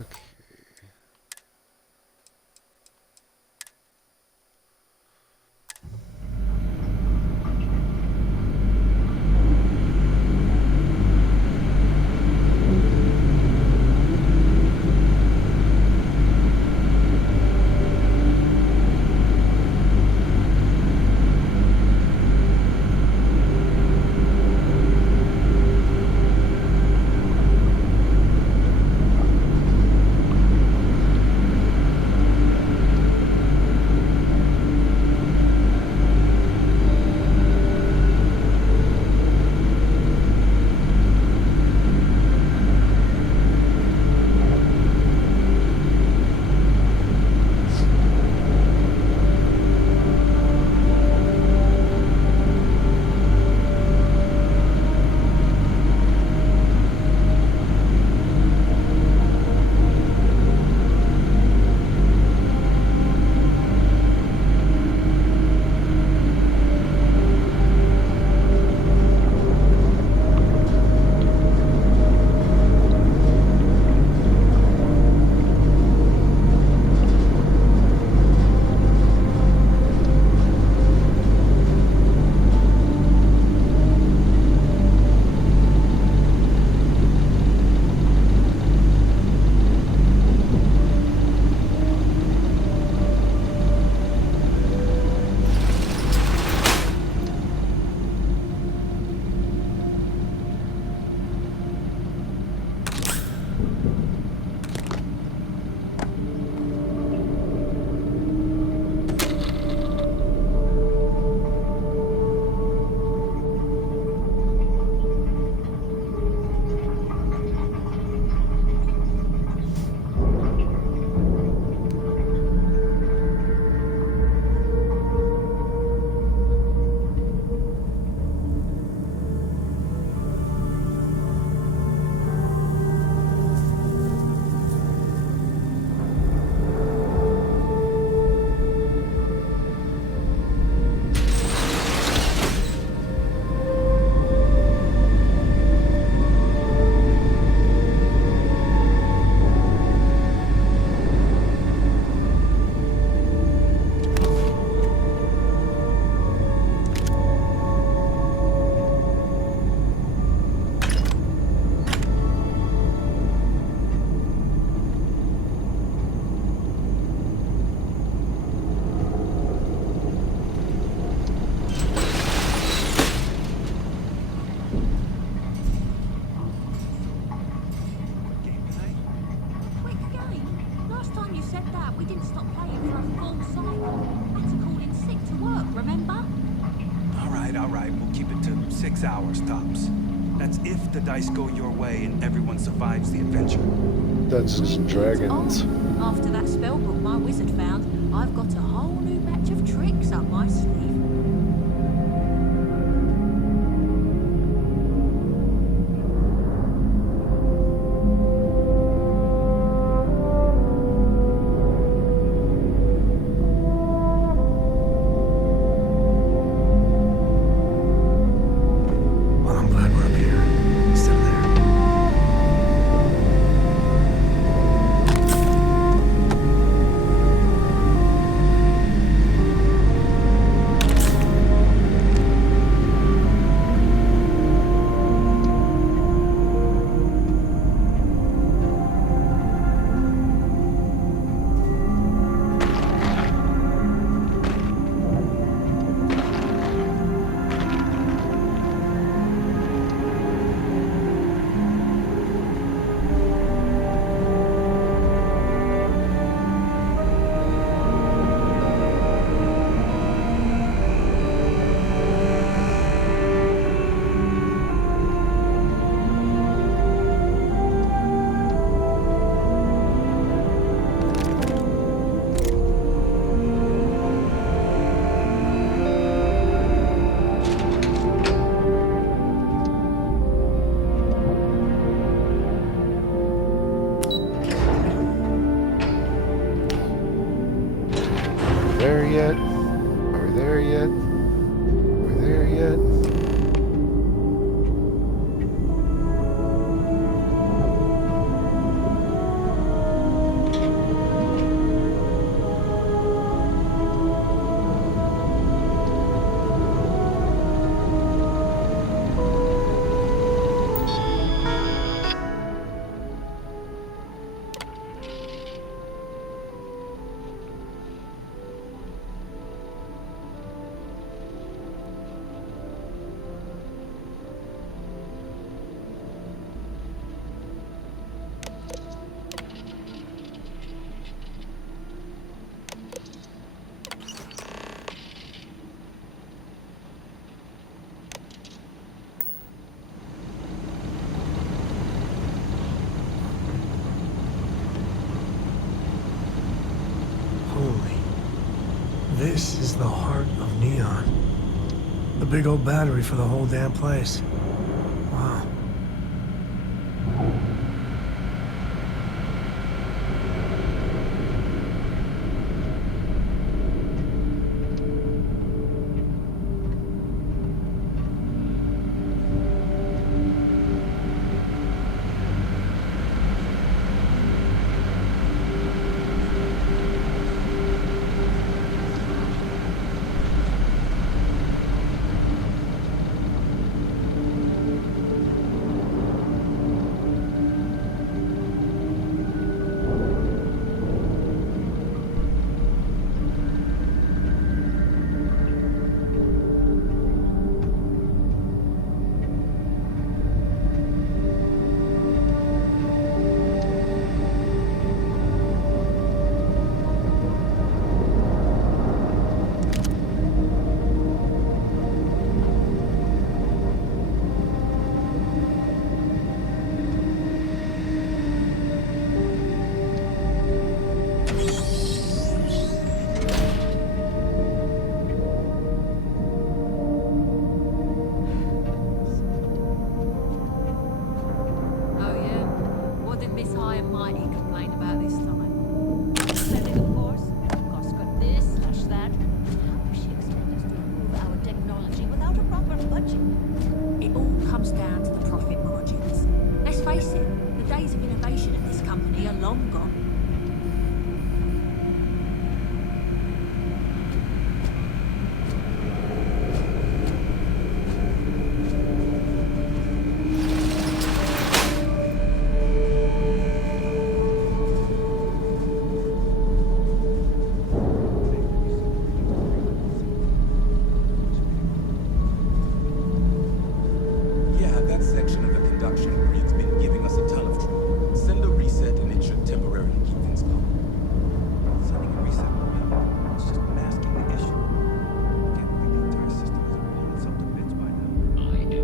Okay. 6 hours tops. That's if the dice go your way and everyone survives the adventure. Dungeons and Dragons. After that spellbook my wizard found, I've got a whole new batch of tricks up my sleeve. Well, I'm glad we're up here instead of there. There yet? Are we there yet? Are we there yet? Holy. This is the heart of Neon. The big old battery for the whole damn place. Wow. Oh yeah? What did Miss High and Mighty complain about this time? Spending, of course. Cost cut this, slash that. How does she expect us to improve our technology without a proper budget? It all comes down to the profit margins. Let's face it, the days of innovation at this company are long gone. Yeah, that section of the conduction grid's been giving us a ton of trouble. Send a reset and it should temporarily keep things going. Sending a reset will help. It's just masking the issue. I can't believe the entire system isn't blown itself to bits by now. I do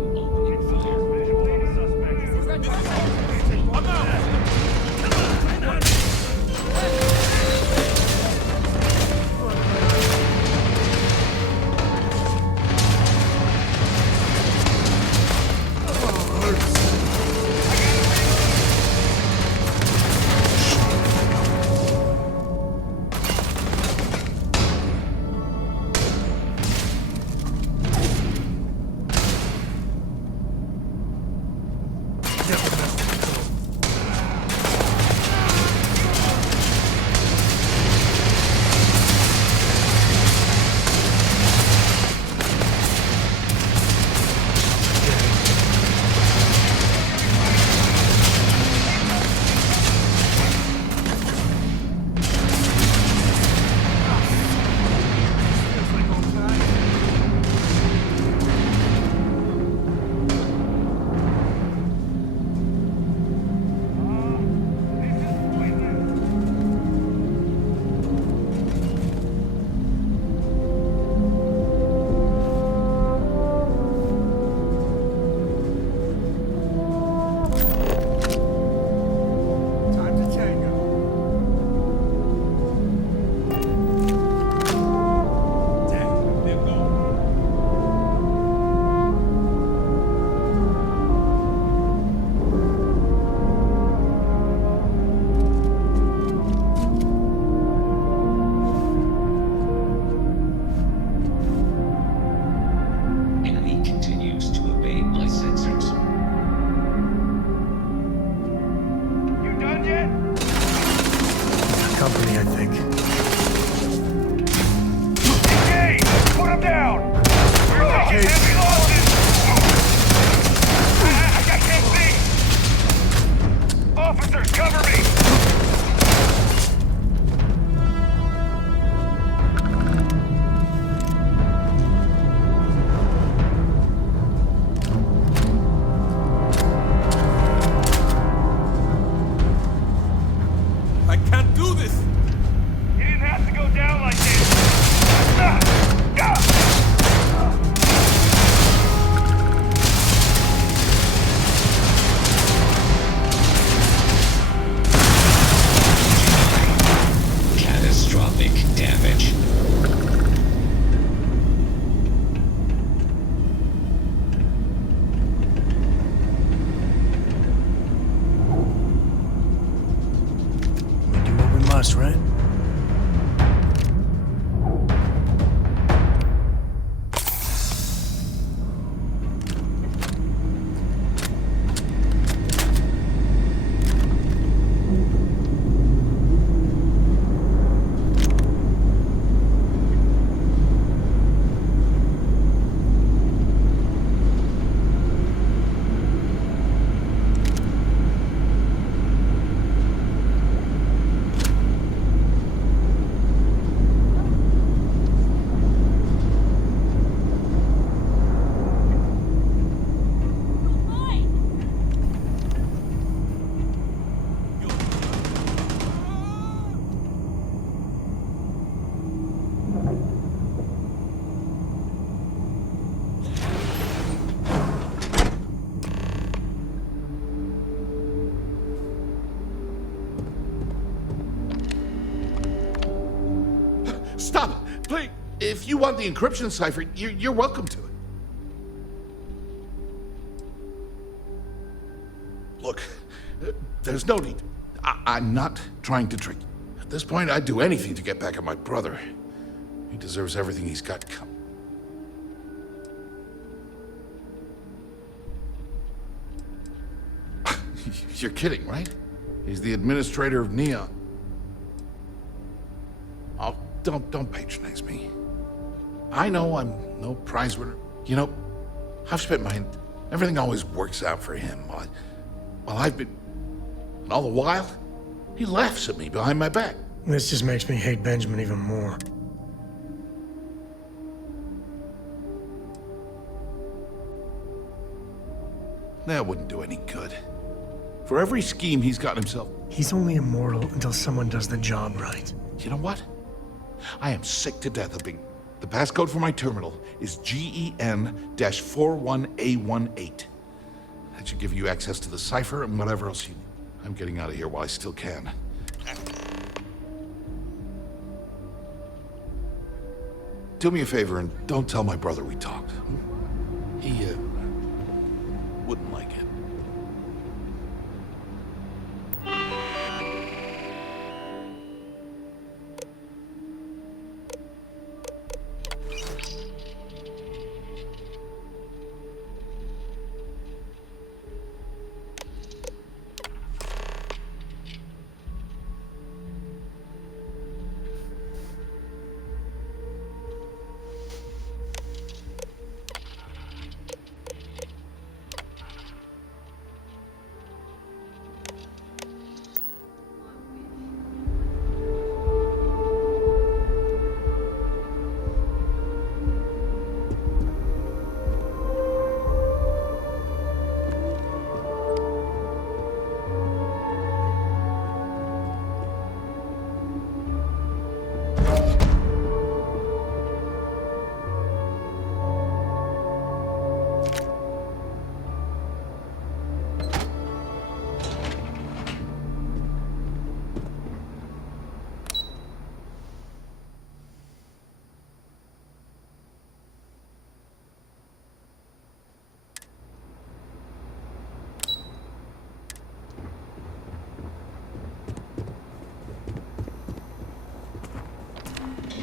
company, I think. Engage! Put him down! We're taking heavy losses! I can't see! Officers, cover me! I can't do this! You didn't have to go down like this! Catastrophic damage. We do what we must, right? Stop! Please! If you want the encryption cipher, you're welcome to it. Look, there's no need. I'm not trying to trick you. At this point, I'd do anything to get back at my brother. He deserves everything he's got coming. You're kidding, right? He's the administrator of Neon. Oh, don't patronize me. I know I'm no prize winner. You know, I've spent everything always works out for him while I've been... And all the while, he laughs at me behind my back. This just makes me hate Benjamin even more. That wouldn't do any good. For every scheme he's got himself... He's only immortal until someone does the job right. You know what? I am sick to death of being... The passcode for my terminal is GEN-41A18. That should give you access to the cipher and whatever else you need. I'm getting out of here while I still can. Do me a favor and don't tell my brother we talked. He, wouldn't like it.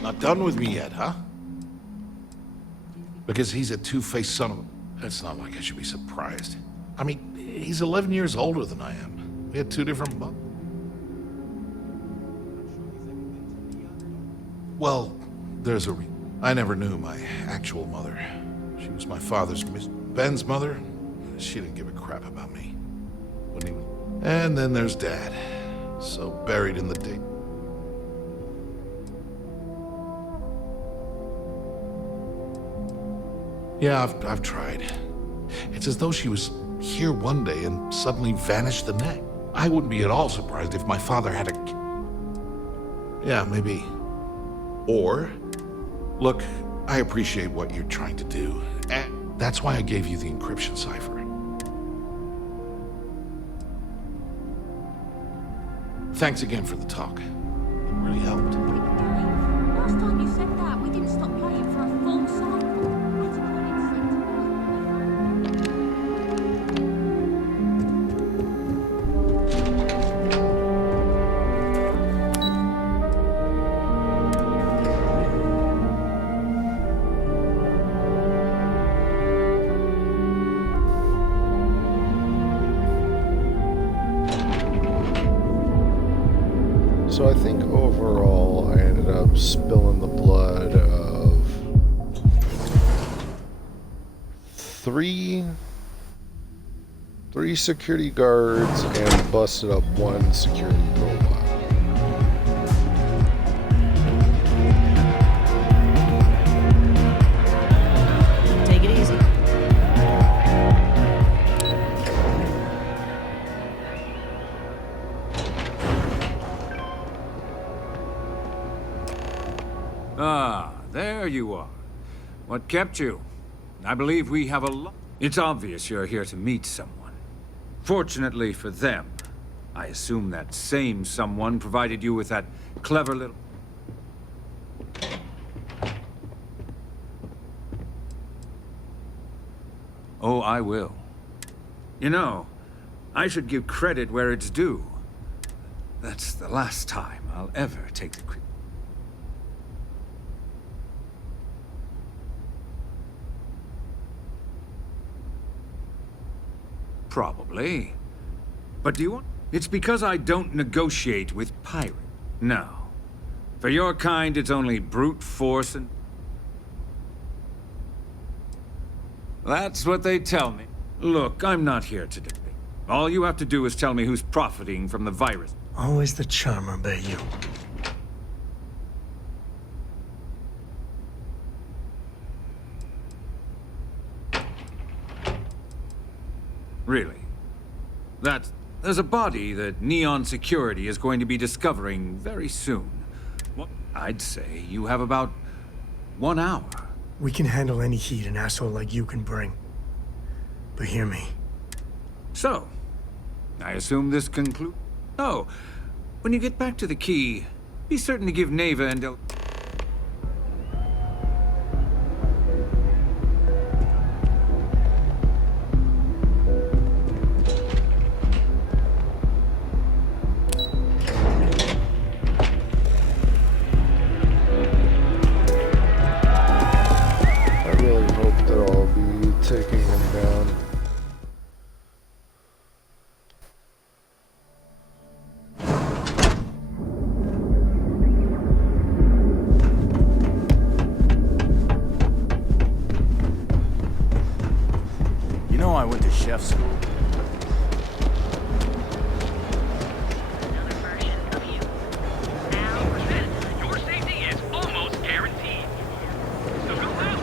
Not done with me yet, huh? Because he's a two-faced son of a... It's not like I should be surprised. I mean, he's 11 years older than I am. We had two different Well, there's a I never knew my actual mother. She was my father's Ben's mother. She didn't give a crap about me. Wouldn't even... And then there's Dad. So buried in the dig. Yeah, I've tried. It's as though she was here one day and suddenly vanished the next. I wouldn't be at all surprised if my father had a... Yeah, maybe. Or, look, I appreciate what you're trying to do. And that's why I gave you the encryption cipher. Thanks again for the talk. It really helped. Last time you said that, we didn't stop playing for a full cycle. So I think overall I ended up spilling the blood of three security guards and busted up one security robot. Take it easy. Ah, there you are. What kept you? I believe we have a lot. It's obvious you're here to meet someone. Fortunately for them, I assume that same someone provided you with that clever little... Oh, I will. You know, I should give credit where it's due. That's the last time I'll ever take the credit. Probably. But do you want... It's because I don't negotiate with pirates. No. For your kind, it's only brute force and... That's what they tell me. Look, I'm not here to debate. All you have to do is tell me who's profiting from the virus. Always the charmer, Bayou. Really? There's a body that Neon Security is going to be discovering very soon. Well, I'd say you have about 1 hour. We can handle any heat an asshole like you can bring. But hear me. So, I assume this concludes... Oh, when you get back to the key, be certain to give Neva and Del... Taking him down. You know I went to chef school. Your safety is almost guaranteed. So go out.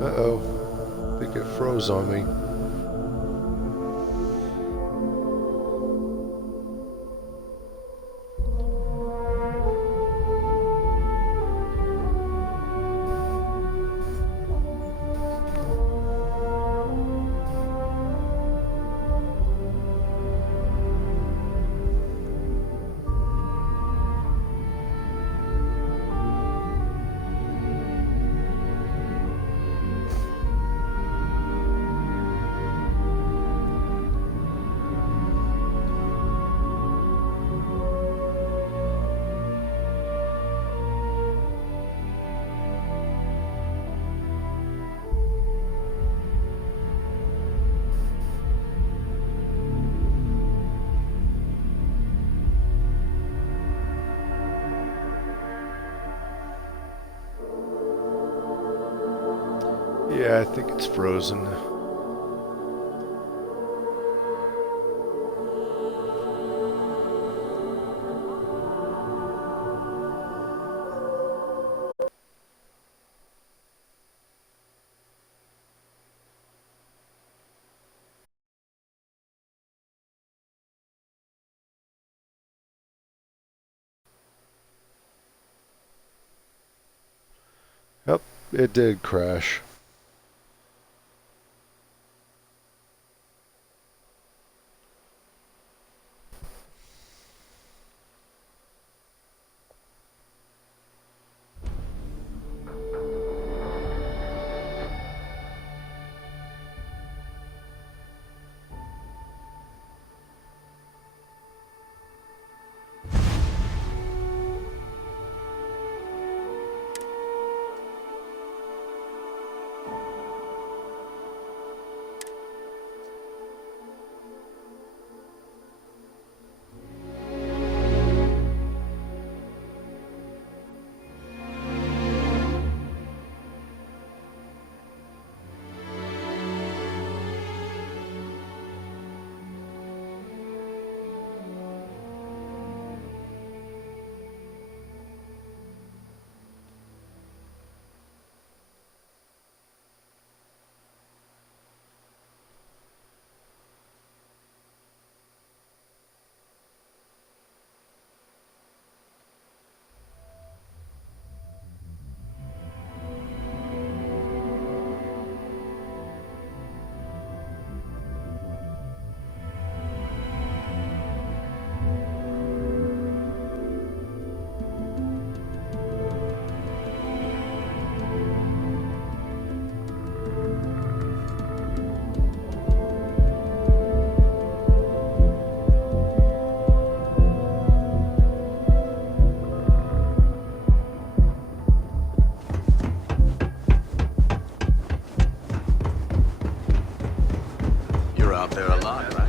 Uh-oh. I think it froze on me. Yeah, I think it's frozen. Yep, it did crash. You're out there a lot, right?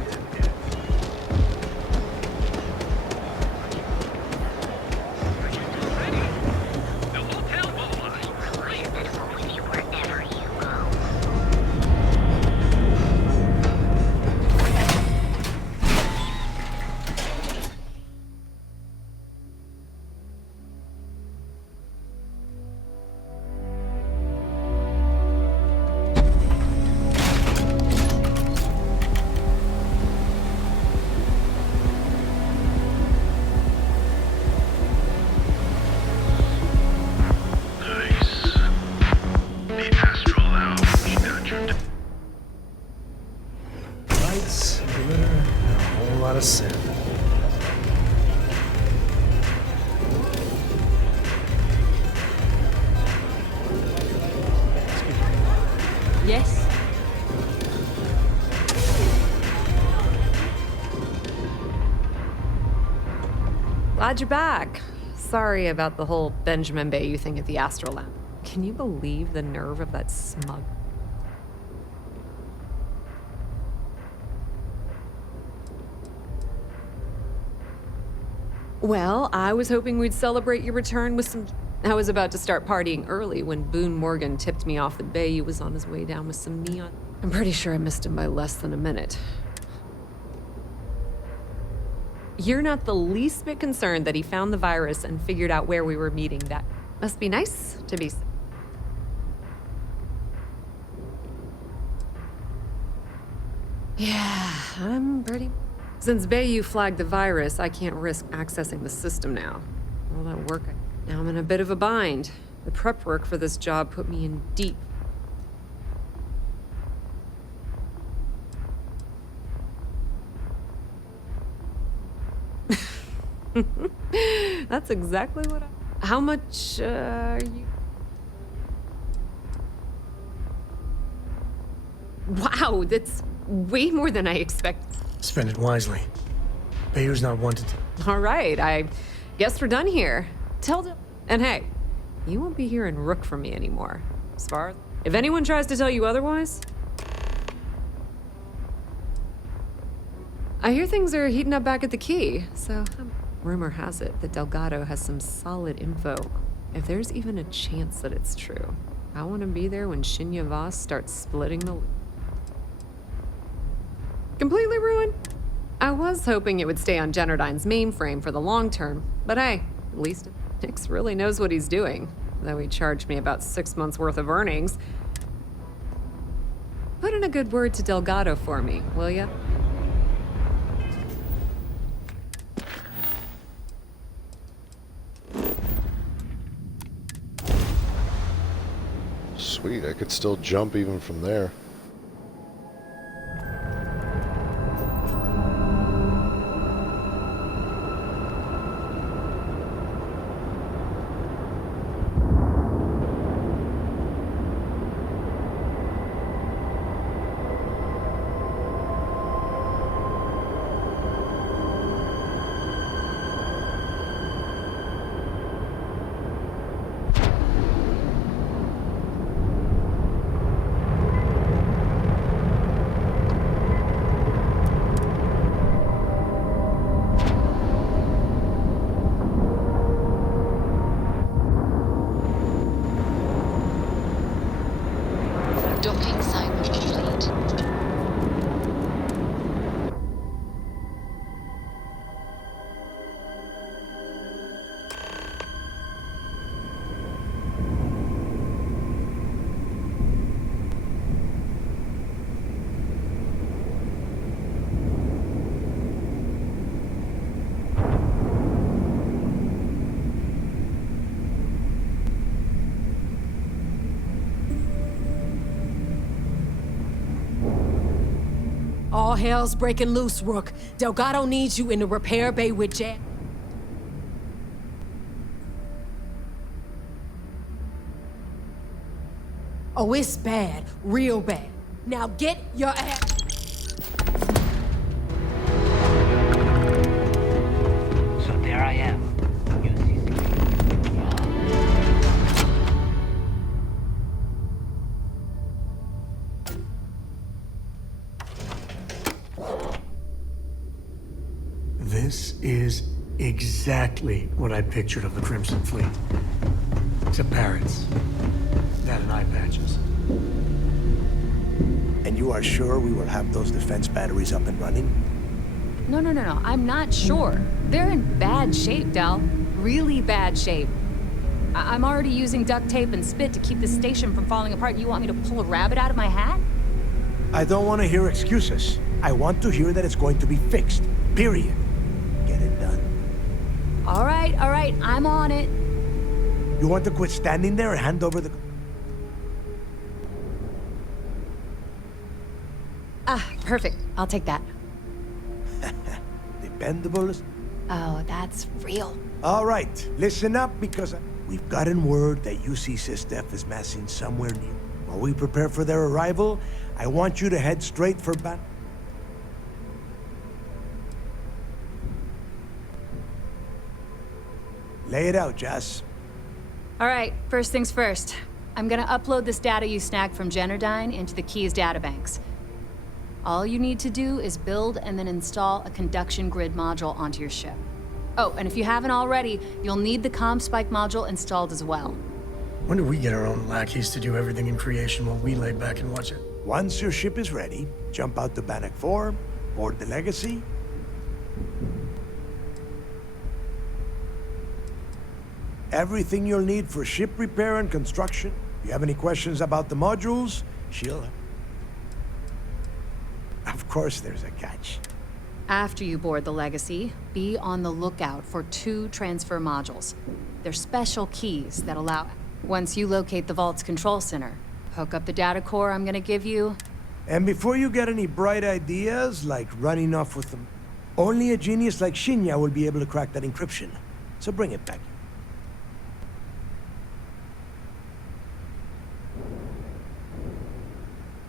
Lights, glitter, and a whole lot of sand. Yes? Glad you're back. Sorry about the whole Benjamin Bayou thing at the Astral Lab. Can you believe the nerve of that smug? Well, I was hoping we'd celebrate your return with some... I was about to start partying early when Boone Morgan tipped me off that Bayou was on his way down with some neon. I'm pretty sure I missed him by less than a minute. You're not the least bit concerned that he found the virus and figured out where we were meeting. That must be nice to be... Yeah, I'm pretty... Since Bayou flagged the virus, I can't risk accessing the system now. All that work, now I'm in a bit of a bind. The prep work for this job put me in deep. That's exactly what I... How much, are you... Wow, that's way more than I expected. Spend it wisely. Bayou's not wanted. All right, I guess we're done here. Tell them. And hey, you won't be hearing Rook from me anymore. As far as... If anyone tries to tell you otherwise... I hear things are heating up back at the Key, so... Rumor has it that Delgado has some solid info. If there's even a chance that it's true. I want to be there when Shinya Voss starts splitting the... Completely ruined? I was hoping it would stay on Generdyne's mainframe for the long term, but hey, at least Nix really knows what he's doing, though he charged me about 6 months' worth of earnings. Put in a good word to Delgado for me, will ya? Sweet, I could still jump even from there. Docking cycle complete. All hell's breaking loose, Rook. Delgado needs you in the repair bay with Jack. Oh, it's bad. Real bad. Now get your ass... So there I am. This is exactly what I pictured of the Crimson Fleet. Except parrots. That and eye patches. And you are sure we will have those defense batteries up and running? No. I'm not sure. They're in bad shape, Del. Really bad shape. I'm already using duct tape and spit to keep the station from falling apart. You want me to pull a rabbit out of my hat? I don't want to hear excuses. I want to hear that it's going to be fixed. Period. Get it done. All right. I'm on it. You want to quit standing there and hand over the... Ah, perfect. I'll take that. Dependable as... Oh, that's real. All right, listen up because we've gotten word that UC Systef is massing somewhere near. While we prepare for their arrival, I want you to head straight for Lay it out, Jess. All right, first things first. I'm gonna upload this data you snagged from Generdyne into the Keys databanks. All you need to do is build and then install a conduction grid module onto your ship. Oh, and if you haven't already, you'll need the comm spike module installed as well. When do we get our own lackeys to do everything in creation while we lay back and watch it? Once your ship is ready, jump out to Bannock 4, board the Legacy. Everything you'll need for ship repair and construction. If you have any questions about the modules, she'll... Of course there's a catch. After you board the Legacy, be on the lookout for 2 transfer modules. They're special keys that allow... Once you locate the Vault's control center, hook up the data core I'm gonna give you. And before you get any bright ideas, like running off with them, only a genius like Shinya will be able to crack that encryption. So bring it back.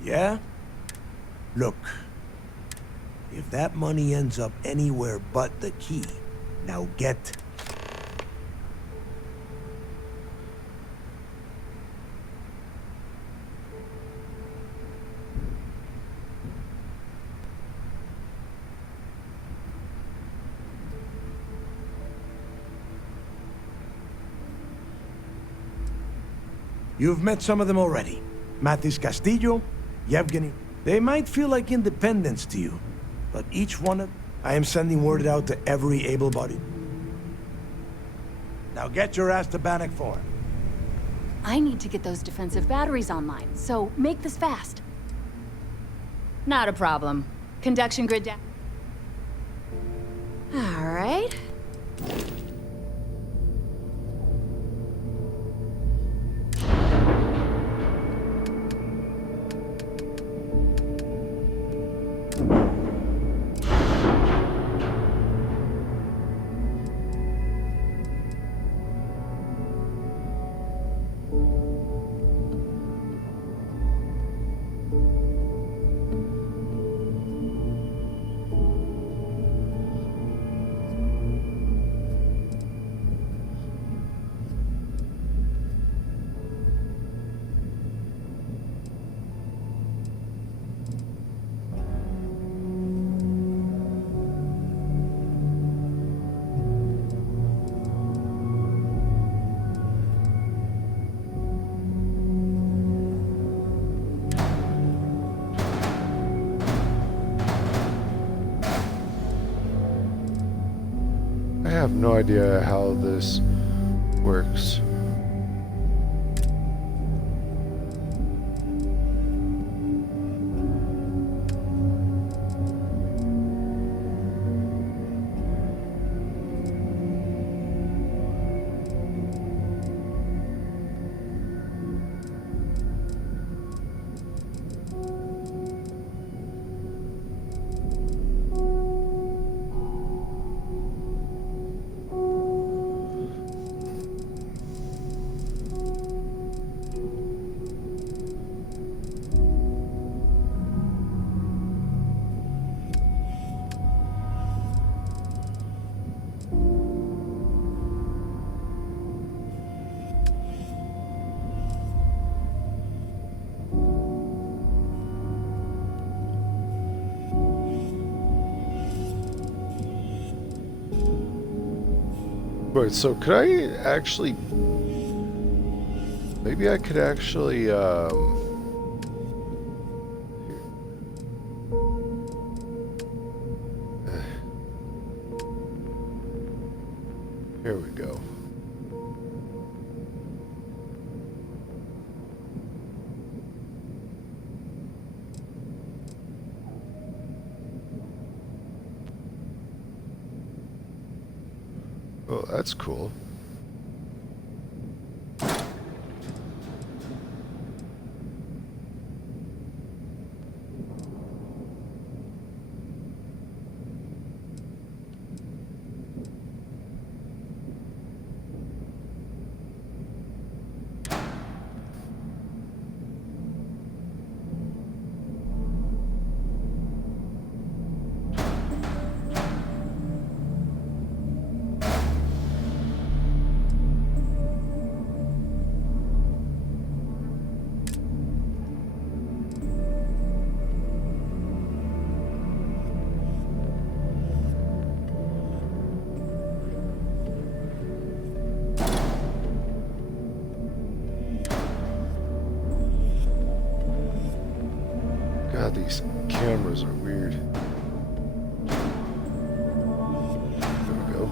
Yeah? Look. If that money ends up anywhere but the key, now get... You've met some of them already. Mathis Castillo, Yevgeny. They might feel like independents to you, but each one of... I am sending word out to every able-bodied. Now get your ass to Bannock 4. I need to get those defensive batteries online, so make this fast. Not a problem. Conduction grid down. All right. I have no idea how this works. Wait, so could I actually... Maybe I could actually, Here we go. Well, that's cool. God, these cameras are weird. There we go.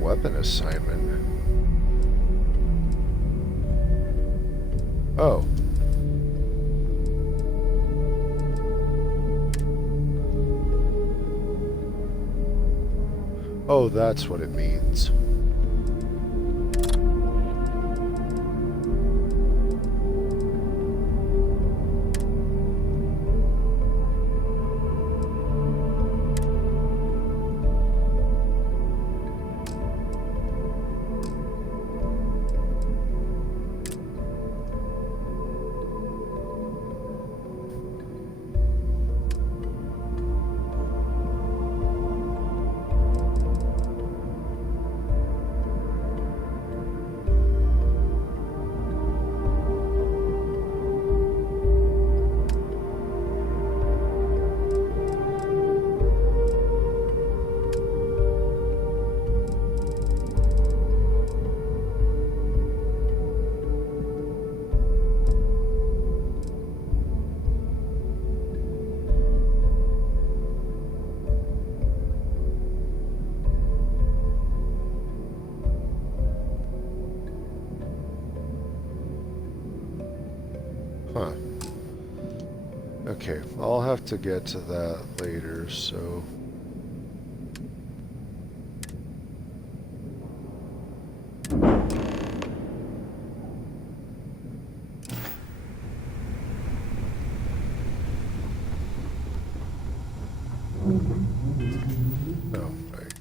Weapon assignment. Oh. Oh, that's what it means. Huh. Okay, I'll have to get to that later, so... Oh, right.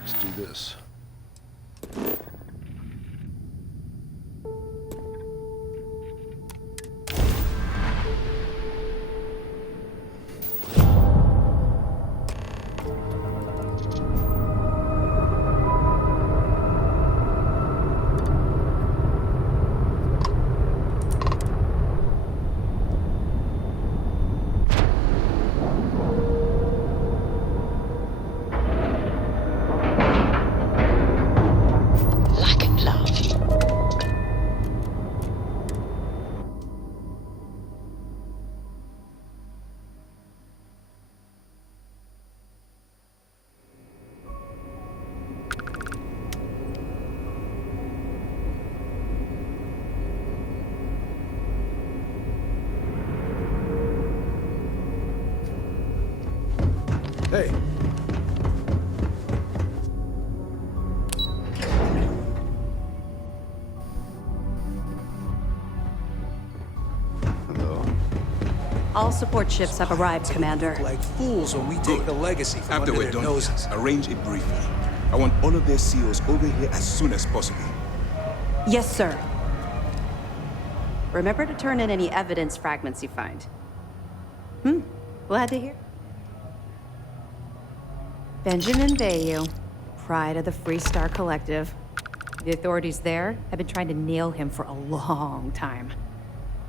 Let's do this. Lack and love. Hey. Hello. All support ships have arrived, Commander. Like fools when we take the legacy from After under we're their done, noses. arrange it briefly. I want all of their CEOs over here as soon as possible. Yes, sir. Remember to turn in any evidence fragments you find. Glad to hear. Benjamin Bayou, pride of the Free Star Collective. The authorities there have been trying to nail him for a long time.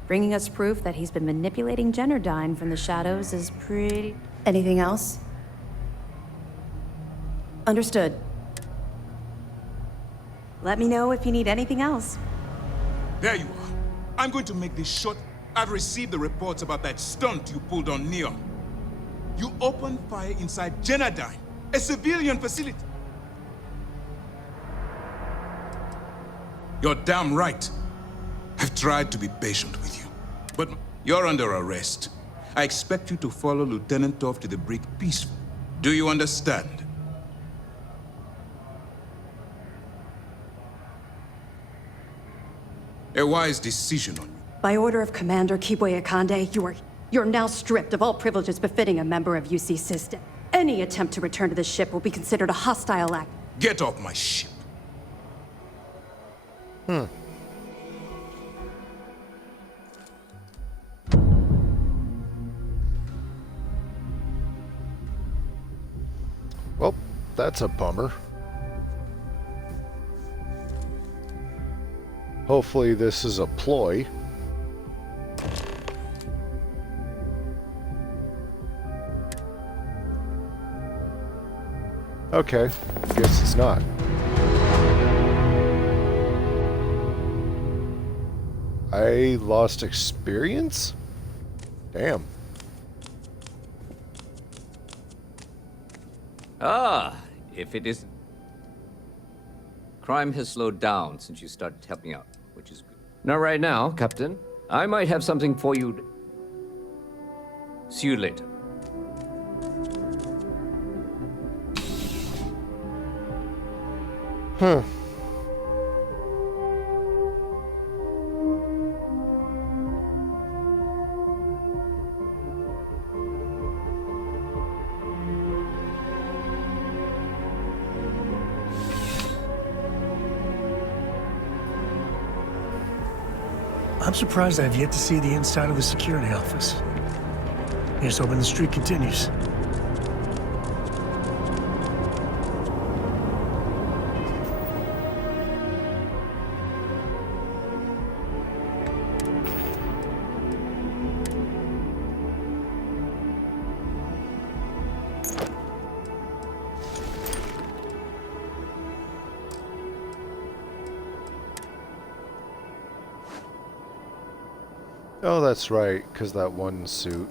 Bringing us proof that he's been manipulating Generdyne from the shadows is pretty... Anything else? Understood. Let me know if you need anything else. There you are. I'm going to make this short. I've received the reports about that stunt you pulled on Neon. You opened fire inside Generdyne, a civilian facility. You're damn right. I've tried to be patient with you, but you're under arrest. I expect you to follow Lieutenant Toff to the brig peacefully. Do you understand? A wise decision on you. By order of Commander Kibwe Akande, you're now stripped of all privileges befitting a member of UC System. Any attempt to return to the ship will be considered a hostile act. Get off my ship. Well, that's a bummer. Hopefully this is a ploy. Okay, guess it's not. I lost experience? Damn. Ah, if it isn't. Crime has slowed down since you started helping out, which is good. Not right now, Captain. I might have something for you. See you later. I'm surprised I've yet to see the inside of the security office. Here's hoping the streak continues. Oh, that's right, because that one suit.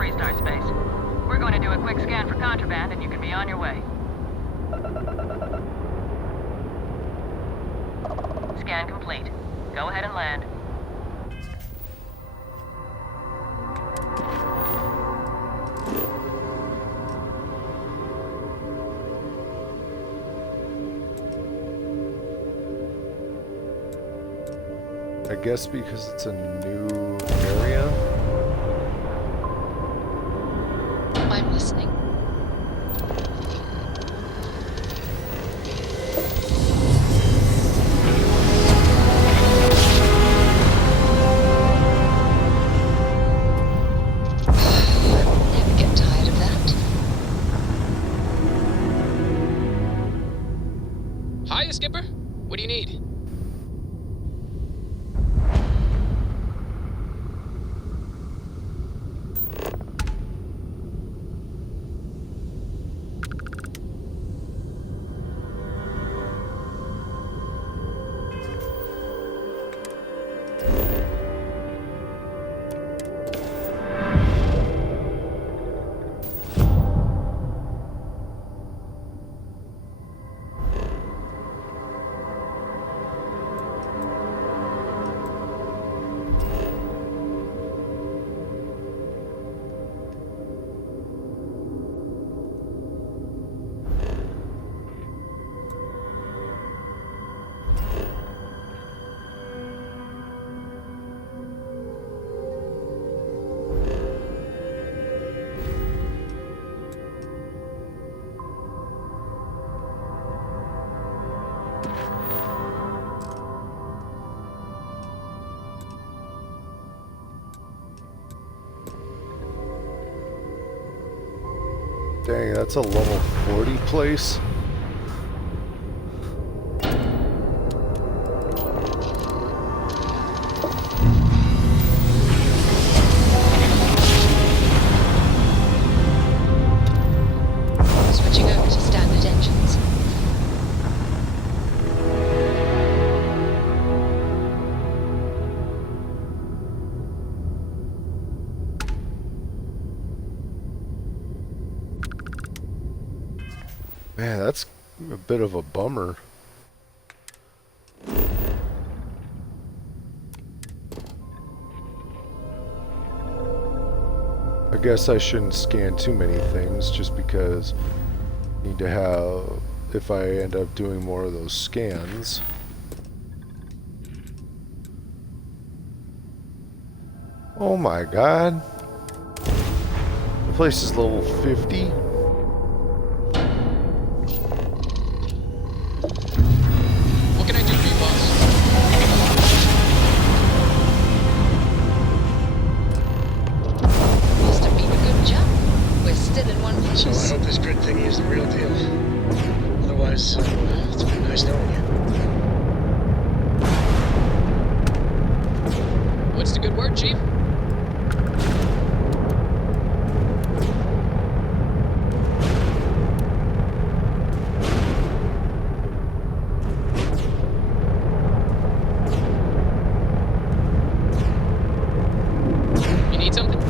Freestar space. We're going to do a quick scan for contraband, and you can be on your way. Scan complete. Go ahead and land. I guess because it's a new area. I'm listening. Never get tired of that. Hiya, Skipper. What do you need? Dang, that's a level 40 place. Switching over to standard engines. Man, that's a bit of a bummer. I guess I shouldn't scan too many things just because I need to have, if I end up doing more of those scans. Oh my god. The place is level 50. What can I do for you, boss? Must have been a good jump. We're still in one piece. So I hope this grid thingy is the real deal. Otherwise, it's been nice knowing you. What's the good word, Chief? You need something?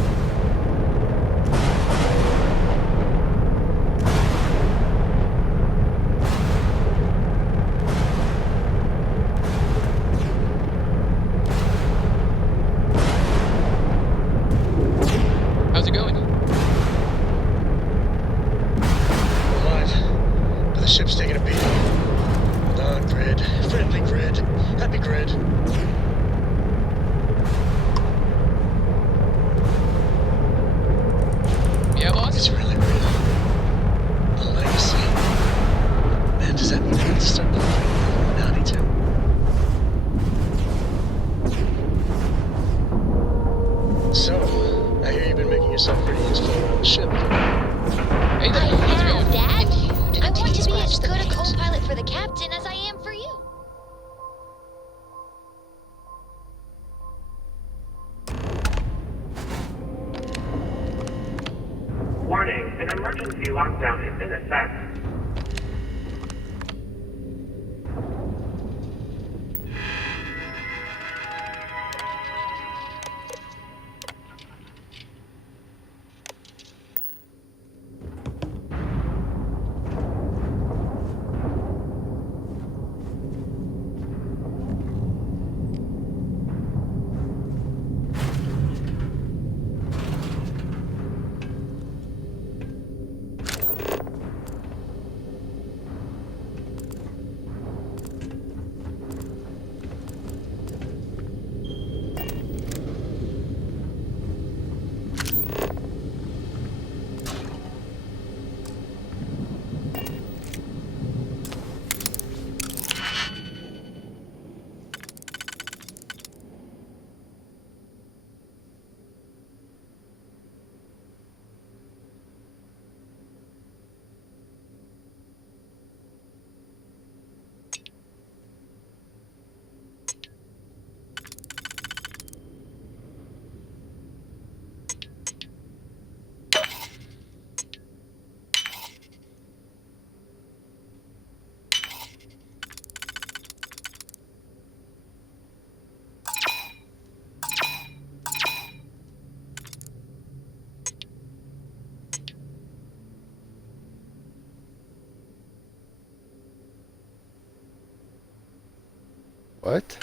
How's it going? Alive. But the ship's taking a beating. Hold on, grid. Friendly grid. Happy grid. Yeah, boss? It's really real. A legacy. Man, does that mean I have to start believing Illuminati too? So, I hear you've been making yourself pretty useful around the ship. Hey there, how's it going? Dad, And I want to be as the good a paint. co-pilot for the captain as I am for you. Warning, an emergency lockdown is in effect. What?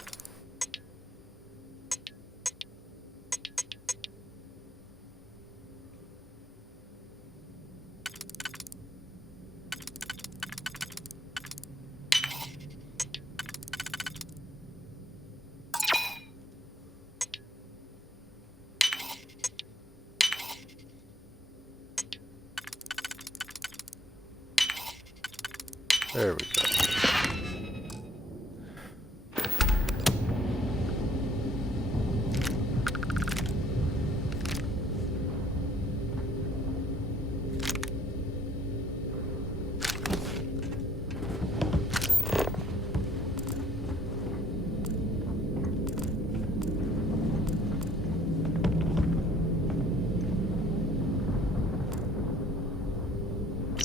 There we go.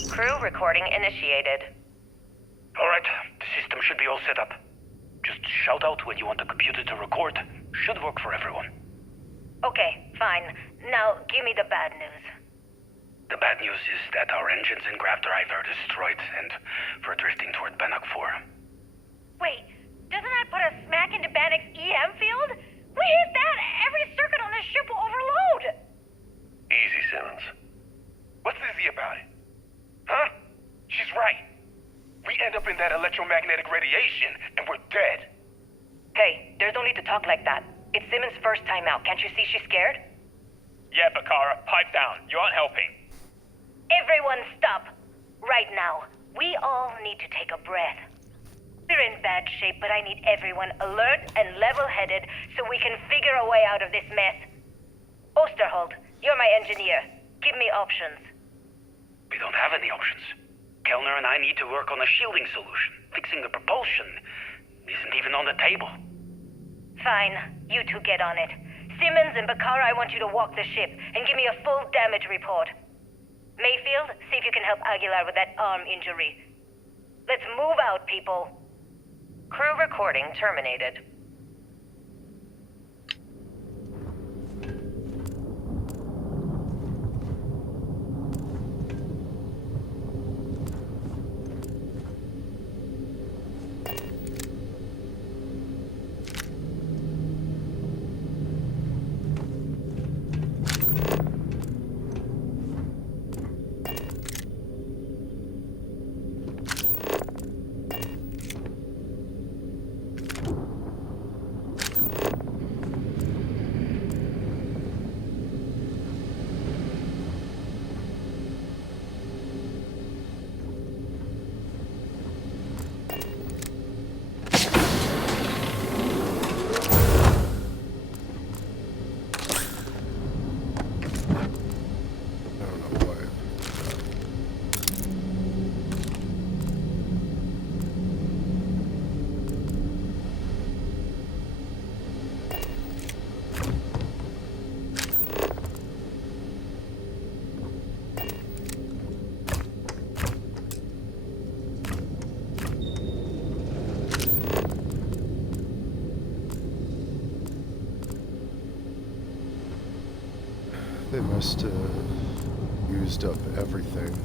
Crew recording initiated. Alright, the system should be all set up. Just shout out when you want the computer to record. Should work for everyone. Okay, fine. Now, give me the bad news. The bad news is that our engines and grav drive are destroyed, and we're drifting toward Bannock 4. Wait, doesn't that put us smack into Bannock's EM field? We hit that, every circuit on this ship will overload! Easy, Simmons. What's Izzy about it? Huh? She's right. We end up in that electromagnetic radiation, and we're dead. Hey, there's no need to talk like that. It's Simmons' first time out. Can't you see she's scared? Yeah, Bakara, pipe down. You aren't helping. Everyone stop. Right now, we all need to take a breath. We're in bad shape, but I need everyone alert and level-headed so we can figure a way out of this mess. Osterholt, you're my engineer. Give me options. We don't have any options. Kellner and I need to work on a shielding solution. Fixing the propulsion isn't even on the table. Fine, you two get on it. Simmons and Bakara, I want you to walk the ship and give me a full damage report. Mayfield, see if you can help Aguilar with that arm injury. Let's move out, people. Crew recording terminated. They must have used up everything.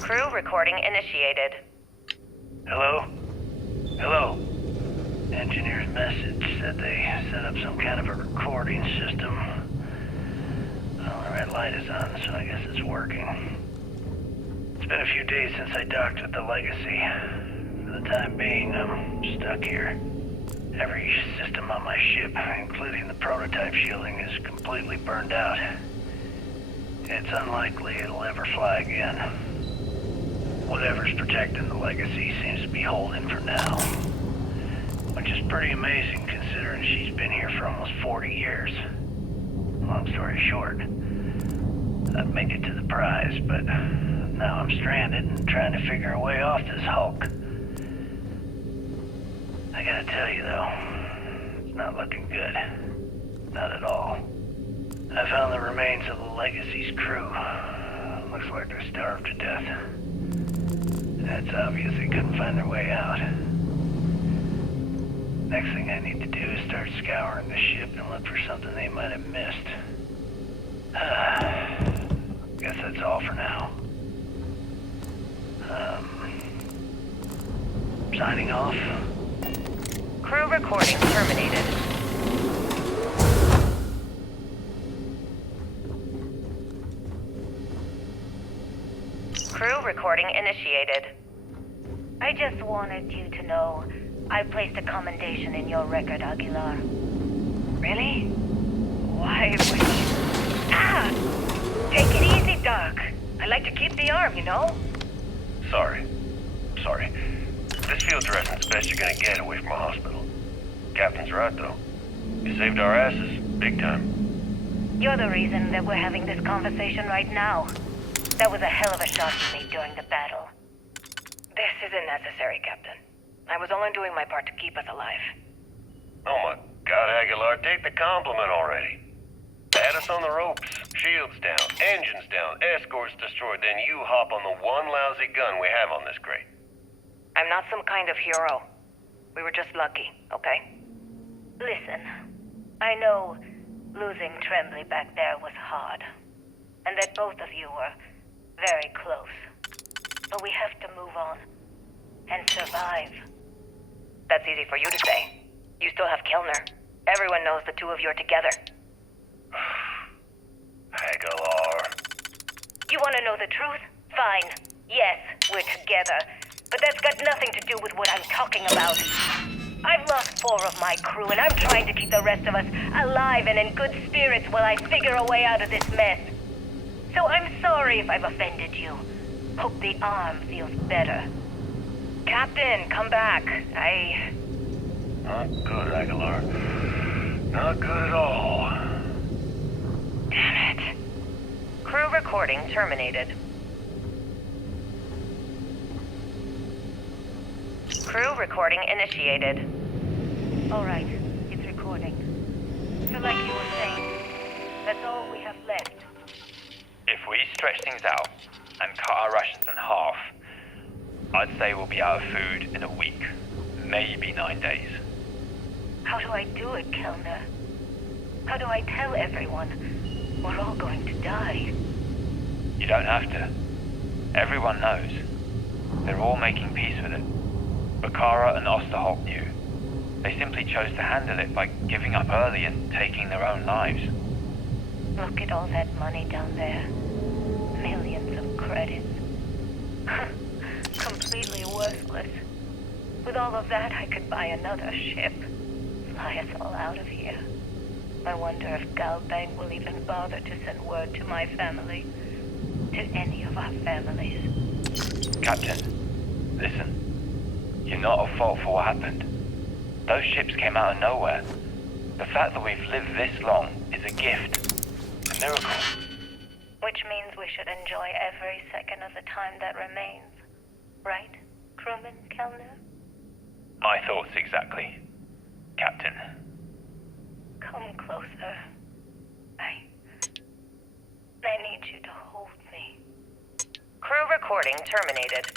Crew recording initiated. Hello? Hello? Engineer's message said they set up some kind of a recording system. Well, the red light is on, so I guess it's working. It's been a few days since I docked with the Legacy. For the time being, I'm stuck here. Every system on my ship, including the prototype shielding, is completely burned out. It's unlikely it'll ever fly again. Whatever's protecting the Legacy seems to be holding for now. Which is pretty amazing considering she's been here for almost 40 years. Long story short, I've made it to the prize, but now I'm stranded and trying to figure a way off this hulk. I gotta tell you though, it's not looking good. Not at all. I found the remains of the Legacy's crew. Looks like they're starved to death. It's obvious they couldn't find their way out. Next thing I need to do is start scouring the ship and look for something they might have missed. Guess that's all for now. Signing off. Crew recording terminated. Crew recording initiated. I just wanted you to know I placed a commendation in your record, Aguilar. Really? Why would you... Ah! Take it easy, Doc. I like to keep the arm, you know? Sorry. This field dressing's the best you're gonna get away from a hospital. Captain's right, though. You saved our asses, big time. You're the reason that we're having this conversation right now. That was a hell of a shot you made during the battle. This isn't necessary, Captain. I was only doing my part to keep us alive. Oh my God, Aguilar, take the compliment already. Had us on the ropes, shields down, engines down, escorts destroyed, then you hop on the one lousy gun we have on this crate. I'm not some kind of hero. We were just lucky, okay? Listen, I know losing Tremblay back there was hard, and that both of you were very close. But we have to move on and survive. That's easy for you to say. You still have Kellner. Everyone knows the two of you are together. Aguilar. You want to know the truth? Fine. Yes, we're together. But that's got nothing to do with what I'm talking about. I've lost 4 of my crew, and I'm trying to keep the rest of us alive and in good spirits while I figure a way out of this mess. So I'm sorry if I've offended you. Hope the arm feels better. Captain, come back. Not good, Aguilar. Not good at all. Damn it. Crew recording terminated. Crew recording initiated. All right, it's recording. So like you were saying, that's all we have left. If we stretch things out and cut our rations in half, I'd say we'll be out of food in a week, maybe 9 days. How do I do it, Kellner? How do I tell everyone we're all going to die? You don't have to. Everyone knows. They're all making peace with it. Bakara and Osterholt knew. They simply chose to handle it by giving up early and taking their own lives. Look at all that money down there. Millions of credits. Completely worthless. With all of that, I could buy another ship. Fly us all out of here. I wonder if Galbank will even bother to send word to my family. To any of our families. Captain, listen. You're not at fault for what happened. Those ships came out of nowhere. The fact that we've lived this long is a gift. A miracle. Which means we should enjoy every second of the time that remains. Right, crewman Kellner? My thoughts exactly, Captain. Come closer. I need you to hold me. Crew recording terminated.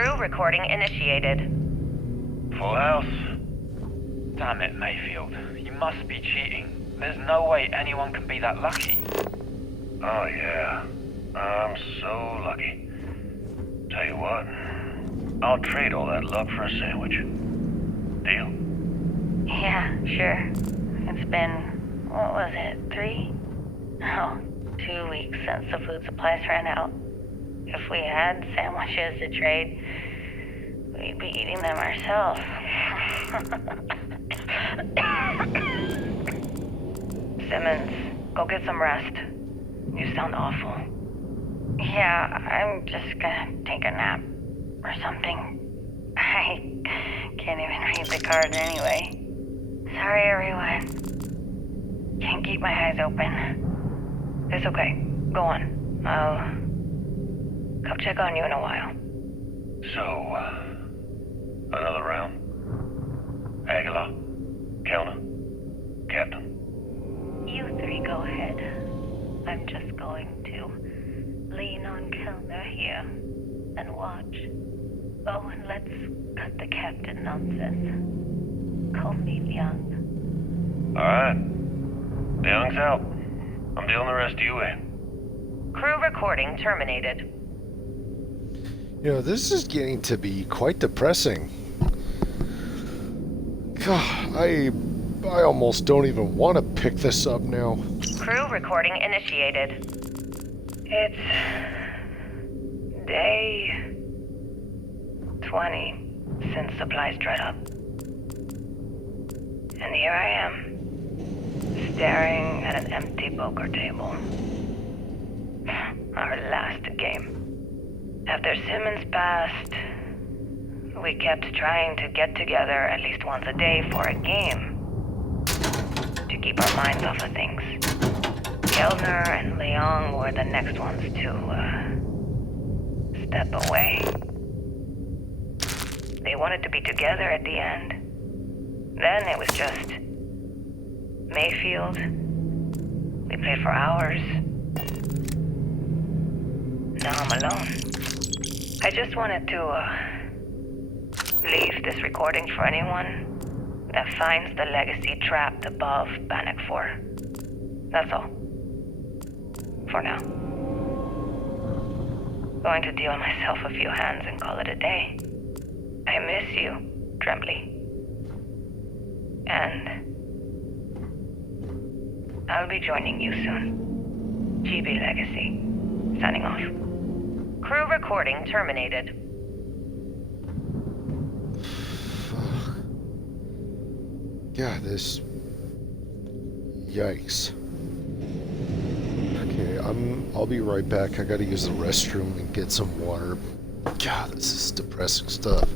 Crew recording initiated. Full house. Damn it, Mayfield. You must be cheating. There's no way anyone can be that lucky. Oh, yeah. I'm so lucky. Tell you what, I'll trade all that luck for a sandwich. Deal? Yeah, sure. It's been, what was it, 3? Oh, 2 weeks since the food supplies ran out. If we had sandwiches to trade, we'd be eating them ourselves. Simmons, go get some rest. You sound awful. Yeah, I'm just gonna take a nap or something. I can't even read the card anyway. Sorry, everyone. Can't keep my eyes open. It's okay. Go on. I'll come check on you in a while. So, another round? Aguilar? Kellner? Captain? You 3 go ahead. I'm just going to lean on Kellner here and watch. Oh, and let's cut the captain nonsense. Call me Young. Alright. Young's out. I'm dealing the rest of you in. Crew recording terminated. You know, this is getting to be quite depressing. God, I almost don't even want to pick this up now. Crew recording initiated. It's day 20 since supplies dried up. And here I am, staring at an empty poker table. Our last game. After Simmons passed, we kept trying to get together at least once a day for a game. To keep our minds off of things. Kellner and Leong were the next ones to, step away. They wanted to be together at the end. Then it was just Mayfield. We played for hours. Now I'm alone. I just wanted to, leave this recording for anyone that finds the legacy trapped above Bannock 4. That's all. For now. Going to deal myself a few hands and call it a day. I miss you, Trembly. And I'll be joining you soon. GB Legacy. Signing off. Crew recording terminated. Yeah, this... Yikes. Okay, I'll be right back. I gotta use the restroom and get some water. God, this is depressing stuff.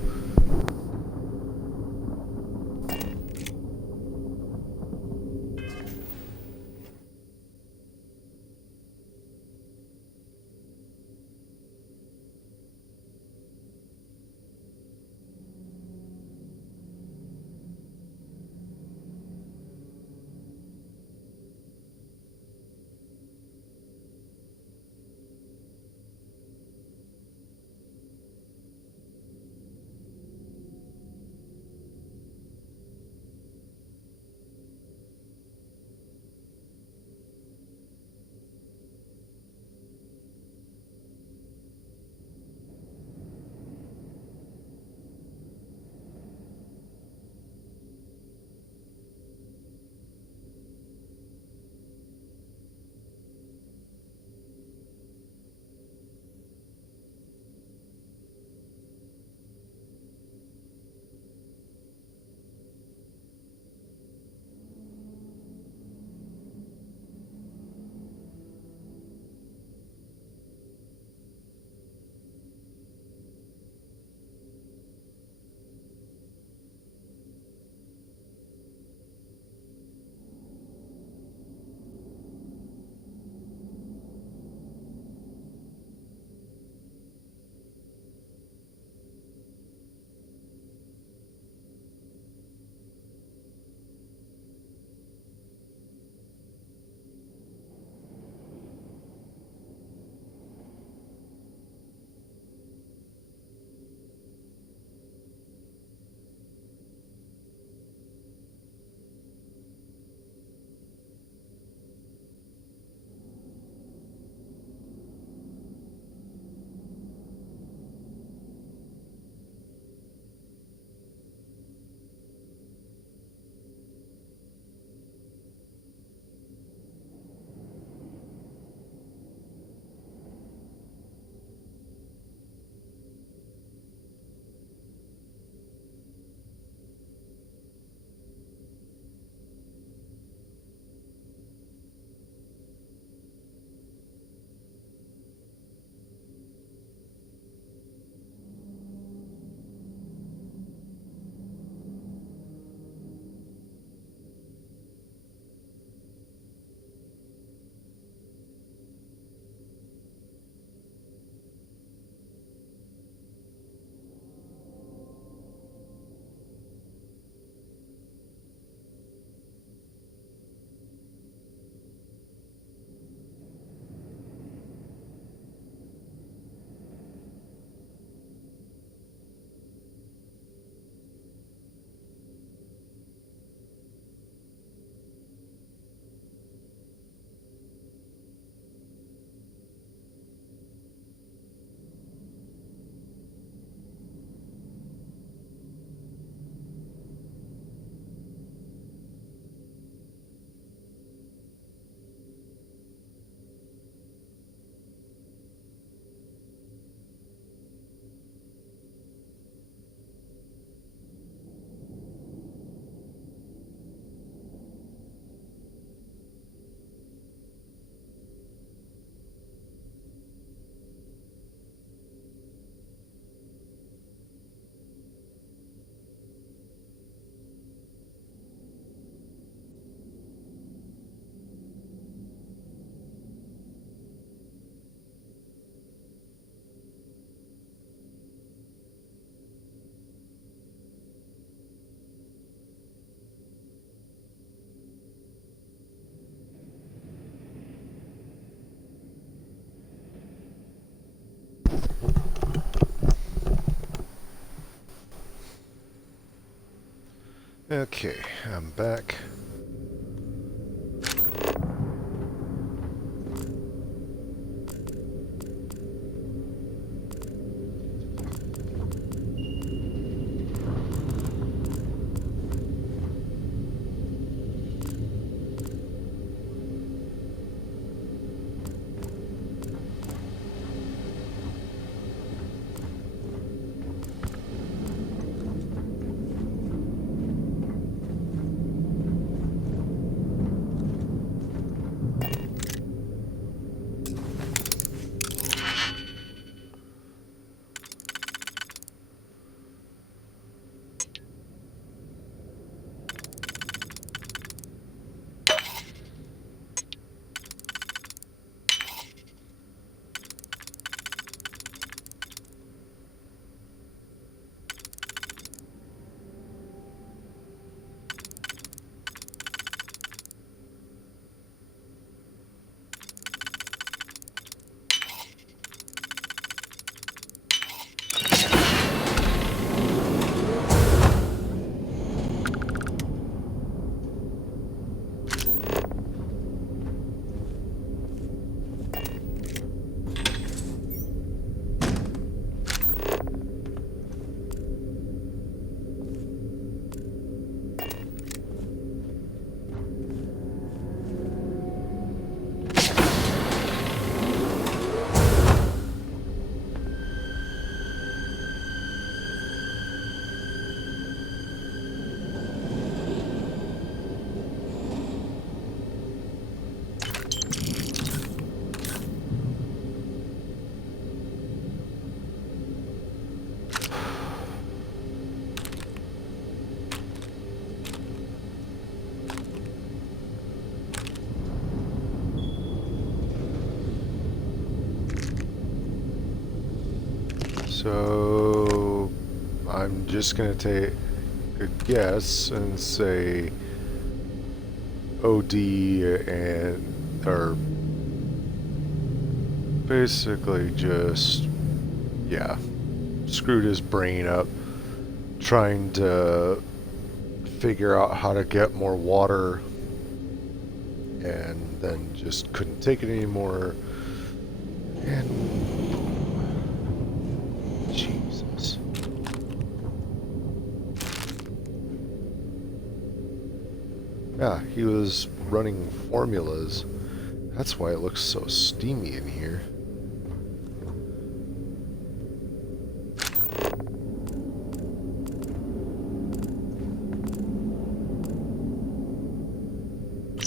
Okay, I'm back. So I'm just gonna take a guess and say OD and or basically just screwed his brain up trying to figure out how to get more water and then just couldn't take it anymore and Jesus. Yeah, he was running formulas. That's why it looks so steamy in here.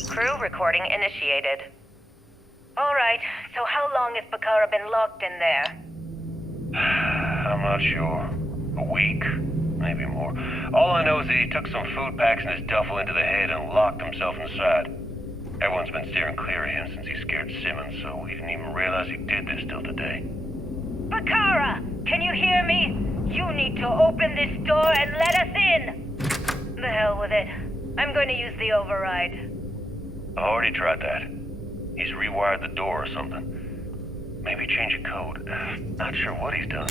Crew recording initiated. All right, so how long has Bakara been locked in there? I'm not sure. A week? Maybe more. All I know is that he took some food packs in his duffel into the head and locked himself inside. Everyone's been steering clear of him since he scared Simmons, so we didn't even realize he did this till today. Bakara, can you hear me? You need to open this door and let us in! The hell with it. I'm going to use the override. I already tried that. He's rewired the door or something. Maybe change a code. Not sure what he's done.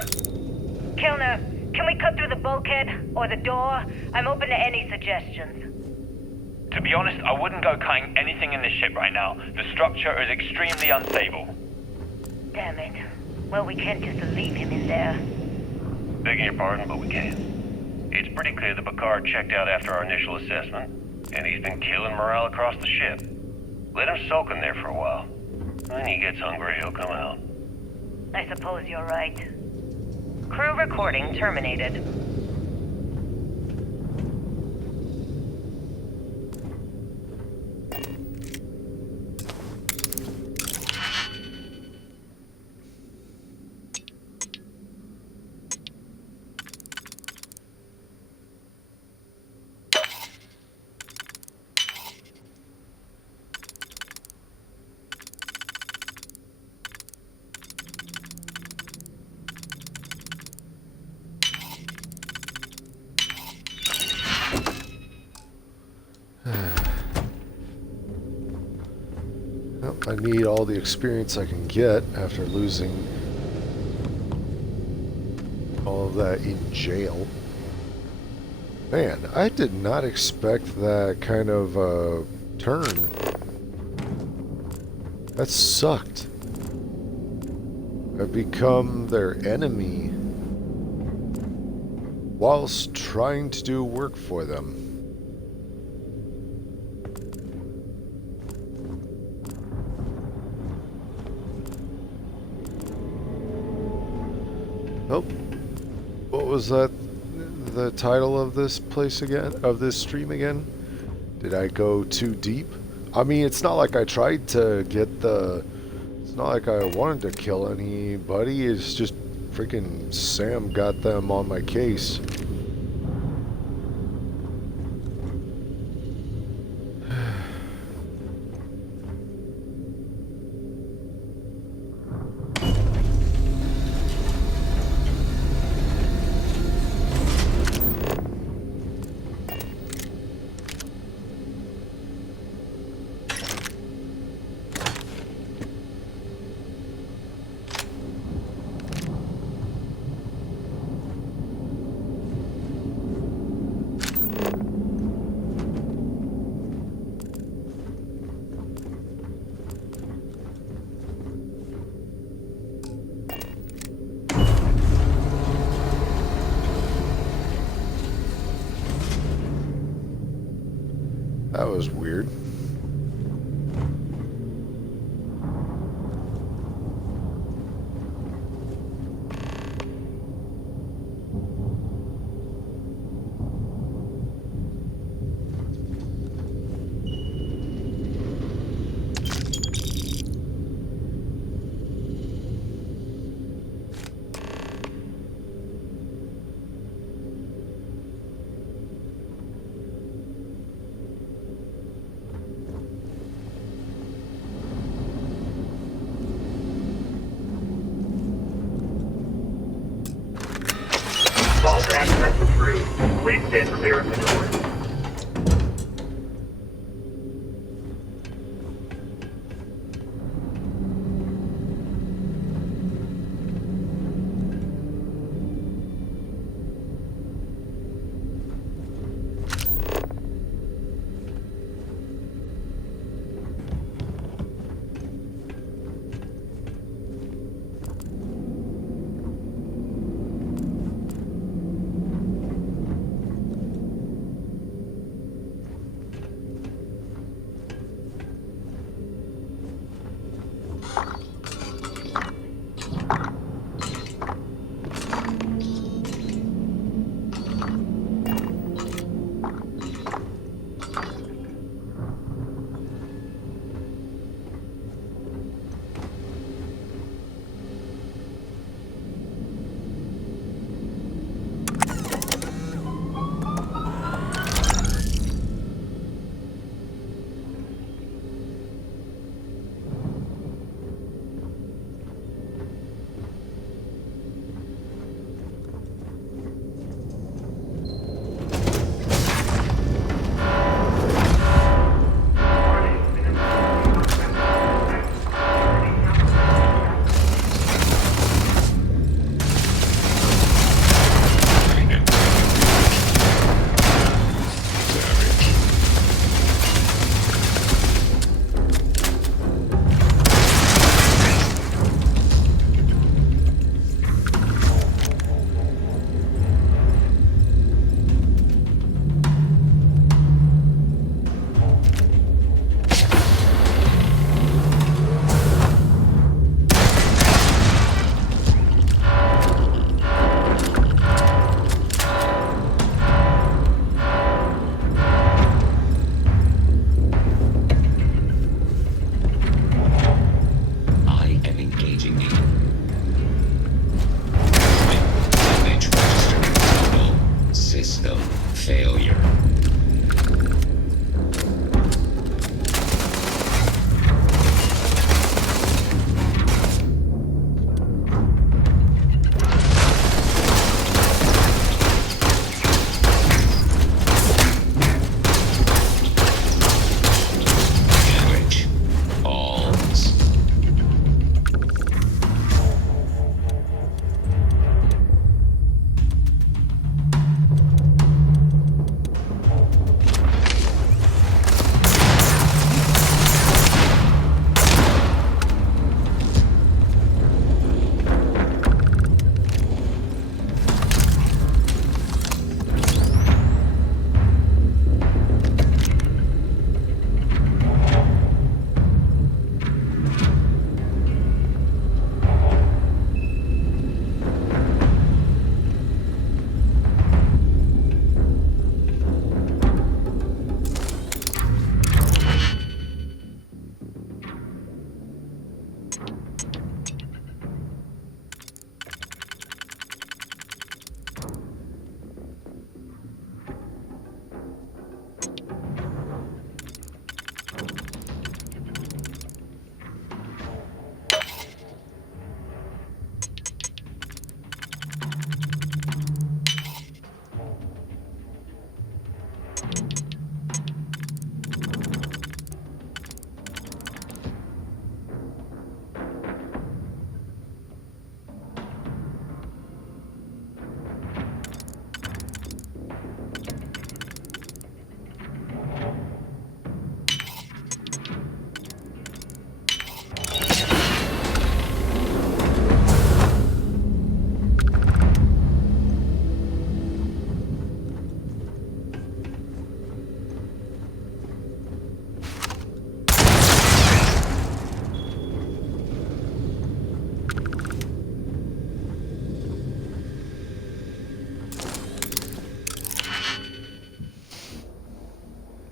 Kilner, can we cut through the bulkhead or the door? I'm open to any suggestions. To be honest, I wouldn't go cutting anything in this ship right now. The structure is extremely unstable. Damn it. Well, we can't just leave him in there. Begging your pardon, but we can. It's pretty clear that Bakara checked out after our initial assessment, and he's been killing morale across the ship. Let him soak in there for a while. When he gets hungry, he'll come out. I suppose you're right. Crew recording terminated. I need all the experience I can get after losing all of that in jail. Man, I did not expect that kind of turn. That sucked. I've become their enemy whilst trying to do work for them. Oh, what was that? The title of this place again? Of this stream again? Did I go too deep? I mean, it's not like I tried to get the... It's not like I wanted to kill anybody. It's just freaking Sam got them on my case. That was weird. Vault access is free. Please stand clear of the doors.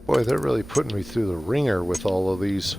Boy, they're really putting me through the ringer with all of these.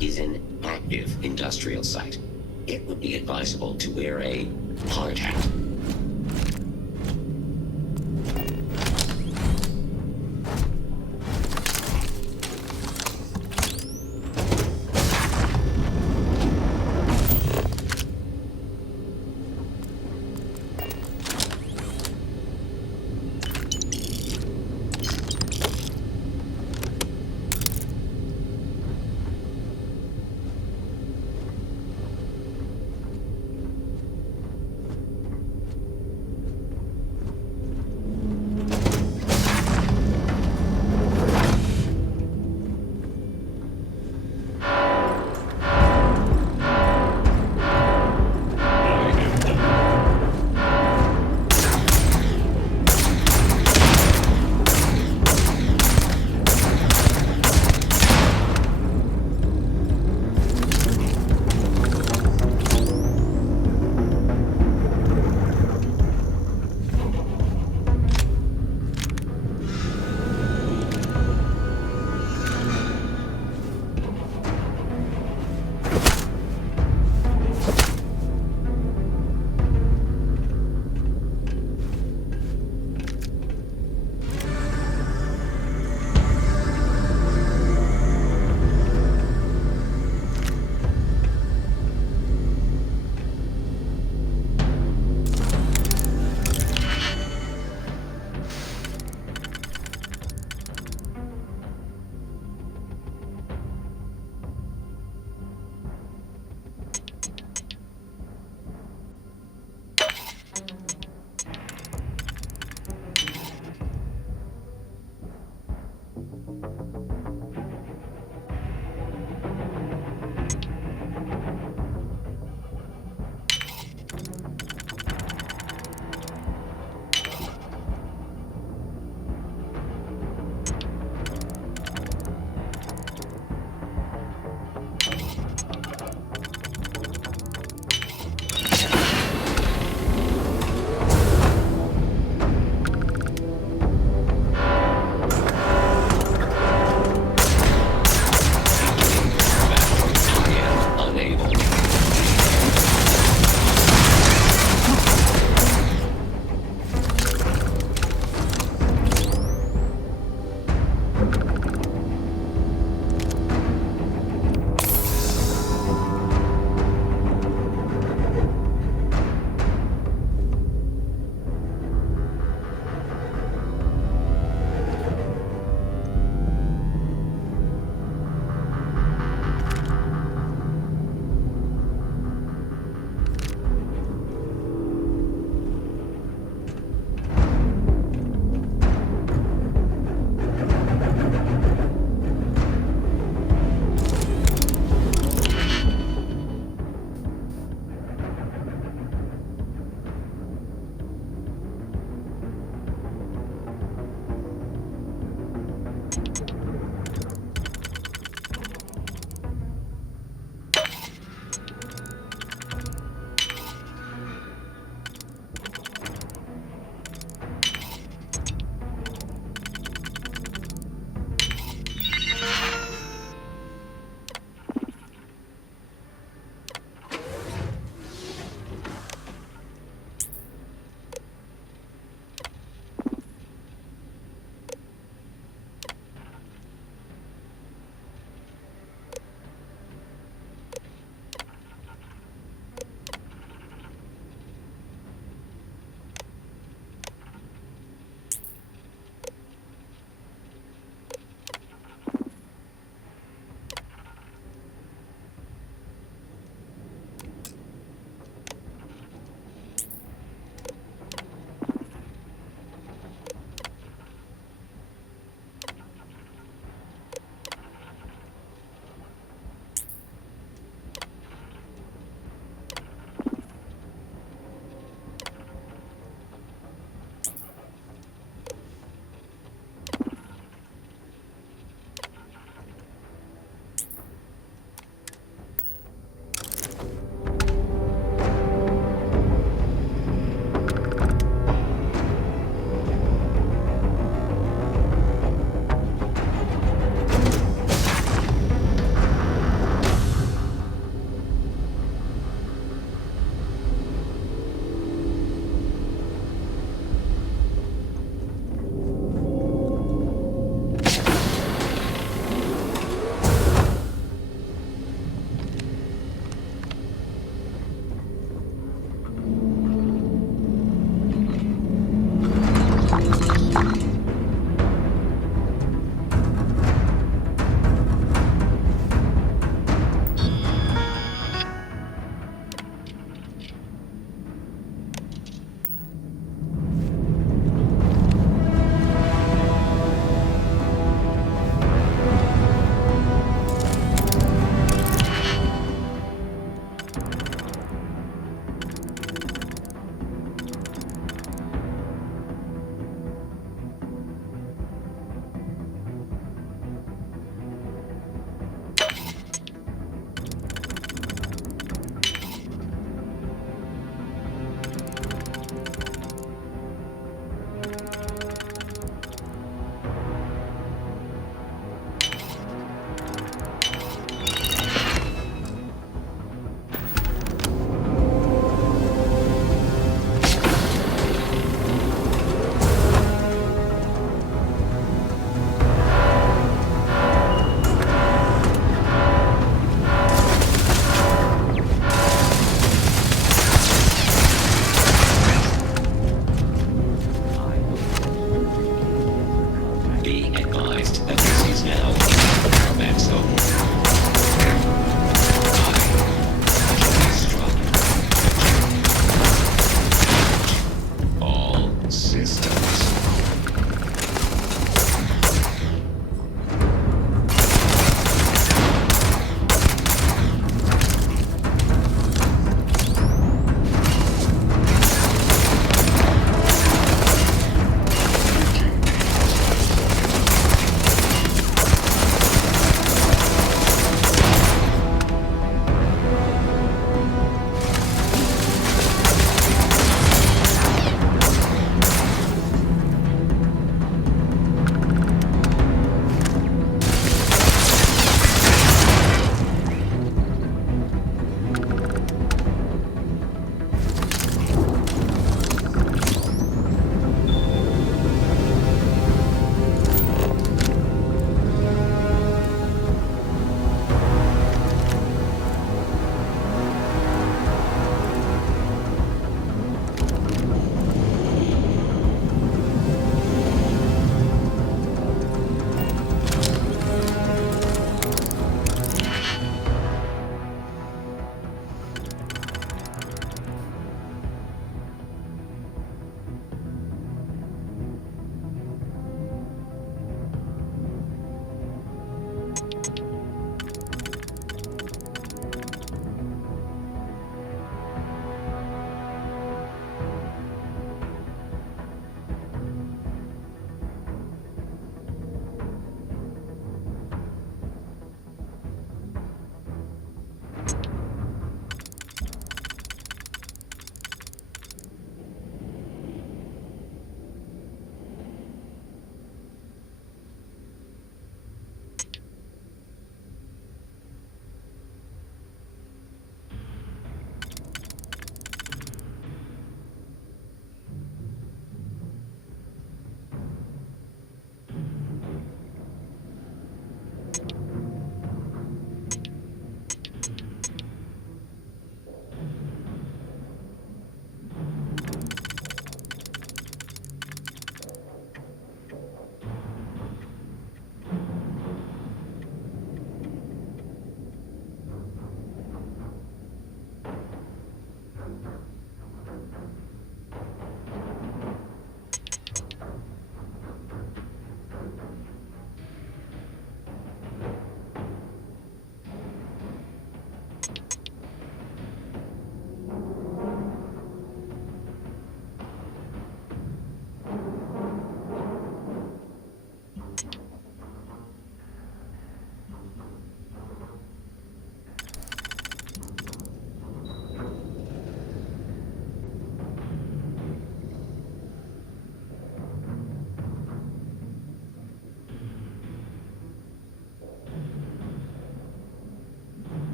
Is an active industrial site. It would be advisable to wear a hard hat.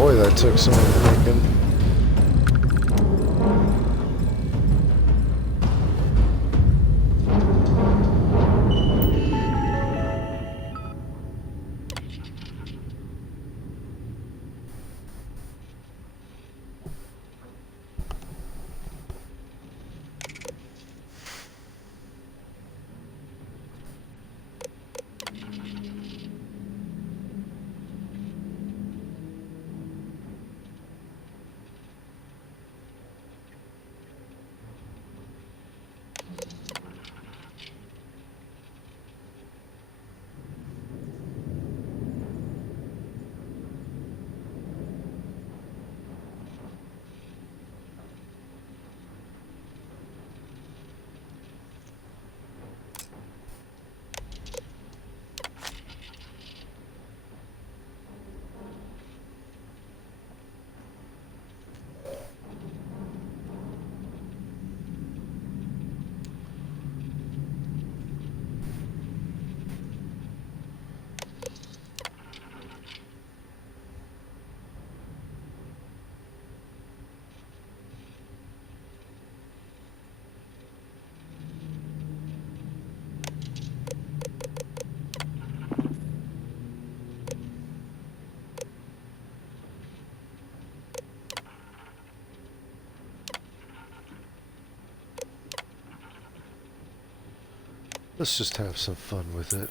Boy, that took some thinking. Let's just have some fun with it.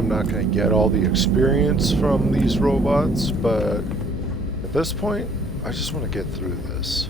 I'm not going to get all the experience from these robots, but at this point, I just want to get through this.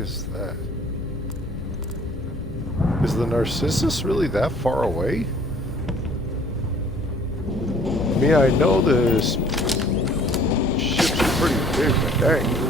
Is that? Is the Narcissus really that far away? I mean, I know this ship's pretty big, but dang.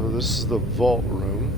So this is the vault room.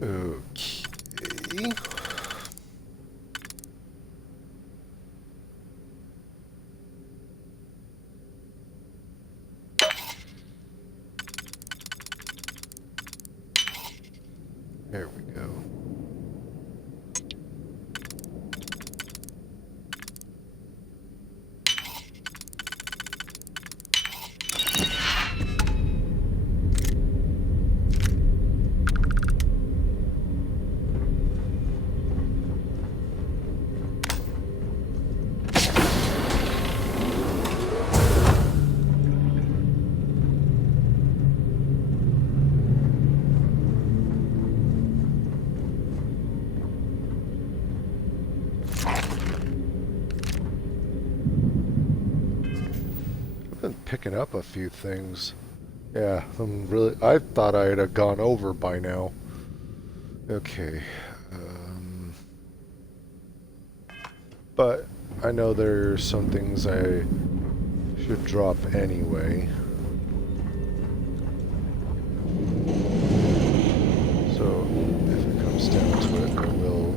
Okay. There we go. Been picking up a few things. Yeah, I thought I'd have gone over by now. Okay. But I know there's some things I should drop anyway. So if it comes down to it, I will.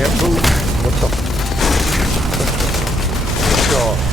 can't move. What the? God.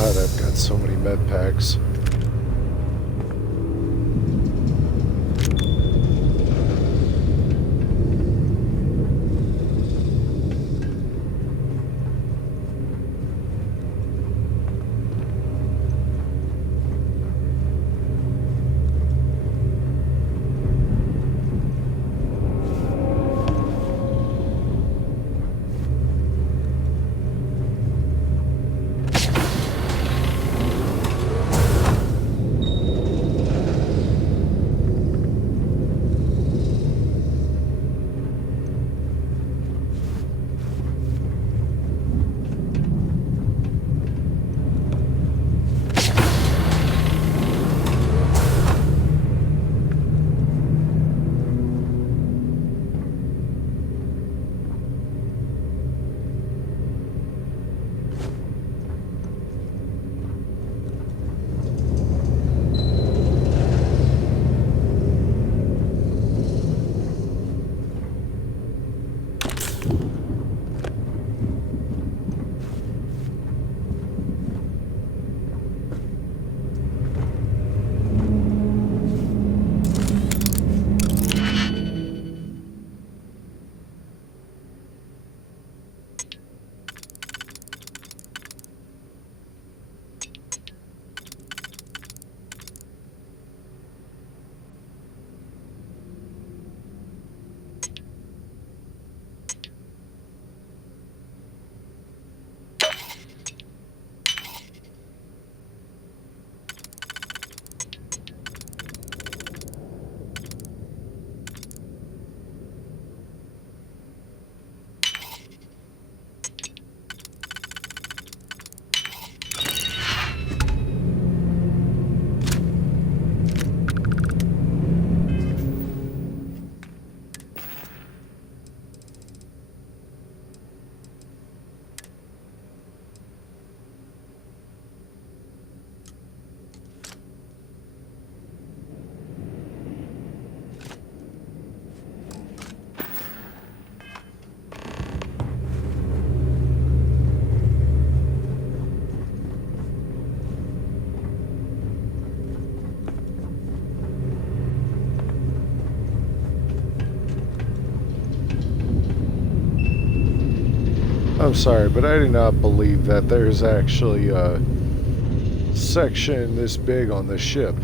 God, I've got so many med packs. I'm sorry, but I do not believe that there's actually a section this big on the ship.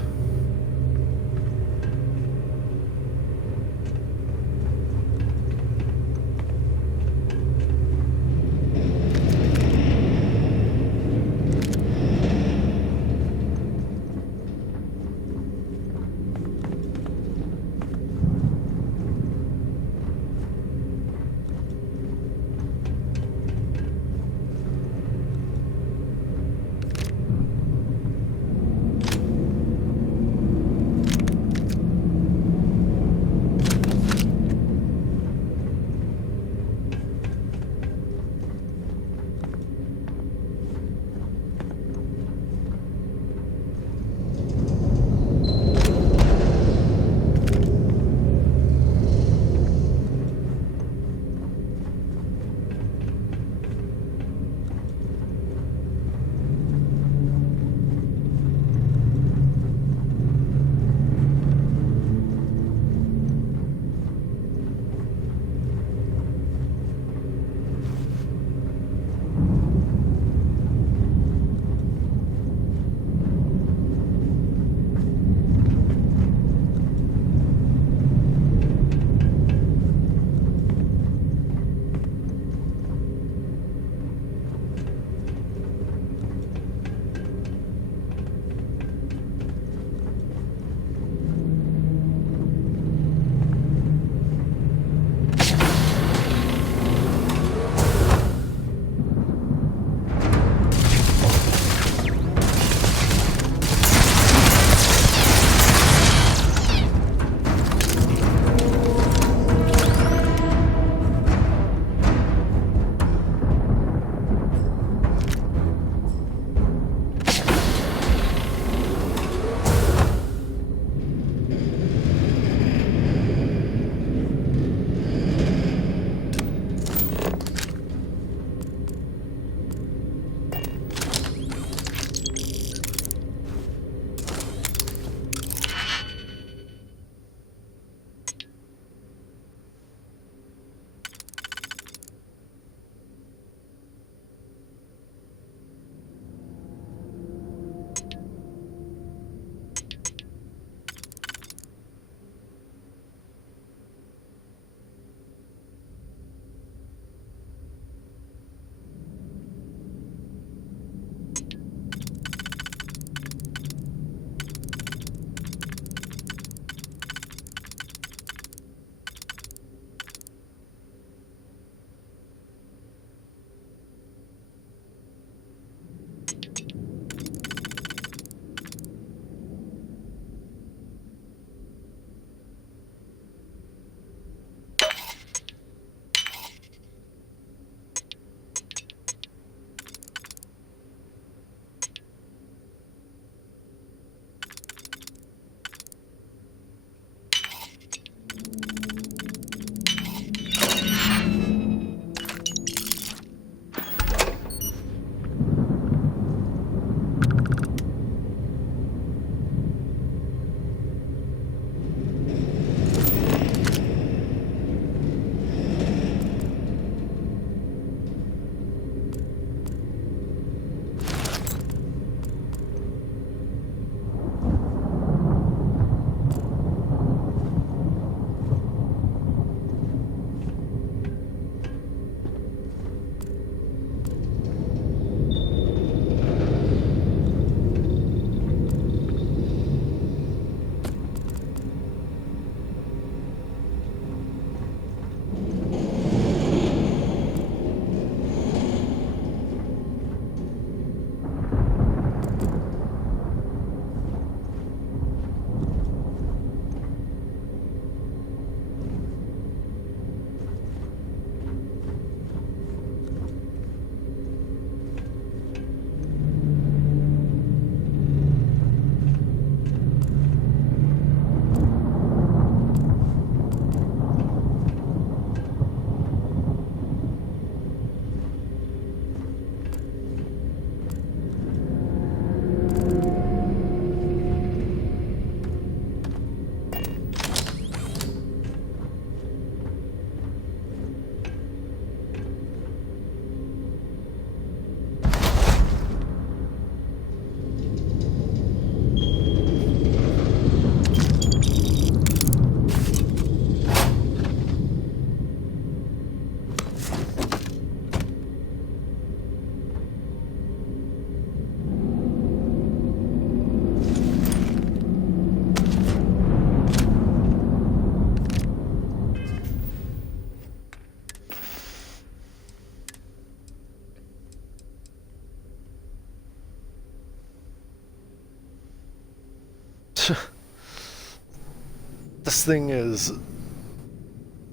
This thing is,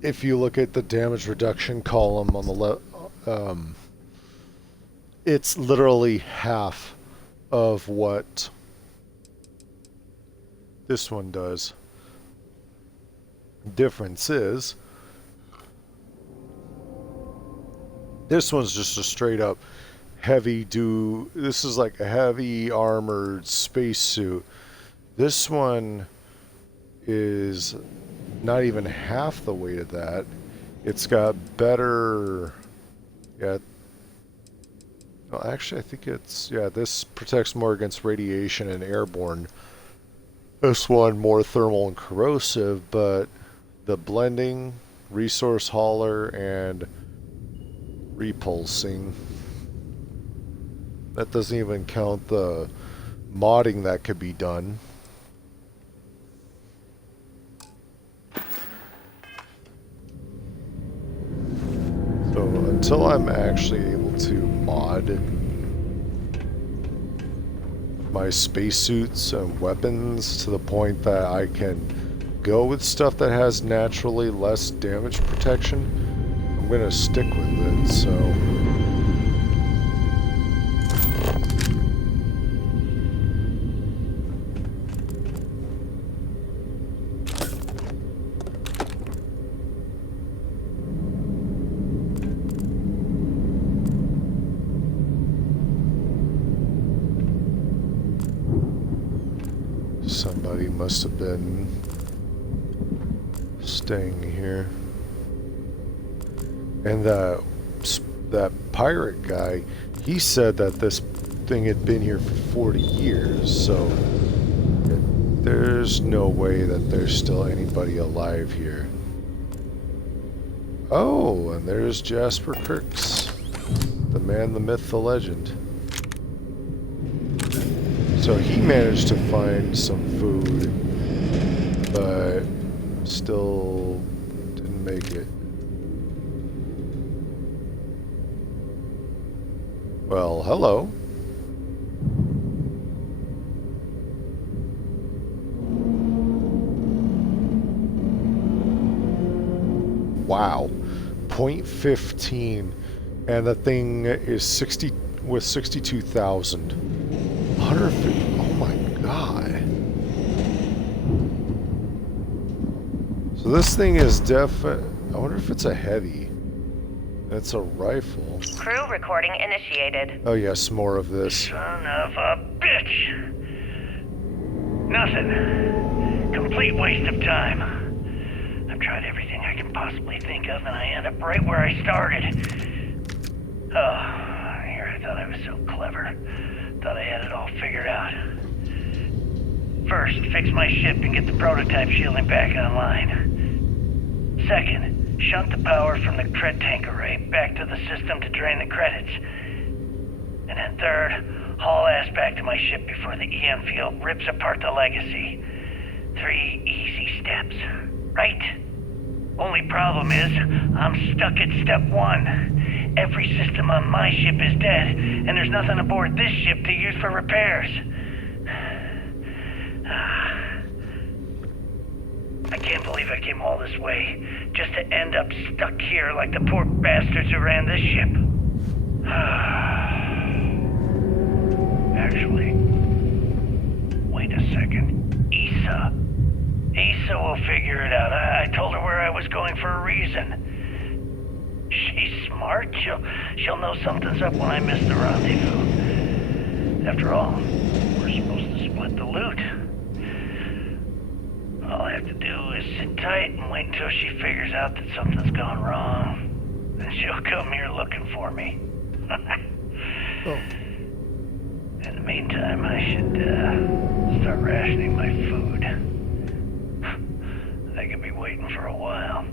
if you look at the damage reduction column on the left, it's literally half of what this one does. Difference is, this one's just a straight up heavy this is like a heavy armored spacesuit. This one is not even half the weight of that. It's got better, yeah, well, actually I think it's, yeah, this protects more against radiation and airborne. This one more thermal and corrosive, but the blending, resource hauler, and repulsing, that doesn't even count the modding that could be done. So until I'm actually able to mod my spacesuits and weapons to the point that I can go with stuff that has naturally less damage protection, I'm gonna stick with it, so. Somebody must have been staying here. And that pirate guy, he said that this thing had been here for 40 years, so there's no way that there's still anybody alive here. Oh, and there's Jasper Kirks, the man, the myth, the legend. So he managed to find some food, but still didn't make it. Well, hello. Wow. 0.15, and the thing is 62,000. 150. Oh my god. So this thing is definitely. I wonder if it's a heavy. It's a rifle. Crew recording initiated. Oh yes, more of this. Son of a bitch. Nothing. Complete waste of time. I've tried everything I can possibly think of, and I end up right where I started. Oh, here I thought I was so clever. Thought I had it all figured out. First, fix my ship and get the prototype shielding back online. Second, shunt the power from the cred tank array back to the system to drain the credits. And then third, haul ass back to my ship before the EM field rips apart the legacy. 3 easy steps, right? Only problem is, I'm stuck at step 1. Every system on my ship is dead, and there's nothing aboard this ship to use for repairs. I can't believe I came all this way, just to end up stuck here like the poor bastards who ran this ship. Actually, wait a second. Issa will figure it out. I told her where I was going for a reason. She's smart. She'll know something's up when I miss the rendezvous. After all, we're supposed to split the loot. All I have to do is sit tight and wait until she figures out that something's gone wrong. Then she'll come here looking for me. Oh. In the meantime, I should start rationing my food. I could be waiting for a while.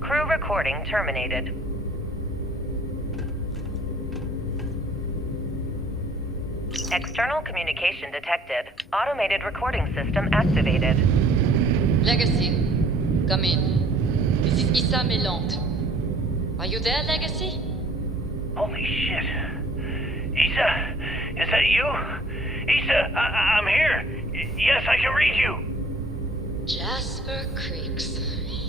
Crew recording terminated. External communication detected. Automated recording system activated. Legacy, come in. This is Issa Melant. Are you there, Legacy? Holy shit. Issa, is that you? Issa, I'm here. Yes, I can read you. Jasper Creeks.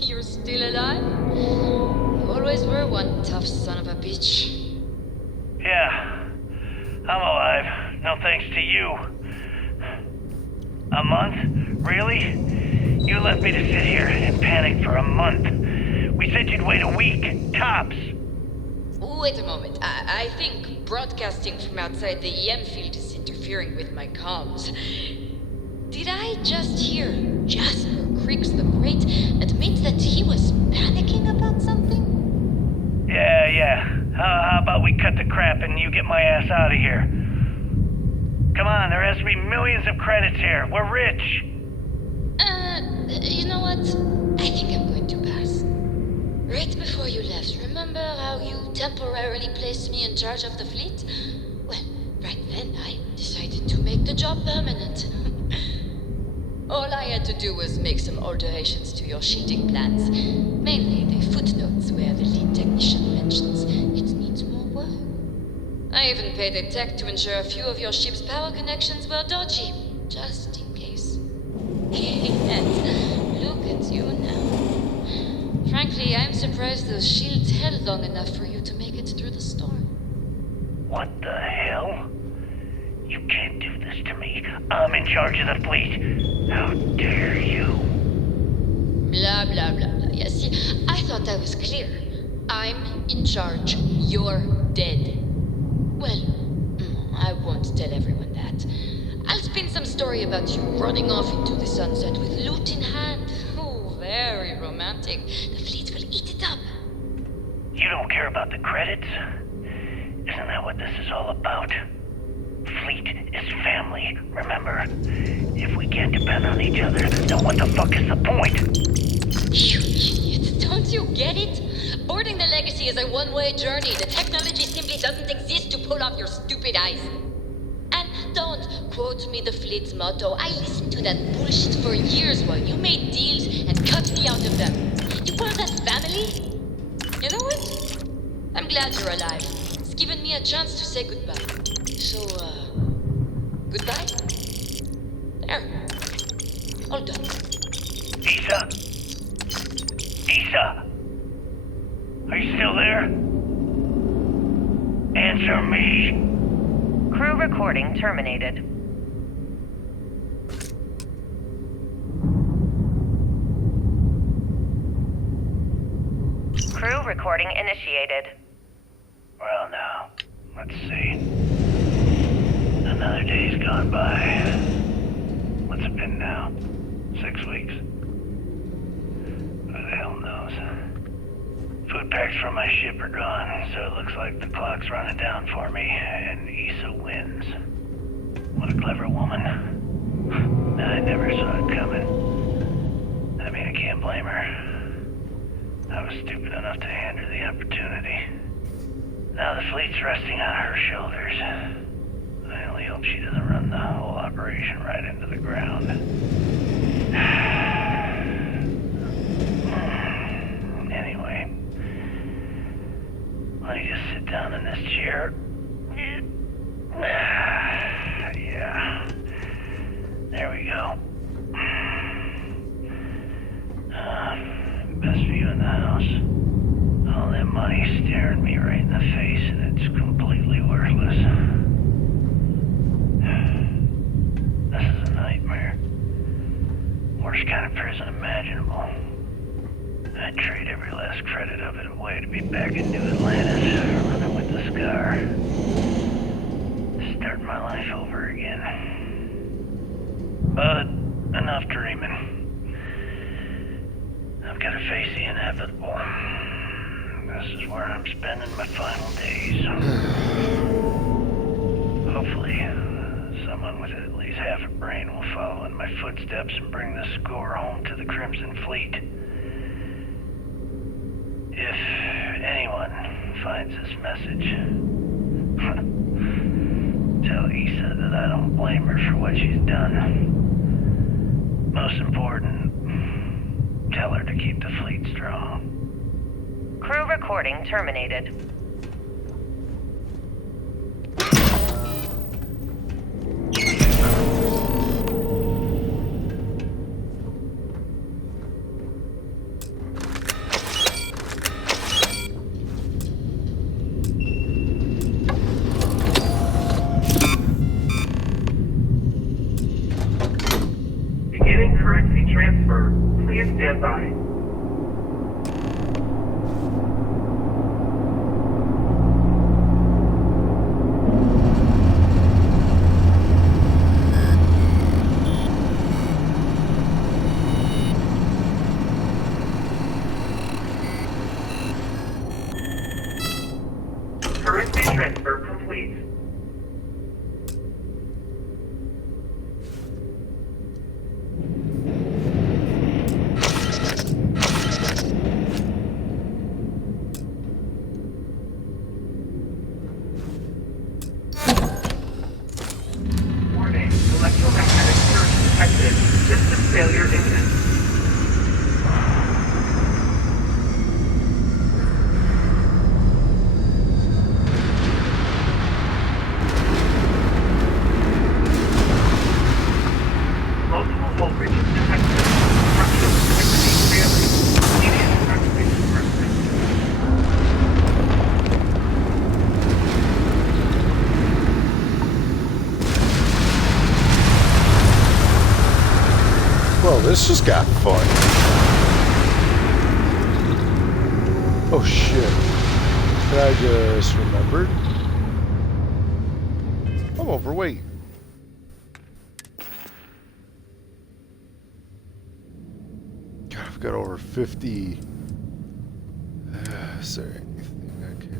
You're still alive? You always were one tough son of a bitch. Yeah, I'm alive. No thanks to you. A month? Really? You left me to sit here and panic for a month. We said you'd wait a week, tops. Wait a moment. I think broadcasting from outside the EM field is interfering with my comms. Did I just hear Jasper Creeks the Great admit that he was panicking about something? Yeah. How about we cut the crap and you get my ass out of here? Come on, there has to be millions of credits here. We're rich. You know what? I think I'm going to pass. Right before you left, remember how you temporarily placed me in charge of the fleet? Well, right then I decided to make the job permanent. All I had to do was make some alterations to your shielding plans. Mainly the footnotes where the lead technician mentions it needs more work. I even paid a tech to ensure a few of your ship's power connections were dodgy, just in case. And look at you now. Frankly, I'm surprised those shields held long enough for you to make it through the storm. What the hell? You can't do this to me. I'm in charge of the fleet. How dare you? Blah, blah, blah, blah. Yeah, see, I thought I was clear. I'm in charge. You're dead. Well, I won't tell everyone that. I'll spin some story about you running off into the sunset with loot in hand. Oh, very romantic. The fleet will eat it up. You don't care about the credits? Isn't that what this is all about? Fleet is family, remember? If we can't depend on each other, then what the fuck is the point? You idiot, don't you get it? Boarding the Legacy is a one-way journey. The technology simply doesn't exist to pull off your stupid eyes. And don't quote me the fleet's motto. I listened to that bullshit for years while you made deals and cut me out of them. You call that family? You know what? I'm glad you're alive. It's given me a chance to say goodbye. So, goodbye? There. All done. Isa? Isa? Are you still there? Answer me. Crew recording terminated. Crew recording initiated. Well, now, let's see. Another day's gone by. What's it been now? 6 weeks? Who the hell knows? Food packs from my ship are gone, so it looks like the clock's running down for me, and Isa wins. What a clever woman. I never saw it coming. I mean, I can't blame her. I was stupid enough to hand her the opportunity. Now the fleet's resting on her shoulders. I only hope she doesn't run the whole operation right into the ground. Anyway, let me just sit down in this chair. Yeah. There we go. Best view in the house. All that money staring me right in the face, and it's completely worthless. This is a nightmare. Worst kind of prison imaginable. I'd trade every last credit of it away to be back in New Atlantis, running with the Scar. Start my life over again. But enough dreaming. I've got to face the inevitable. This is where I'm spending my final days. Hopefully, someone with at least half a brain will follow in my footsteps and bring the score home to the Crimson Fleet. If anyone finds this message, tell Isa that I don't blame her for what she's done. Most important, tell her to keep the fleet strong. Crew recording terminated. confirmed. Please stand by. Currency transfer complete. Warning, electromagnetic surge detected. System failure imminent. Multiple voltages detected. Structural integrity failing. Immediate activation requested. Well, this just got fun. Oh shit. And I just remembered. I'm overweight. God, I've got over 50. Is there anything I can...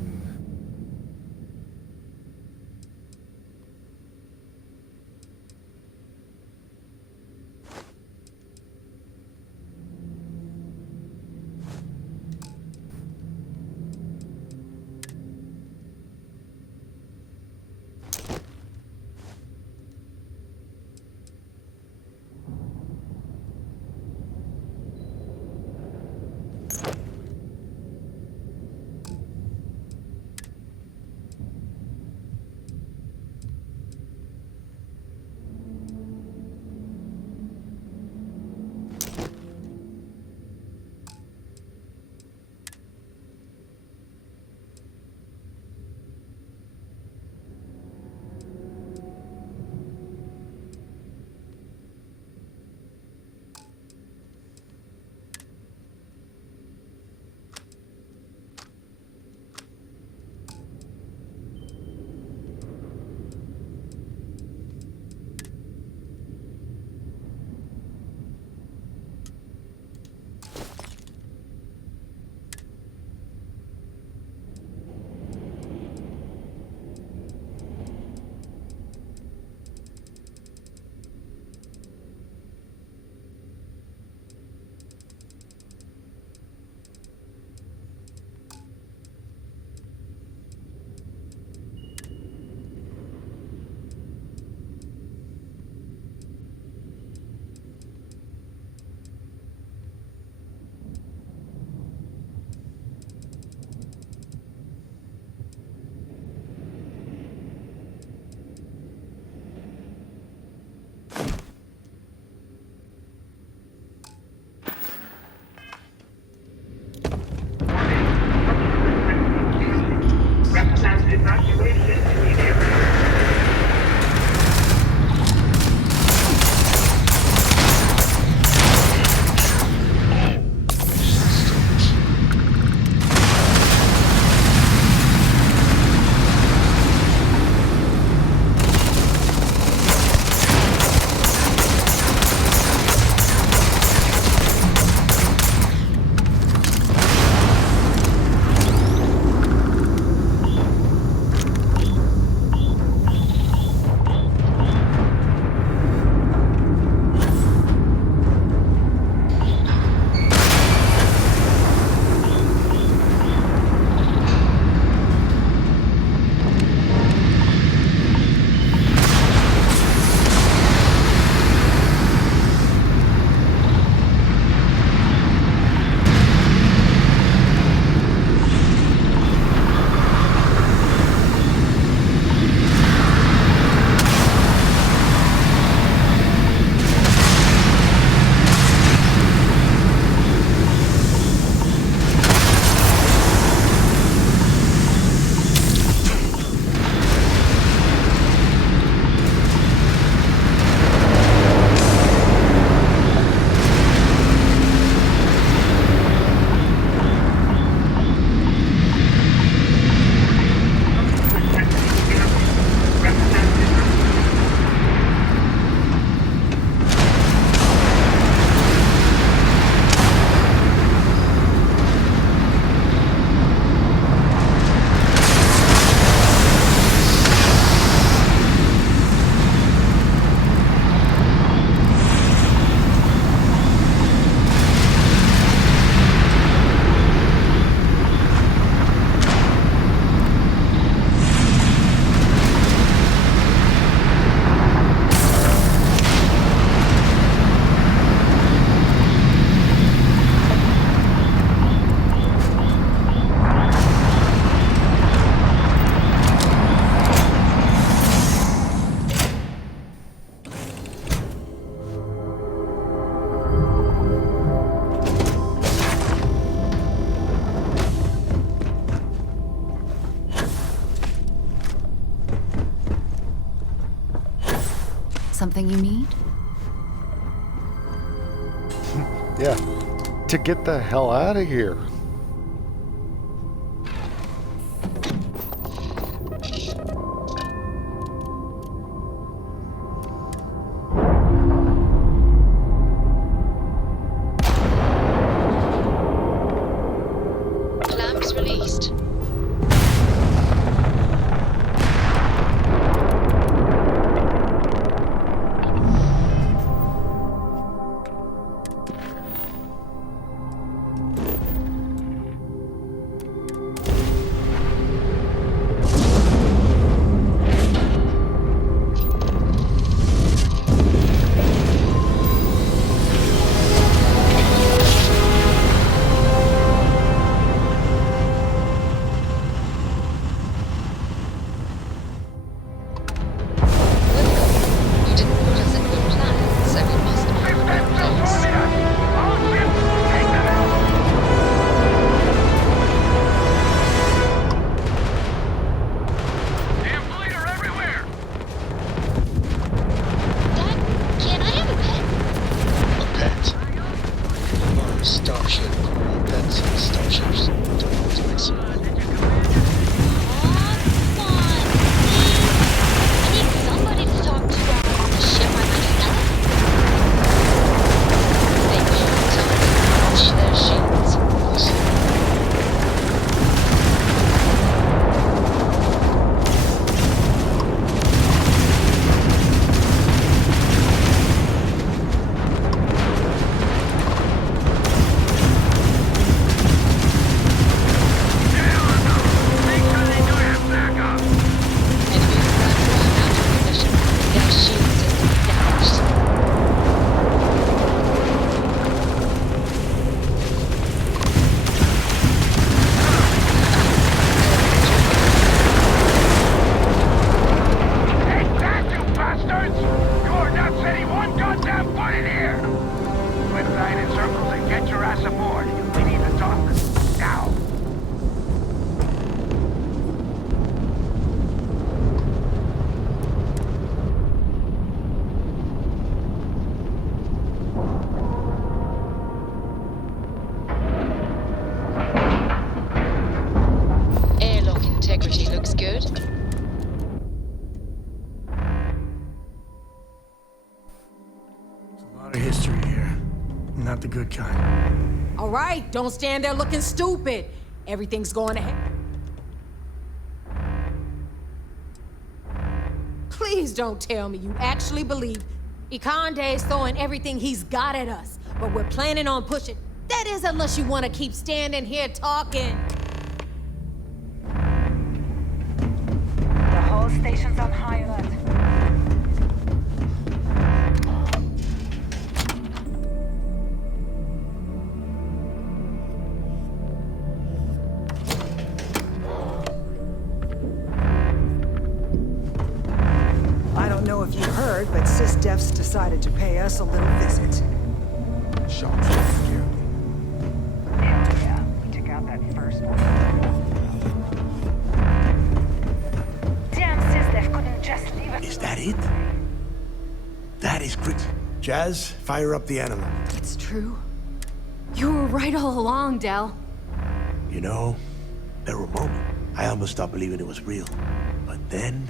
Something you need? Yeah, to get the hell out of here. Clamps released. Starship. Pets and starships. Don't always make sense. I need somebody to talk to on the ship I'm myself. They can't wash their shields. Integrity looks good. A lot of history here. Not the good kind. All right, don't stand there looking stupid. Everything's going ahead. Please don't tell me you actually believe Ikande is throwing everything he's got at us, but we're planning on pushing. That is, unless you want to keep standing here talking. The whole station's on high alert. I don't know if you heard, but SysDef's decided to pay us a little visit. Shock scared me. Hell yeah, we took out that first one. Damn SysDef couldn't just leave us. Is that it? That is great. Jazz, fire up the analog. It's true. You were right all along, Del. You know, there were moments I almost stopped believing it was real. But then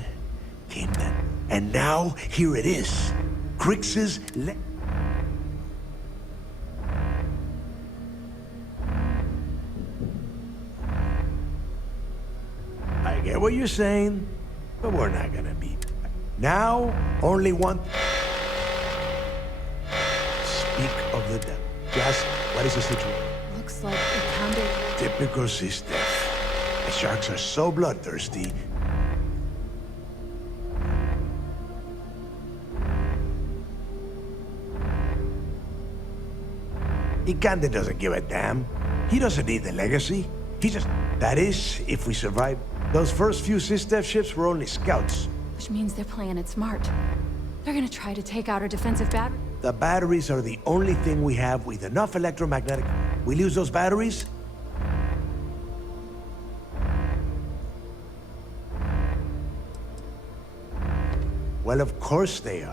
came that. And now, here it is. Crix's I get what you're saying, but we're not gonna be. Now, only one. Speak of the devil. Jazz, what is the situation? Looks like Ikande. Typical SysDef. The sharks are so bloodthirsty. Ikande doesn't give a damn. He doesn't need the legacy. He just... That is, if we survive. Those first few SysDef ships were only scouts. Which means they're playing it smart. They're gonna try to take out our defensive battery. The batteries are the only thing we have with enough electromagnetic... We lose those batteries? Well, of course they are.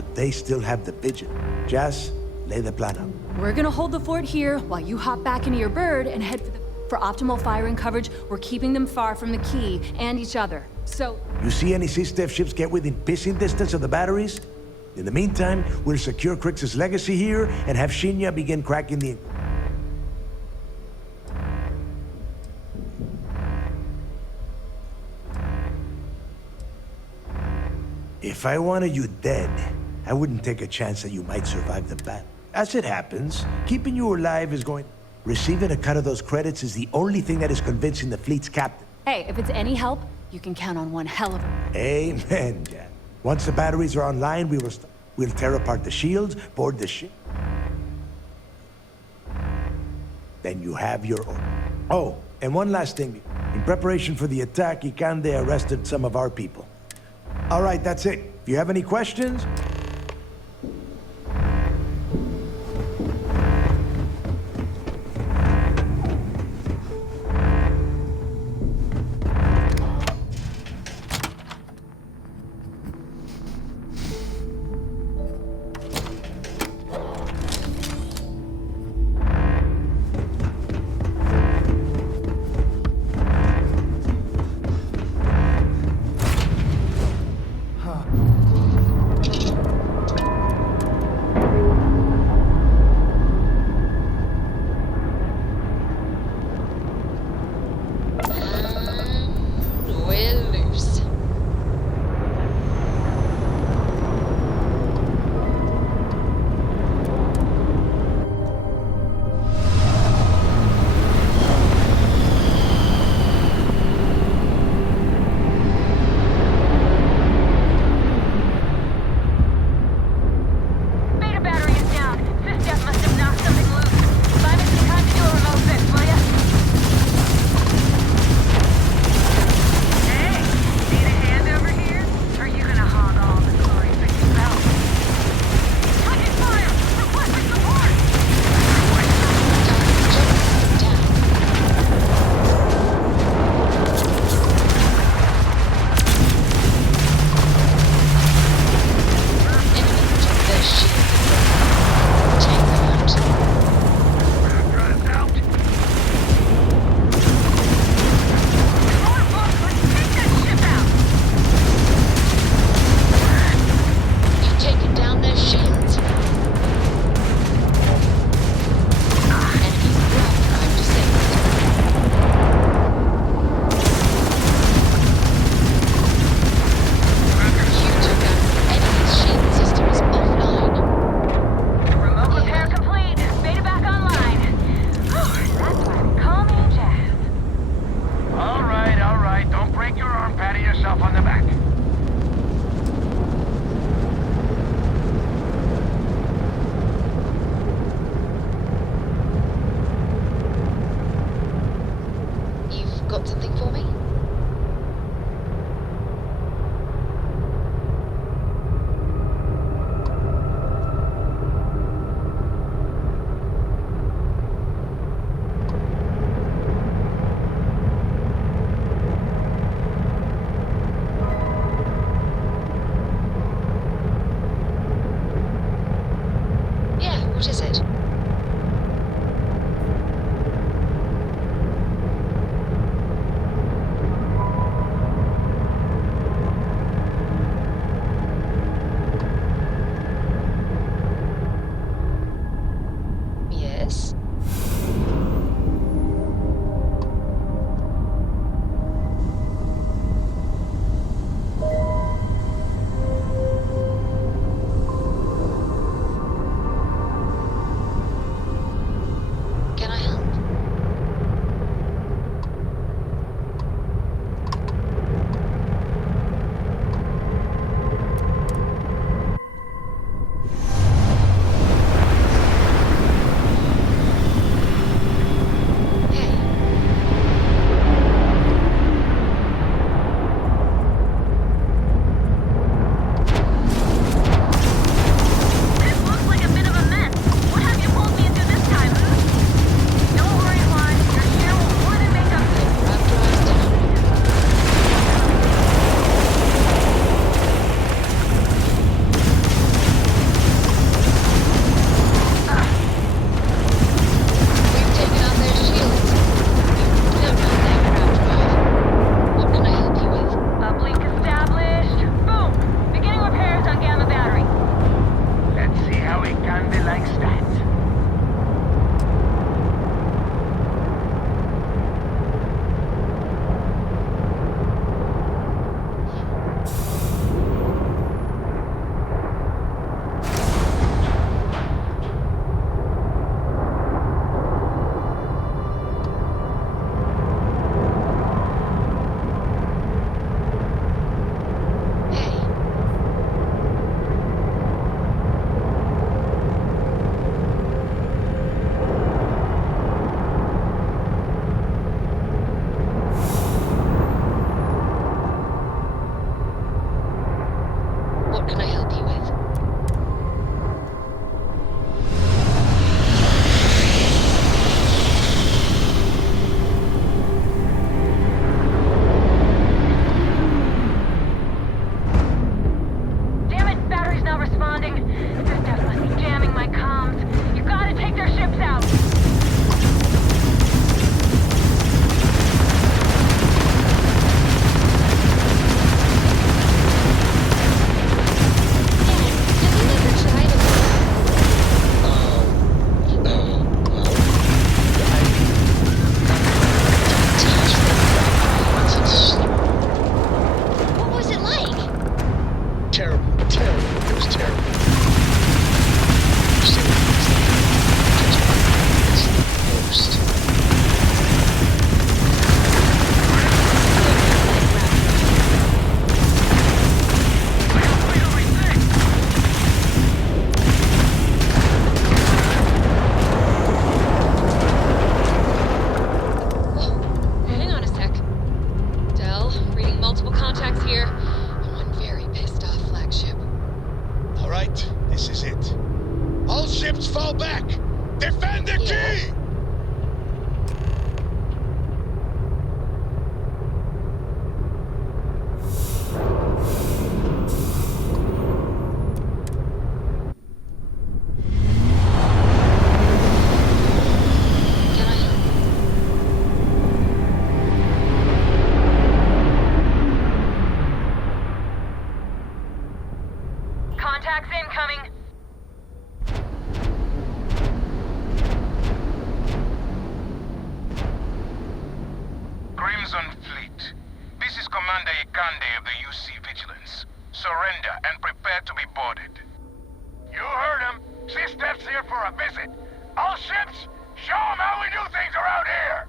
but they still have the Vigil. Jazz, lay the plan out. We're gonna hold the fort here while you hop back into your bird and head for optimal firing coverage. We're keeping them far from the key and each other. So... You see any SysDef ships get within pissing distance of the batteries? In the meantime, we'll secure Crix's legacy here and have Shinya begin cracking the... If I wanted you dead, I wouldn't take a chance that you might survive the battle. As it happens, keeping you alive is going... Receiving a cut of those credits is the only thing that is convincing the fleet's captain. Hey, if it's any help, you can count on one hell of a... Amen, Jack. Once the batteries are online, we'll tear apart the shields, board the ship. Then you have your own. Oh, and one last thing. In preparation for the attack, Ikande arrested some of our people. All right, that's it. If you have any questions... Crimson Fleet. This is Commander Ikande of the UC Vigilance. Surrender and prepare to be boarded. You heard him. SysDef's here for a visit. All ships, show them how we do things around here!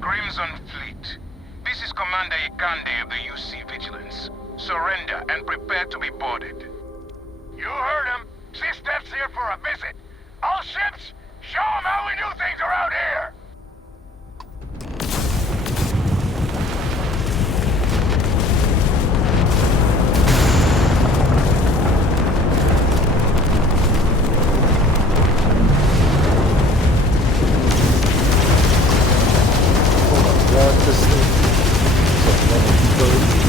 Crimson Fleet. This is Commander Ikande of the UC Vigilance. Surrender and prepare to be boarded. You heard him. SysDef's here for a visit. All ships, show them how we do things around here! God, this thing is a level 30.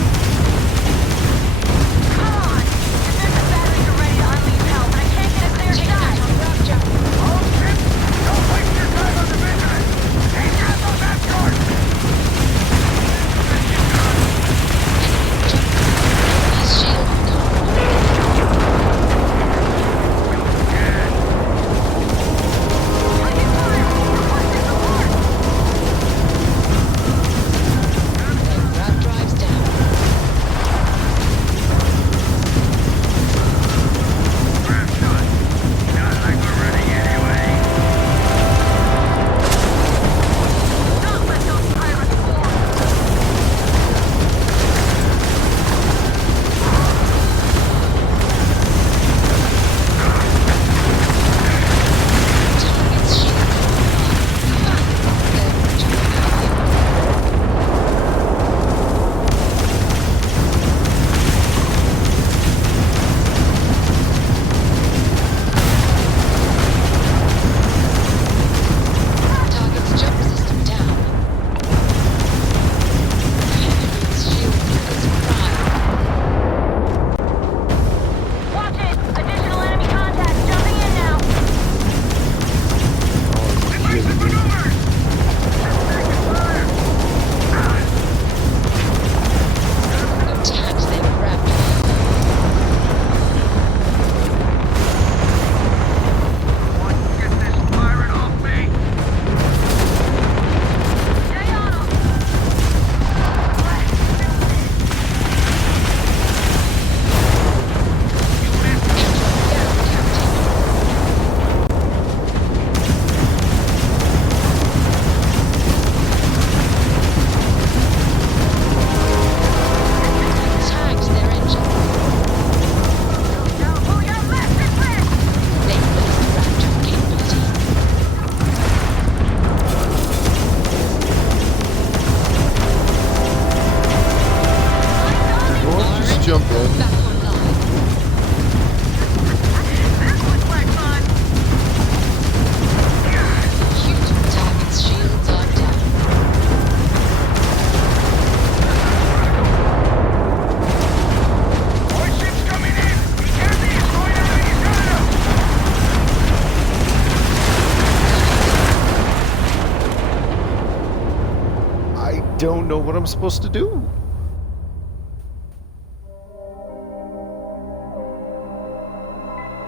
don't know what I'm supposed to do.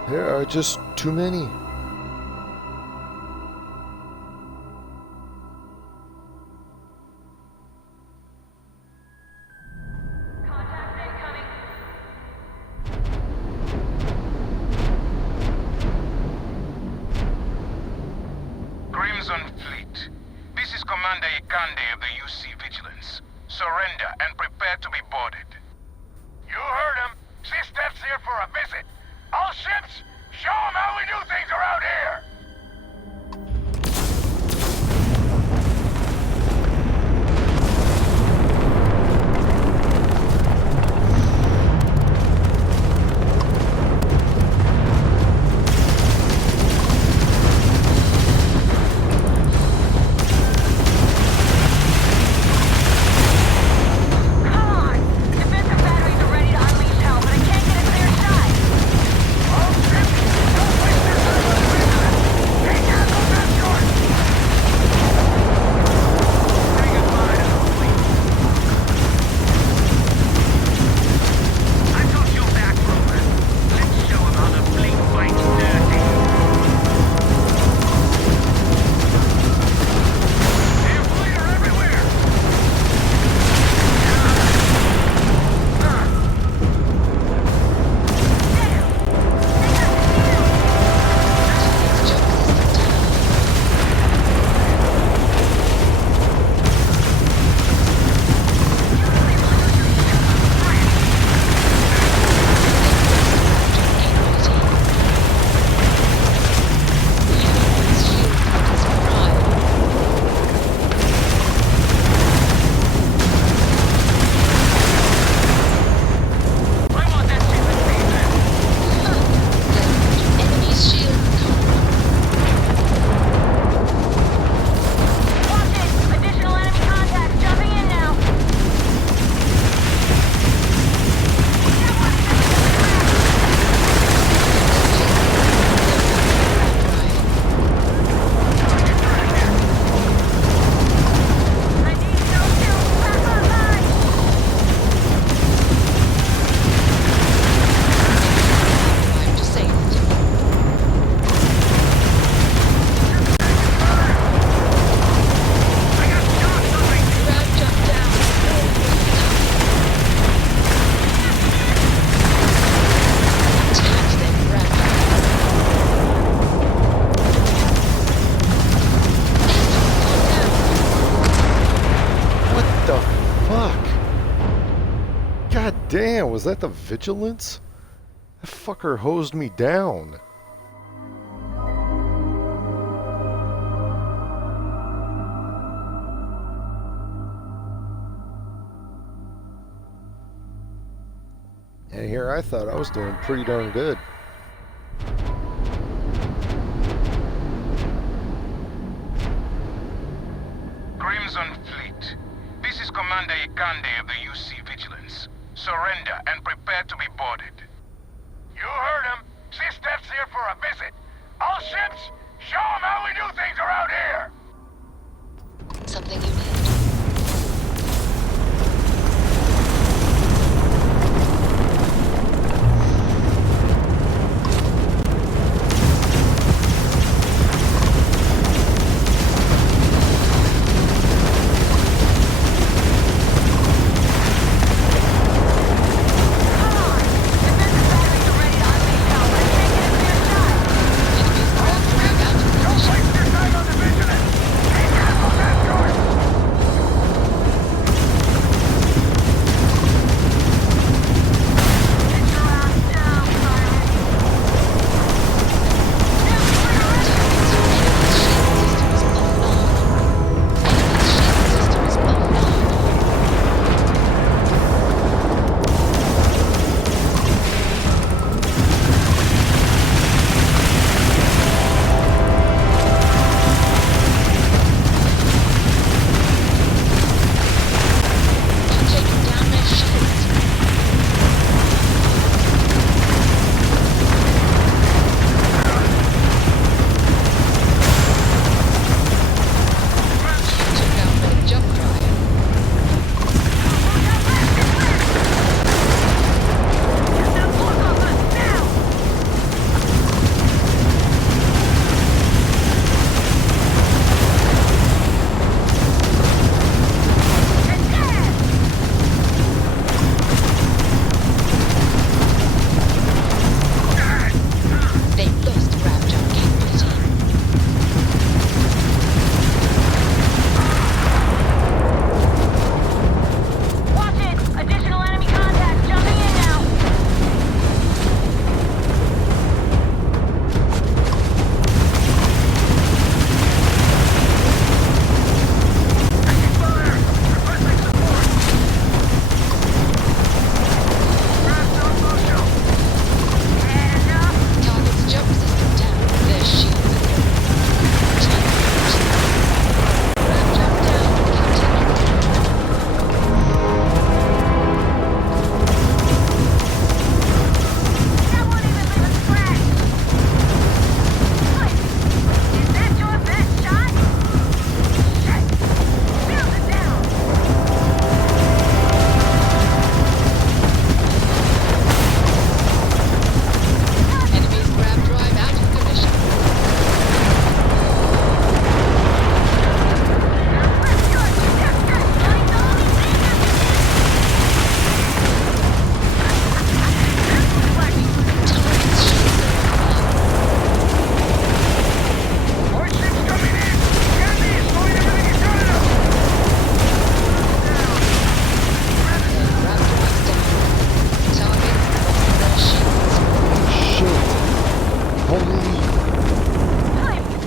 There are just too many. Crimson Fleet. This is Commander Ikande of the UC Vigilance. Surrender and prepare to be boarded. You heard him. C-Steph's here for a visit. All ships, show him how we do things around here! Damn, was that the Vigilance? That fucker hosed me down. And here I thought I was doing pretty darn good. Crimson Fleet. This is Commander Ikande of the UC Vigilance. Surrender and prepare to be boarded. You heard him. C-Steph's here for a visit. All ships, show him how we do things around here! Something you need? Come on!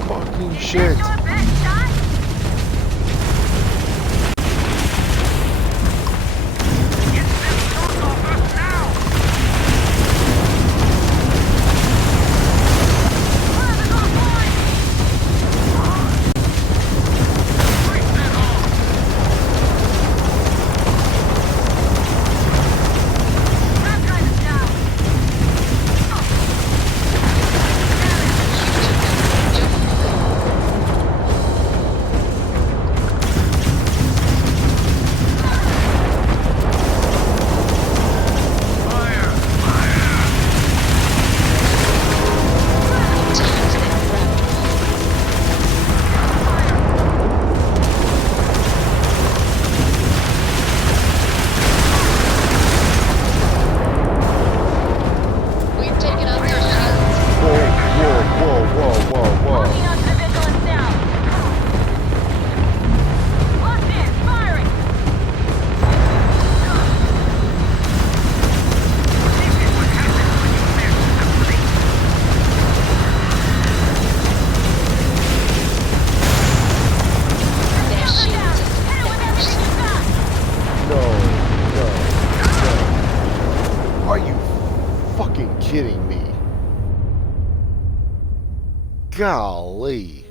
Fucking shit. Kidding me? Golly.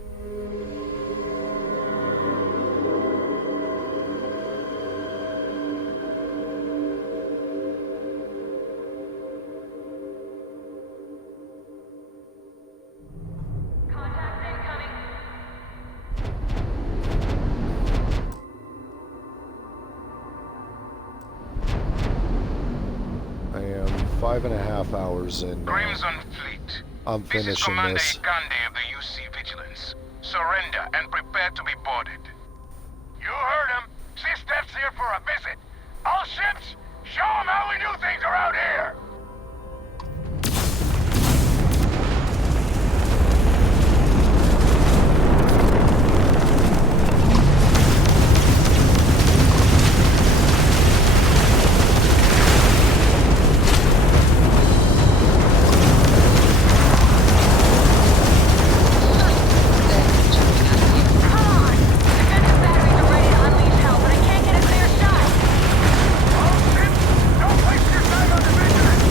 I am 5.5 hours in. Crimson Fleet. I'm finishing this. Is Commander this. Ikande of the UC Vigilance. Surrender and prepare to be boarded. You heard him. C-Steph's here for a visit. All ships, show him how we do things around here. Don't waste your time on the Vigilance!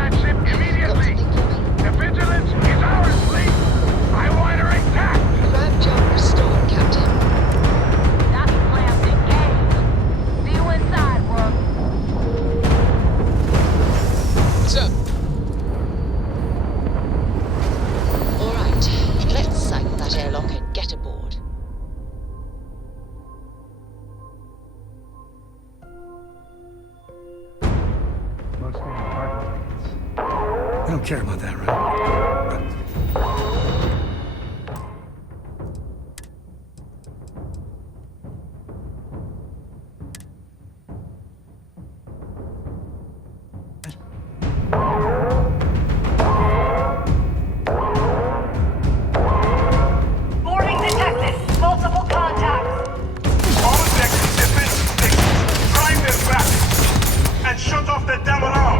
that ship immediately! The Vigilance is ours, fleet! I want her intact! Grab job restored, Captain. That's plans engaged. See you inside, Brooke. What's up? All right, let's cycle that airlock and get aboard. Mostly in apartment tickets. You don't care about that, right? Boarding detected. Multiple contacts. All objectives defensive stations. Prime their traffic. And shut off the damn alarm.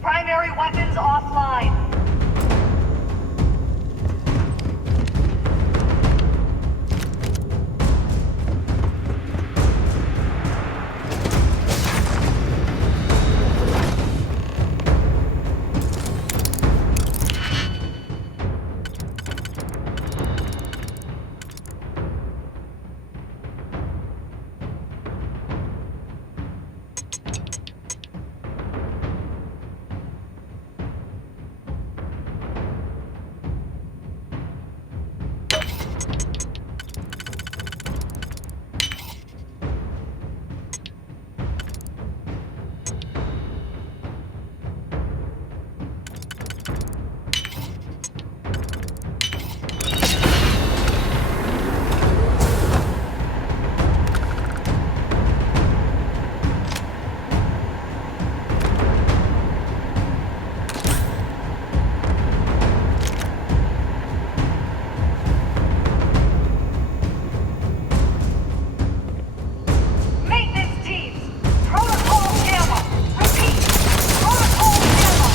Primary weapons offline. Maintenance teams. Protocol Gamma. Repeat. Protocol Gamma.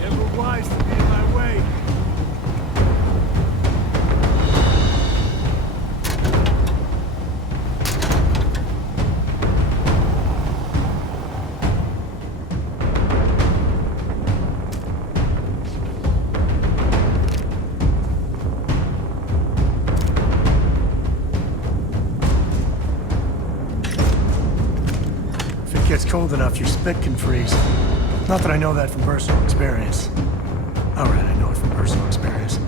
Never wise to be in my way. If it gets cold enough, your spit can freeze. Not that I know that from personal experience. All right, I know it from personal experience.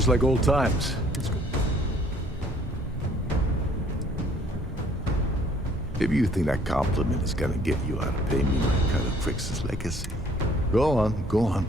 just like old times. It's good. If you think that compliment is gonna get you out of pay me my cut of Crix's legacy, go on, go on.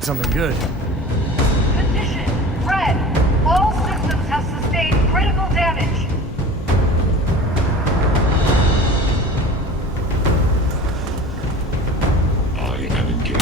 Something good. Condition red. All systems have sustained critical damage. I am engaged.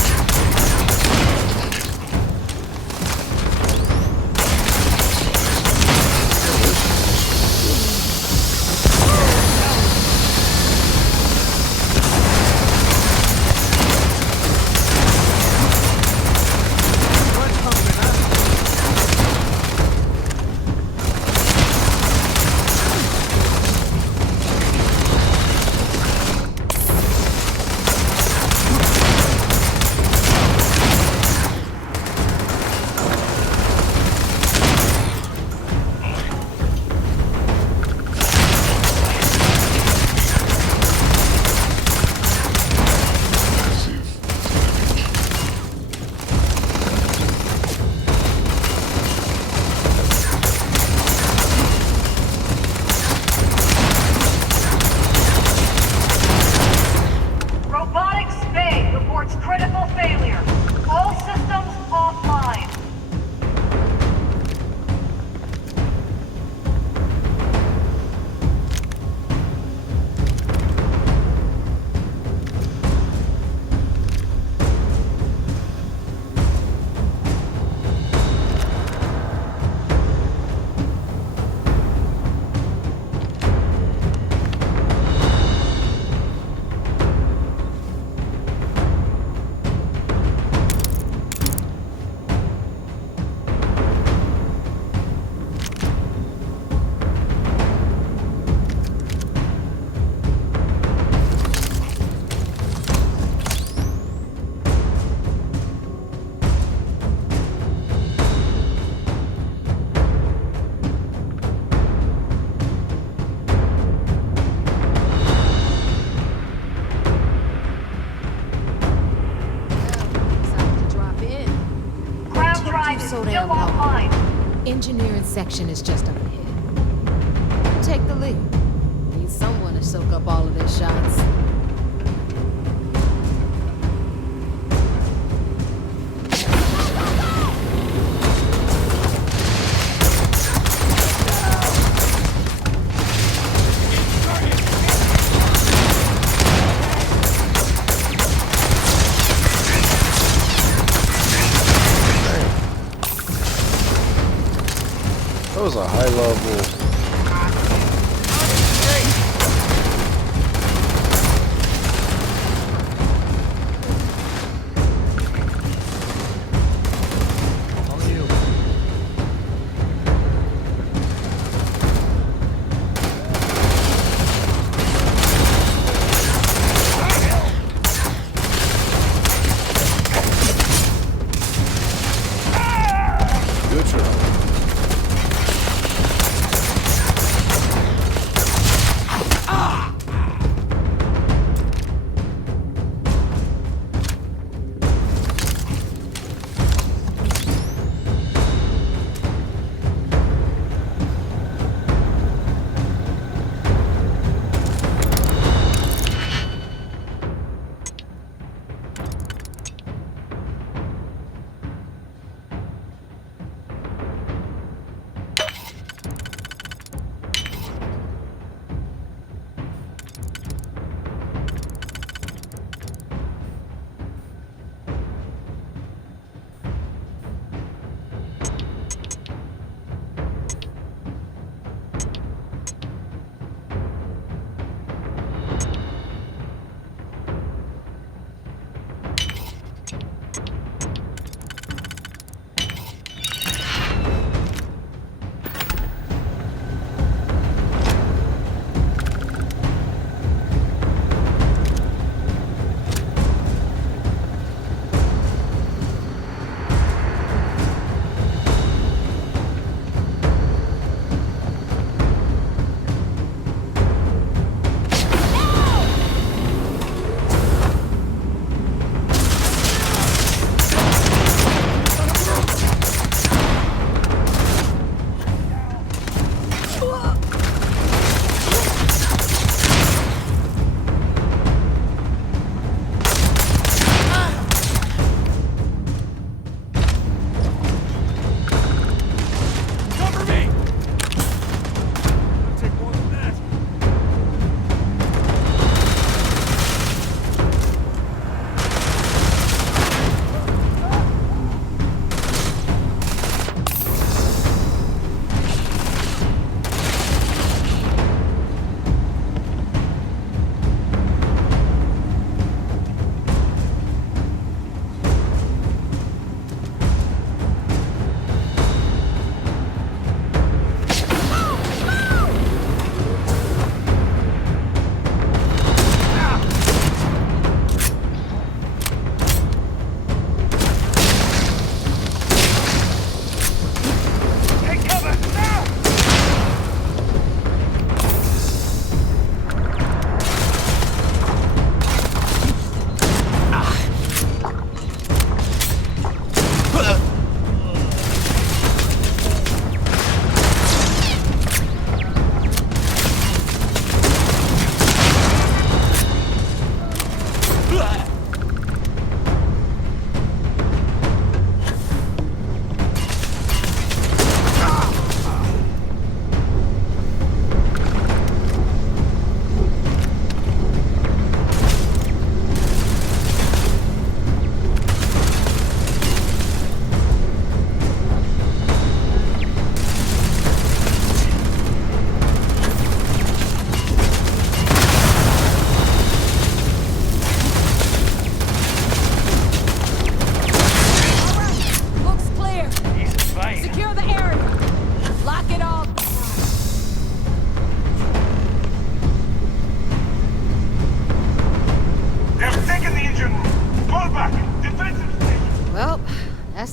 Engineering section is just up ahead. Take the lead. Need someone to soak up all of their shots. That was a high level. Good try.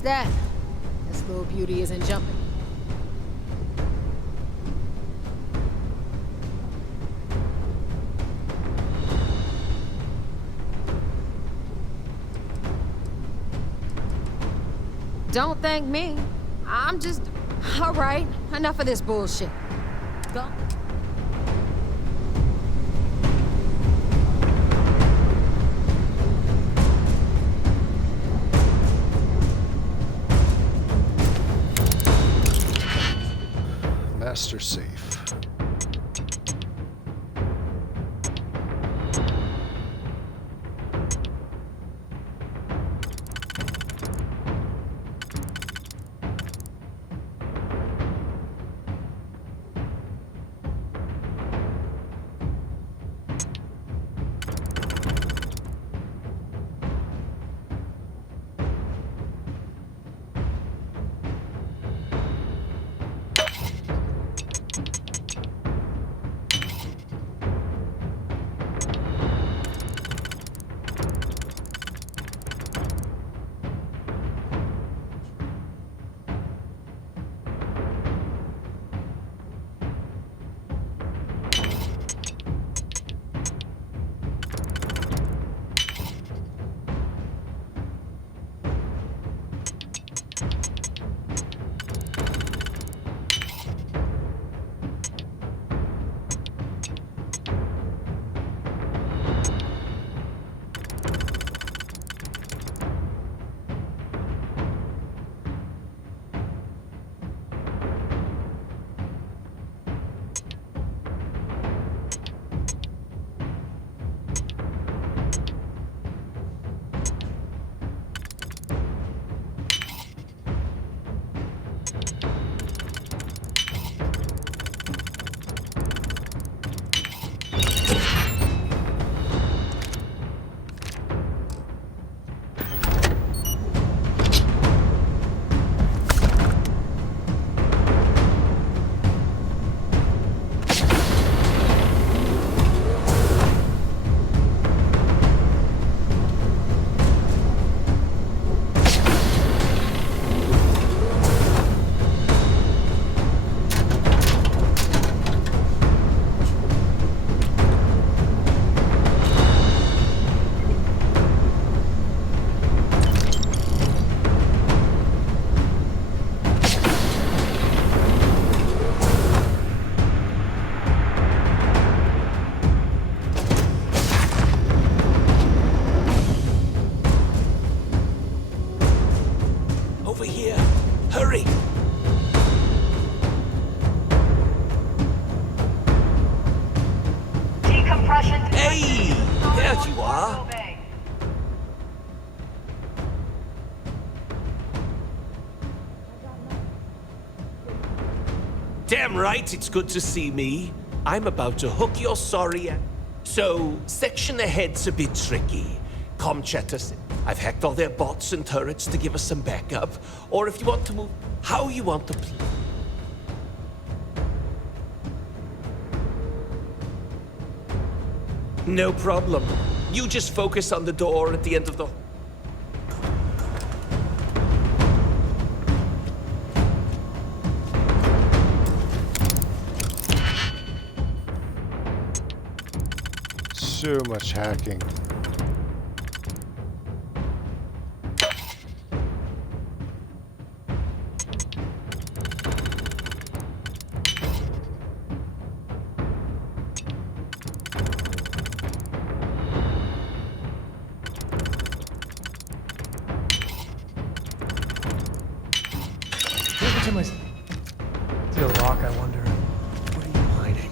that? This little beauty isn't jumping. Don't thank me. I'm just... All right, enough of this bullshit. Go. Master safe. Damn right, it's good to see me. I'm about to hook your sorry ass. So, section ahead's a bit tricky. Com chatters. I've hacked all their bots and turrets to give us some backup. Or if you want to move, how you want to play. No problem. You just focus on the door at the end of the... So much hacking. Every time I see a rock, I wonder, what are you hiding?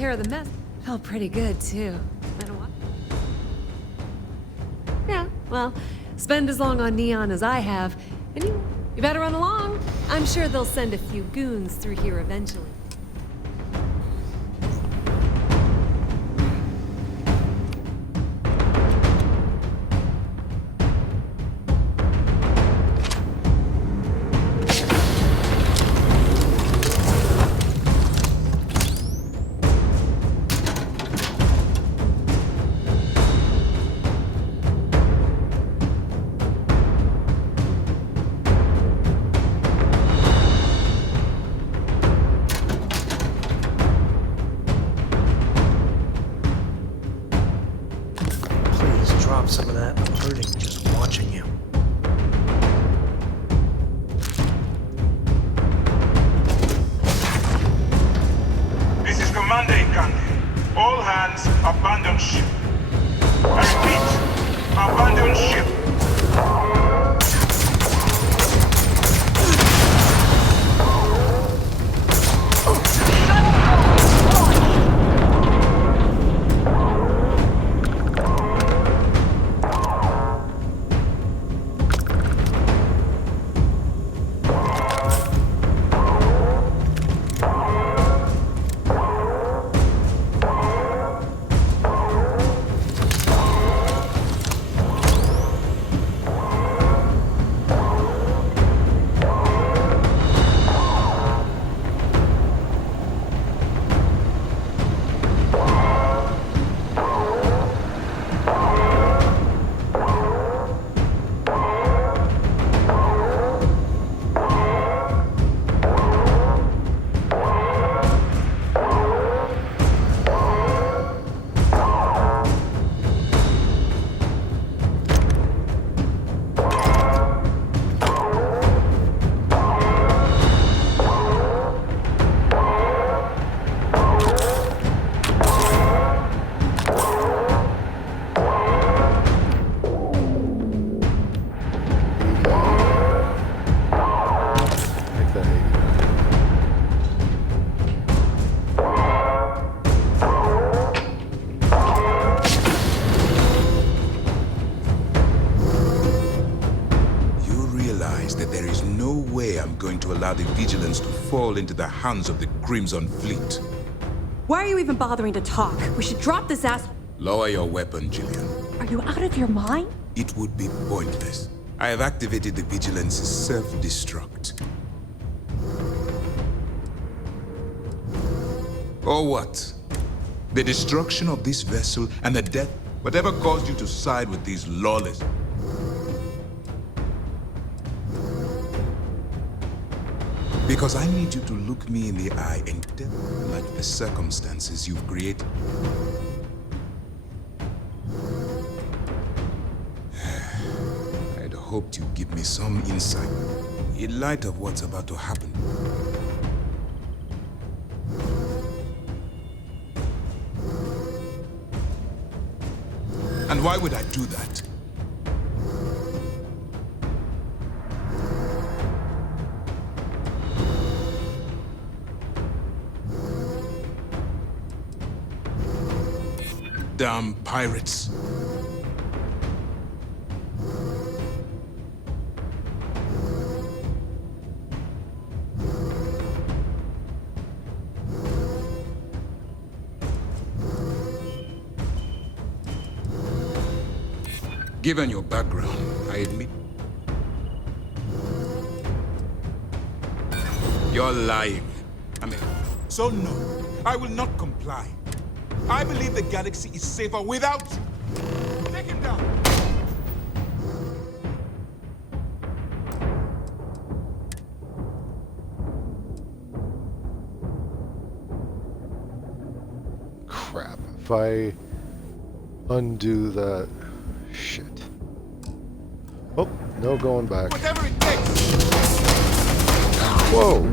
care of the mess. Felt pretty good, too. Been a while. Yeah, well, spend as long on Neon as I have, and you better run along. I'm sure they'll send a few goons through here eventually. Drop some of that. I'm hurting just watching you. This is Commander Ikande. All hands abandon ship. I repeat, abandon ship. Allow the Vigilance to fall into the hands of the Crimson Fleet. Why are you even bothering to talk? We should drop this ass. Lower your weapon, Jillian. Are you out of your mind? It would be pointless. I have activated the Vigilance's self-destruct. Or what? The destruction of this vessel and the death, whatever caused you to side with these lawless... Because I need you to look me in the eye and tell me like the circumstances you've created. I'd hoped you'd give me some insight in light of what's about to happen. And why would I do that? Damn pirates. Given your background, I admit you're lying. So no, I will not comply. I believe the galaxy is safer without you. Take him down. Crap. If I undo that... Shit. Oh, no going back. Whatever it takes. Whoa.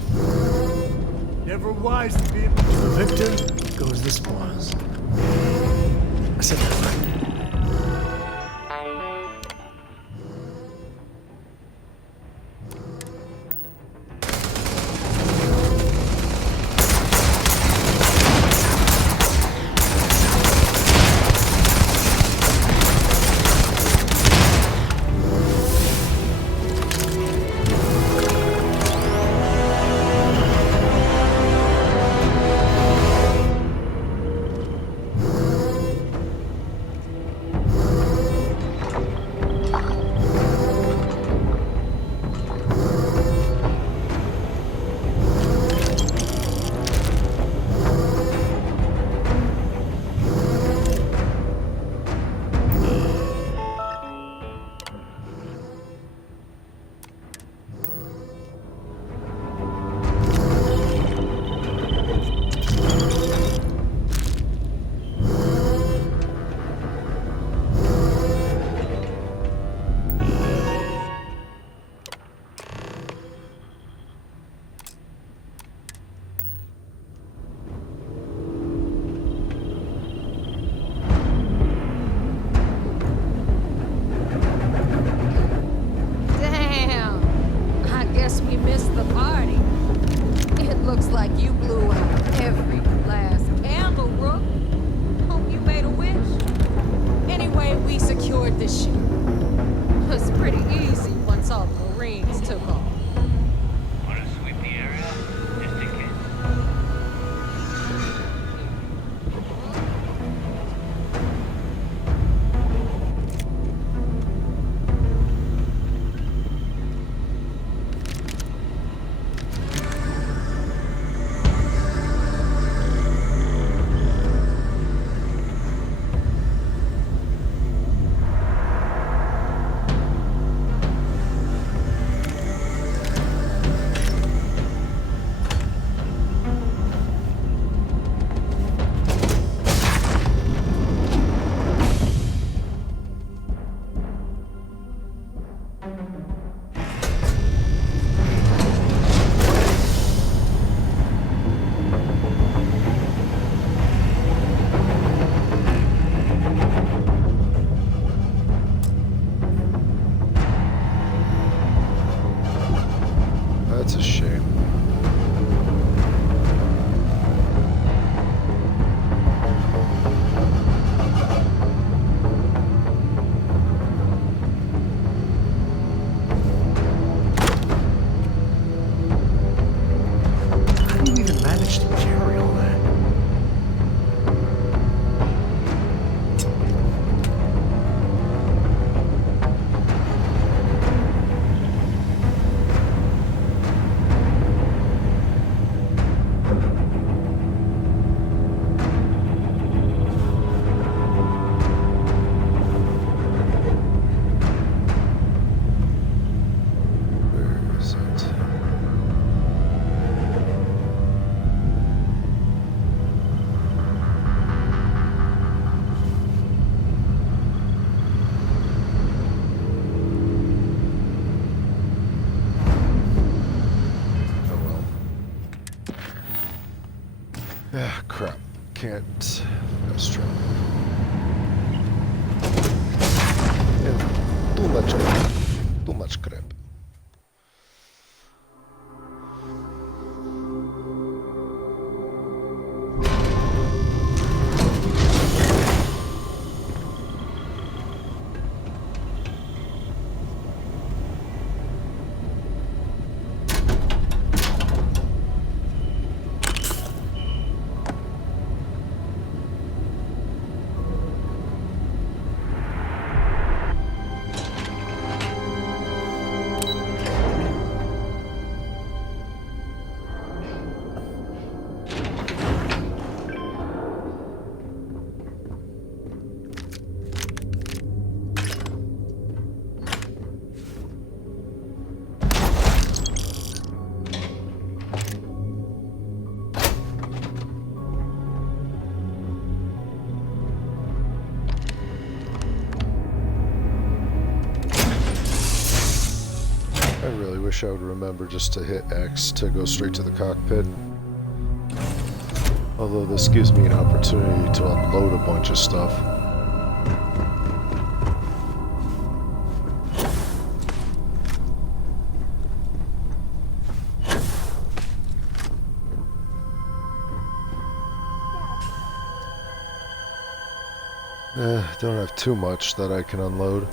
the... Never wise to be to the victor goes the spoils. I said that right. That's a shame. How do you even manage to carry all that? Where is it? Oh well. Ah, crap. Can't fast travel. Yeah, too much crap. Too much crap. wish I would remember just to hit X to go straight to the cockpit. Although this gives me an opportunity to unload a bunch of stuff. Don't have too much that I can unload.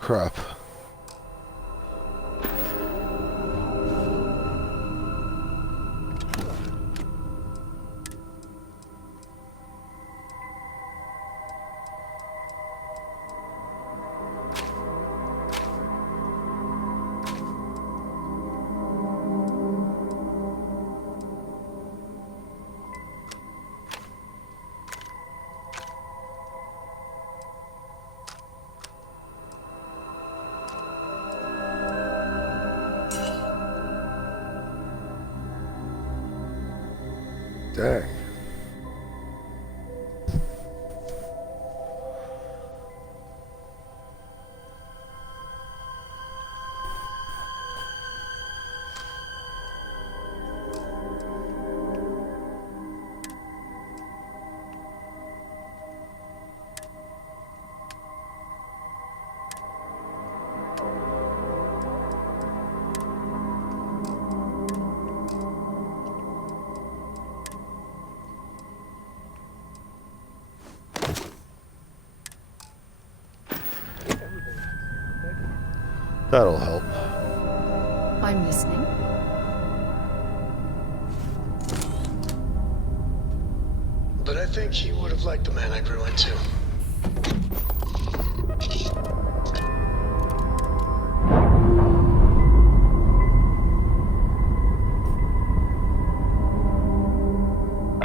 Crap. Dang. That'll help. I'm listening. But I think he would have liked the man I grew into.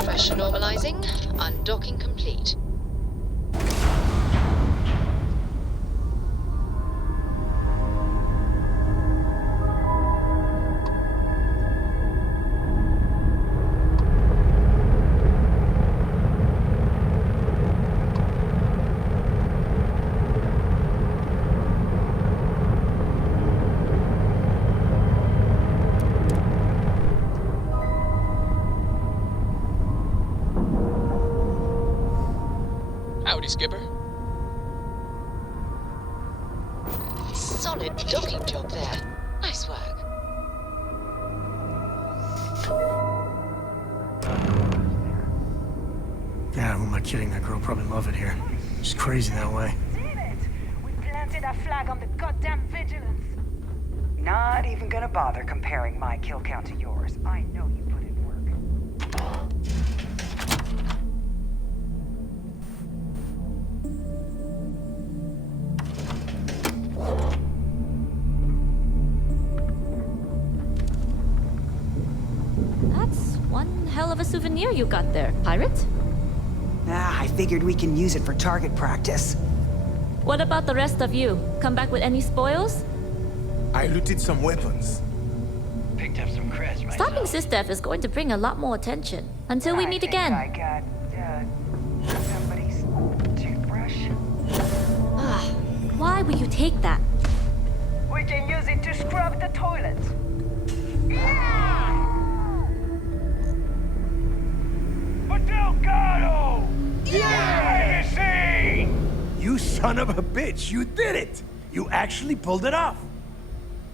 Pressure normalizing. Undocking complete. Howdy, Skipper. Solid docking job there. Nice work. Yeah, who am I kidding? That girl probably love it here. She's crazy that way. We planted a flag on the goddamn vigilance. Not even gonna bother comparing my kill count to yours. I know you put in work. That's one hell of a souvenir you got there, pirate. I figured we can use it for target practice. What about the rest of you? Come back with any spoils? I looted some weapons. Picked up some creds myself. Stopping Sistef is going to bring a lot more attention. Until we meet again. I got, somebody's toothbrush. Why would you take that? We can use it to scrub the toilet. Delgado! Yeah! You son of a bitch, you did it! You actually pulled it off!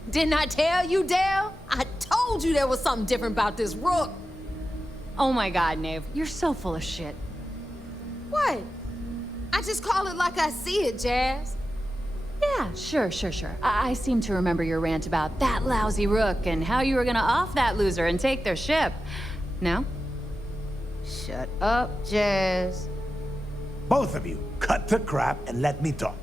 Didn't I tell you, Dale? I told you there was something different about this rook. Oh my god, Nave, you're so full of shit. What? I just call it like I see it, Jazz. Yeah, sure. I seem to remember your rant about that lousy rook and how you were gonna off that loser and take their ship. No? Shut up, Jazz. Both of you, cut the crap and let me talk.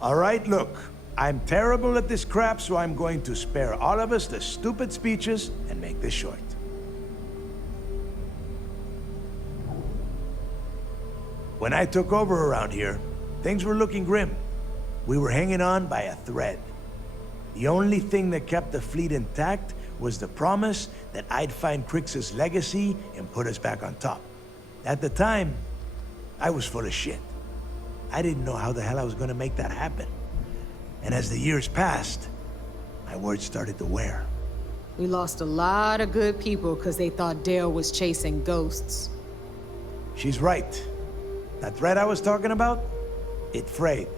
All right, look, I'm terrible at this crap, so I'm going to spare all of us the stupid speeches and make this short. When I took over around here, things were looking grim. We were hanging on by a thread. The only thing that kept the fleet intact was the promise that I'd find Crix's legacy and put us back on top. At the time, I was full of shit. I didn't know how the hell I was gonna make that happen. And as the years passed, my words started to wear. We lost a lot of good people because they thought Dale was chasing ghosts. She's right. That thread I was talking about, it frayed.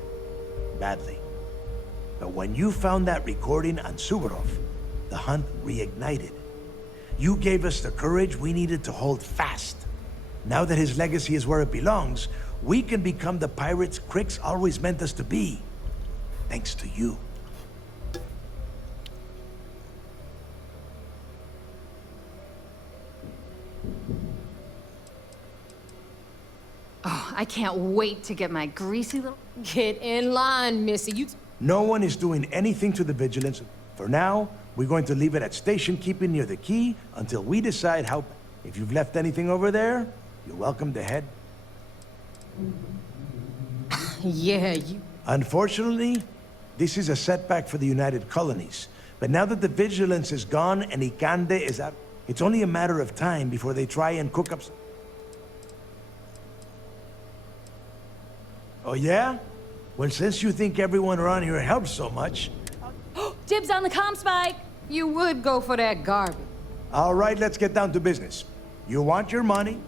Badly. But when you found that recording on Suvorov, the hunt reignited. You gave us the courage we needed to hold fast. Now that his legacy is where it belongs, we can become the pirates Crix always meant us to be. Thanks to you. Oh, I can't wait to get my greasy little... Get in line, Missy. No one is doing anything to the vigilance. For now, we're going to leave it at station keeping near the key until we decide how... If you've left anything over there, you're welcome to head. Yeah, you... Unfortunately, this is a setback for the United Colonies. But now that the vigilance is gone and Ikande is out, it's only a matter of time before they try and cook up... Oh yeah? Well, since you think everyone around here helps so much... Dibs on the comm spike! You would go for that garbage. All right, let's get down to business. You want your money?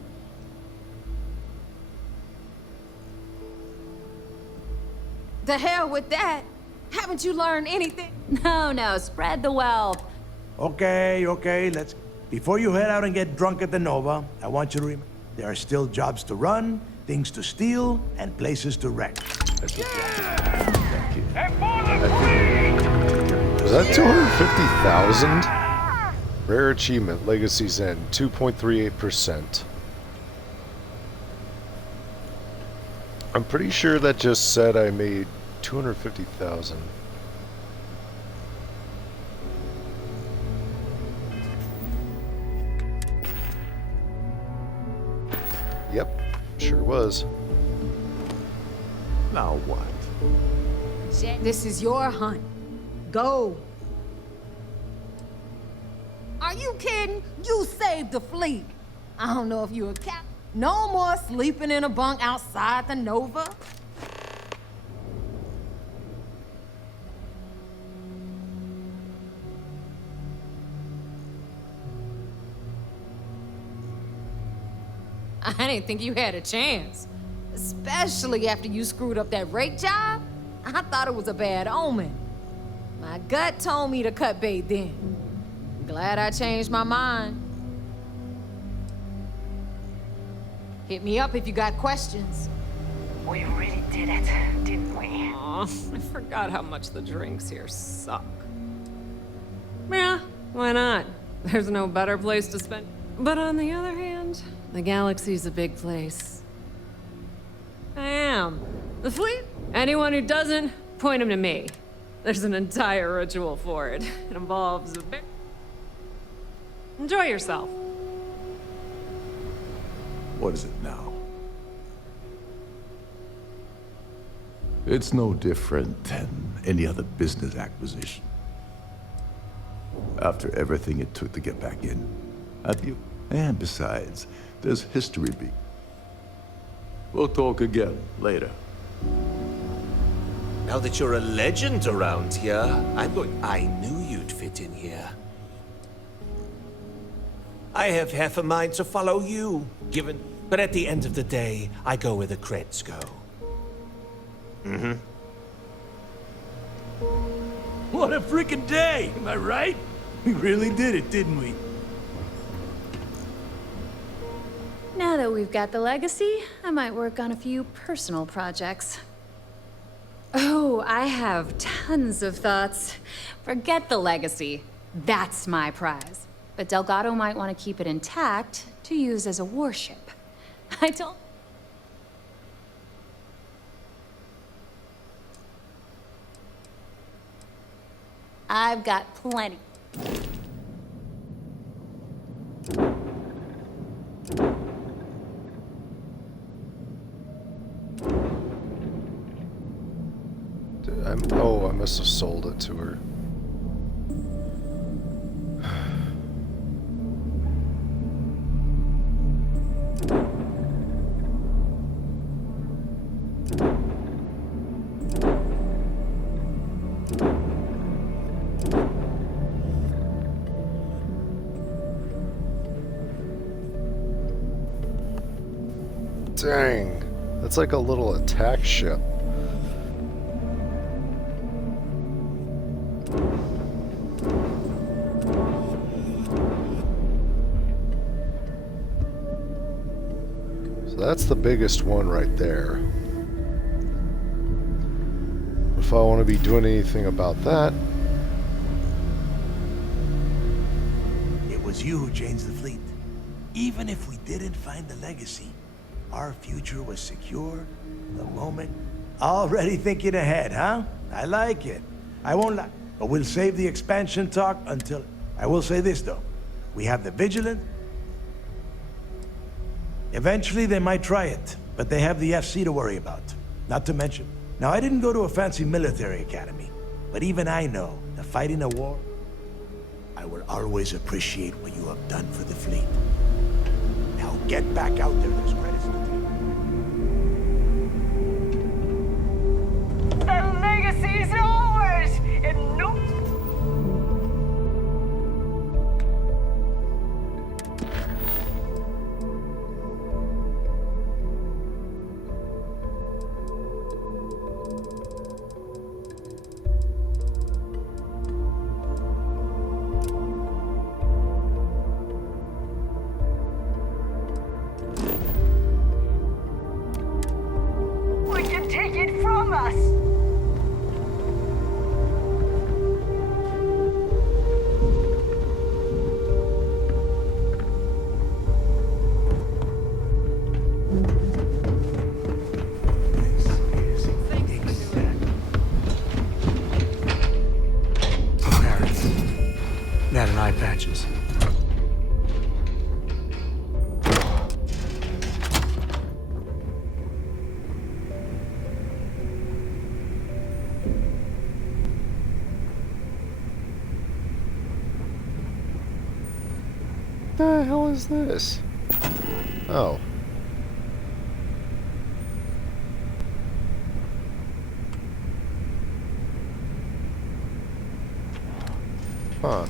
The hell with that. Haven't you learned anything? No, spread the wealth. Okay, let's... Before you head out and get drunk at the Nova, I want you to remember, there are still jobs to run, things to steal, and places to wreck. Was that 250,000? Rare achievement, Legacy's End, 2.38%. I'm pretty sure that just said I made 250,000. Yep, sure was. Now what? This is your hunt. Go. Are you kidding? You saved the fleet. I don't know if you a cap. No more sleeping in a bunk outside the Nova. I didn't think you had a chance. Especially after you screwed up that rake job. I thought it was a bad omen. My gut told me to cut bait then. Glad I changed my mind. Hit me up if you got questions. We really did it, didn't we? Aw, I forgot how much the drinks here suck. Yeah, why not? There's no better place to spend. But on the other hand, the galaxy's a big place. I am. The fleet? Anyone who doesn't, point him to me. There's an entire ritual for it. It involves a bit. Enjoy yourself. What is it now? It's no different than any other business acquisition. After everything it took to get back in, and besides, there's history beat. We'll talk again later. Now that you're a legend around here, I knew you'd fit in here. I have half a mind to follow you, but at the end of the day, I go where the creds go. Mm-hmm. What a freaking day, am I right? We really did it, didn't we? Now that we've got the legacy, I might work on a few personal projects. Oh, I have tons of thoughts. Forget the legacy. That's my prize. But Delgado might want to keep it intact to use as a warship. I don't... I've got plenty. Oh, I must have sold it to her. Dang, that's like a little attack ship. So that's the biggest one right there. If I want to be doing anything about that... It was you who changed the fleet. Even if we didn't find the legacy, our future was secure the moment. Already thinking ahead, huh? I like it. I won't lie, but we'll save the expansion talk until... I will say this, though. We have the Vigilant. Eventually, they might try it, but they have the FC to worry about. Not to mention... Now, I didn't go to a fancy military academy, but even I know that fighting a war... I will always appreciate what you have done for the fleet. Now, get back out there. There's credits to take. The legacy is ours! And no... We can take it from us! That and eye patches. What the hell is this? Oh. Huh.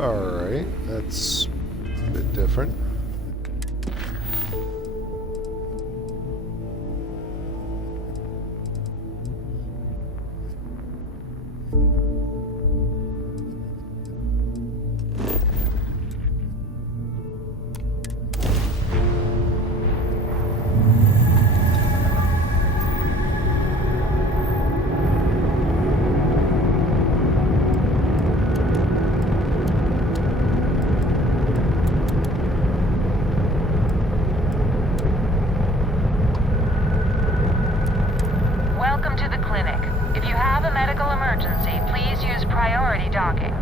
Alright, that's a bit different. Welcome to the clinic. If you have a medical emergency, please use priority docking.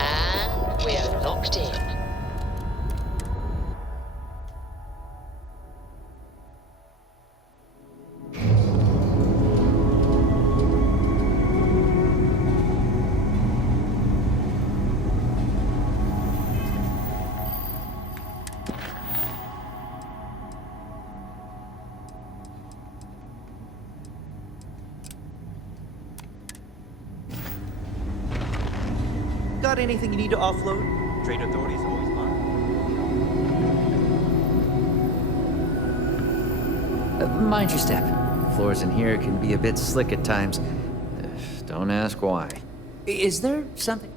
And we're locked in. got anything you need to offload? Trade authorities always fine. Mind your step. Floors in here can be a bit slick at times. Don't ask why. Is there something?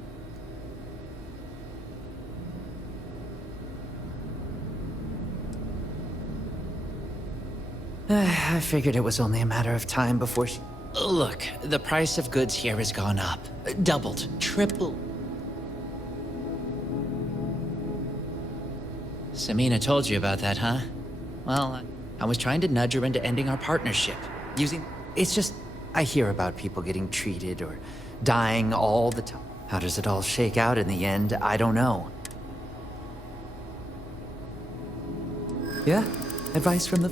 I figured it was only a matter of time before she... Look, the price of goods here has gone up. Doubled. Tripled. Samina told you about that, huh? Well, I was trying to nudge her into ending our partnership. Using... It's just... I hear about people getting treated or dying all the time. How does it all shake out in the end? I don't know. Yeah? Advice from the...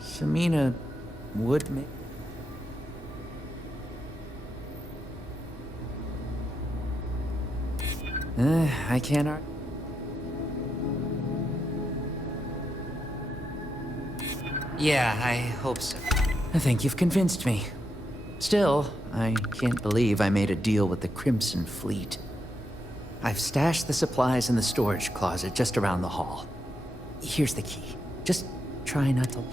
Samina would make... I can't argue. Yeah, I hope so. I think you've convinced me. Still, I can't believe I made a deal with the Crimson Fleet. I've stashed the supplies in the storage closet just around the hall. Here's the key. Just try not to...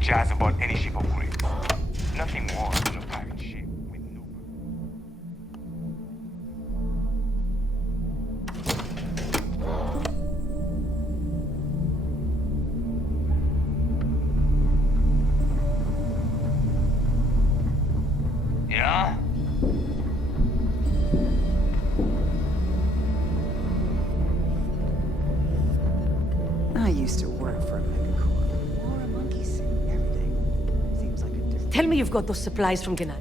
Jazz about any ship of grade. Nothing more than a pirate ship with no... Yeah? I used to work for a megacorp. Wore a monkey suit and everything. Seems like a different... Tell me you've got those supplies from Gennady.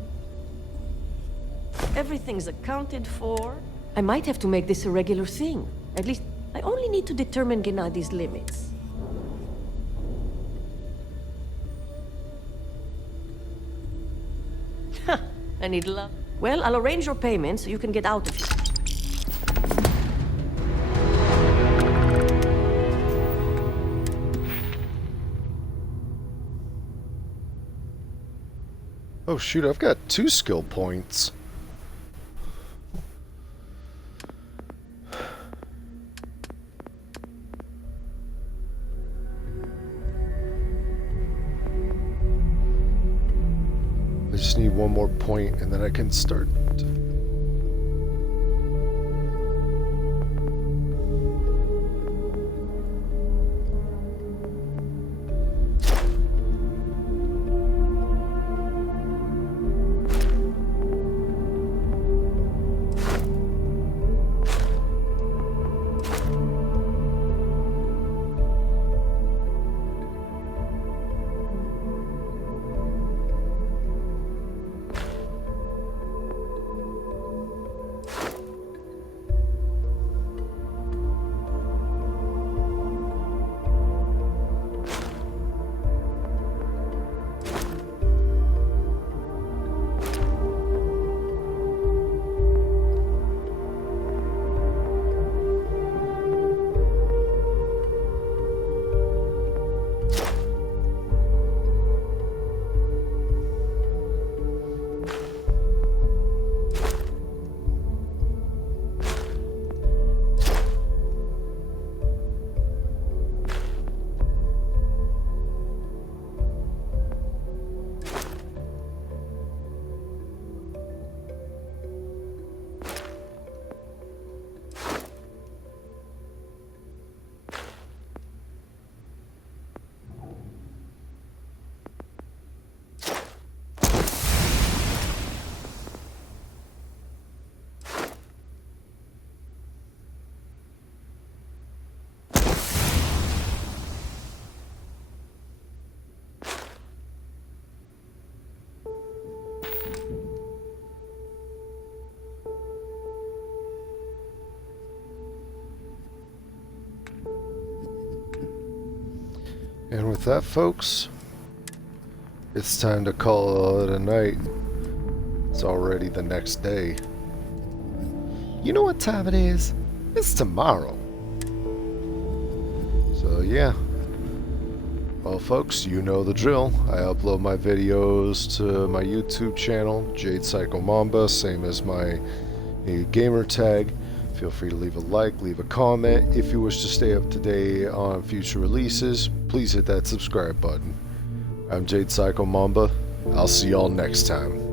Everything's accounted for. I might have to make this a regular thing. At least, I only need to determine Gennady's limits. I need love. Well, I'll arrange your payment so you can get out of here. Oh shoot, I've got 2 skill points. I just need 1 more point and then I can start. And with that, folks, it's time to call it a night. It's already the next day. You know what time it is? It's tomorrow. So yeah. Well, folks, you know the drill. I upload my videos to my YouTube channel, Jade Psycho Mamba, same as my gamer tag. Feel free to leave a like, leave a comment. If you wish to stay up to date on future releases, please hit that subscribe button. I'm Jade Psycho Mamba. I'll see y'all next time.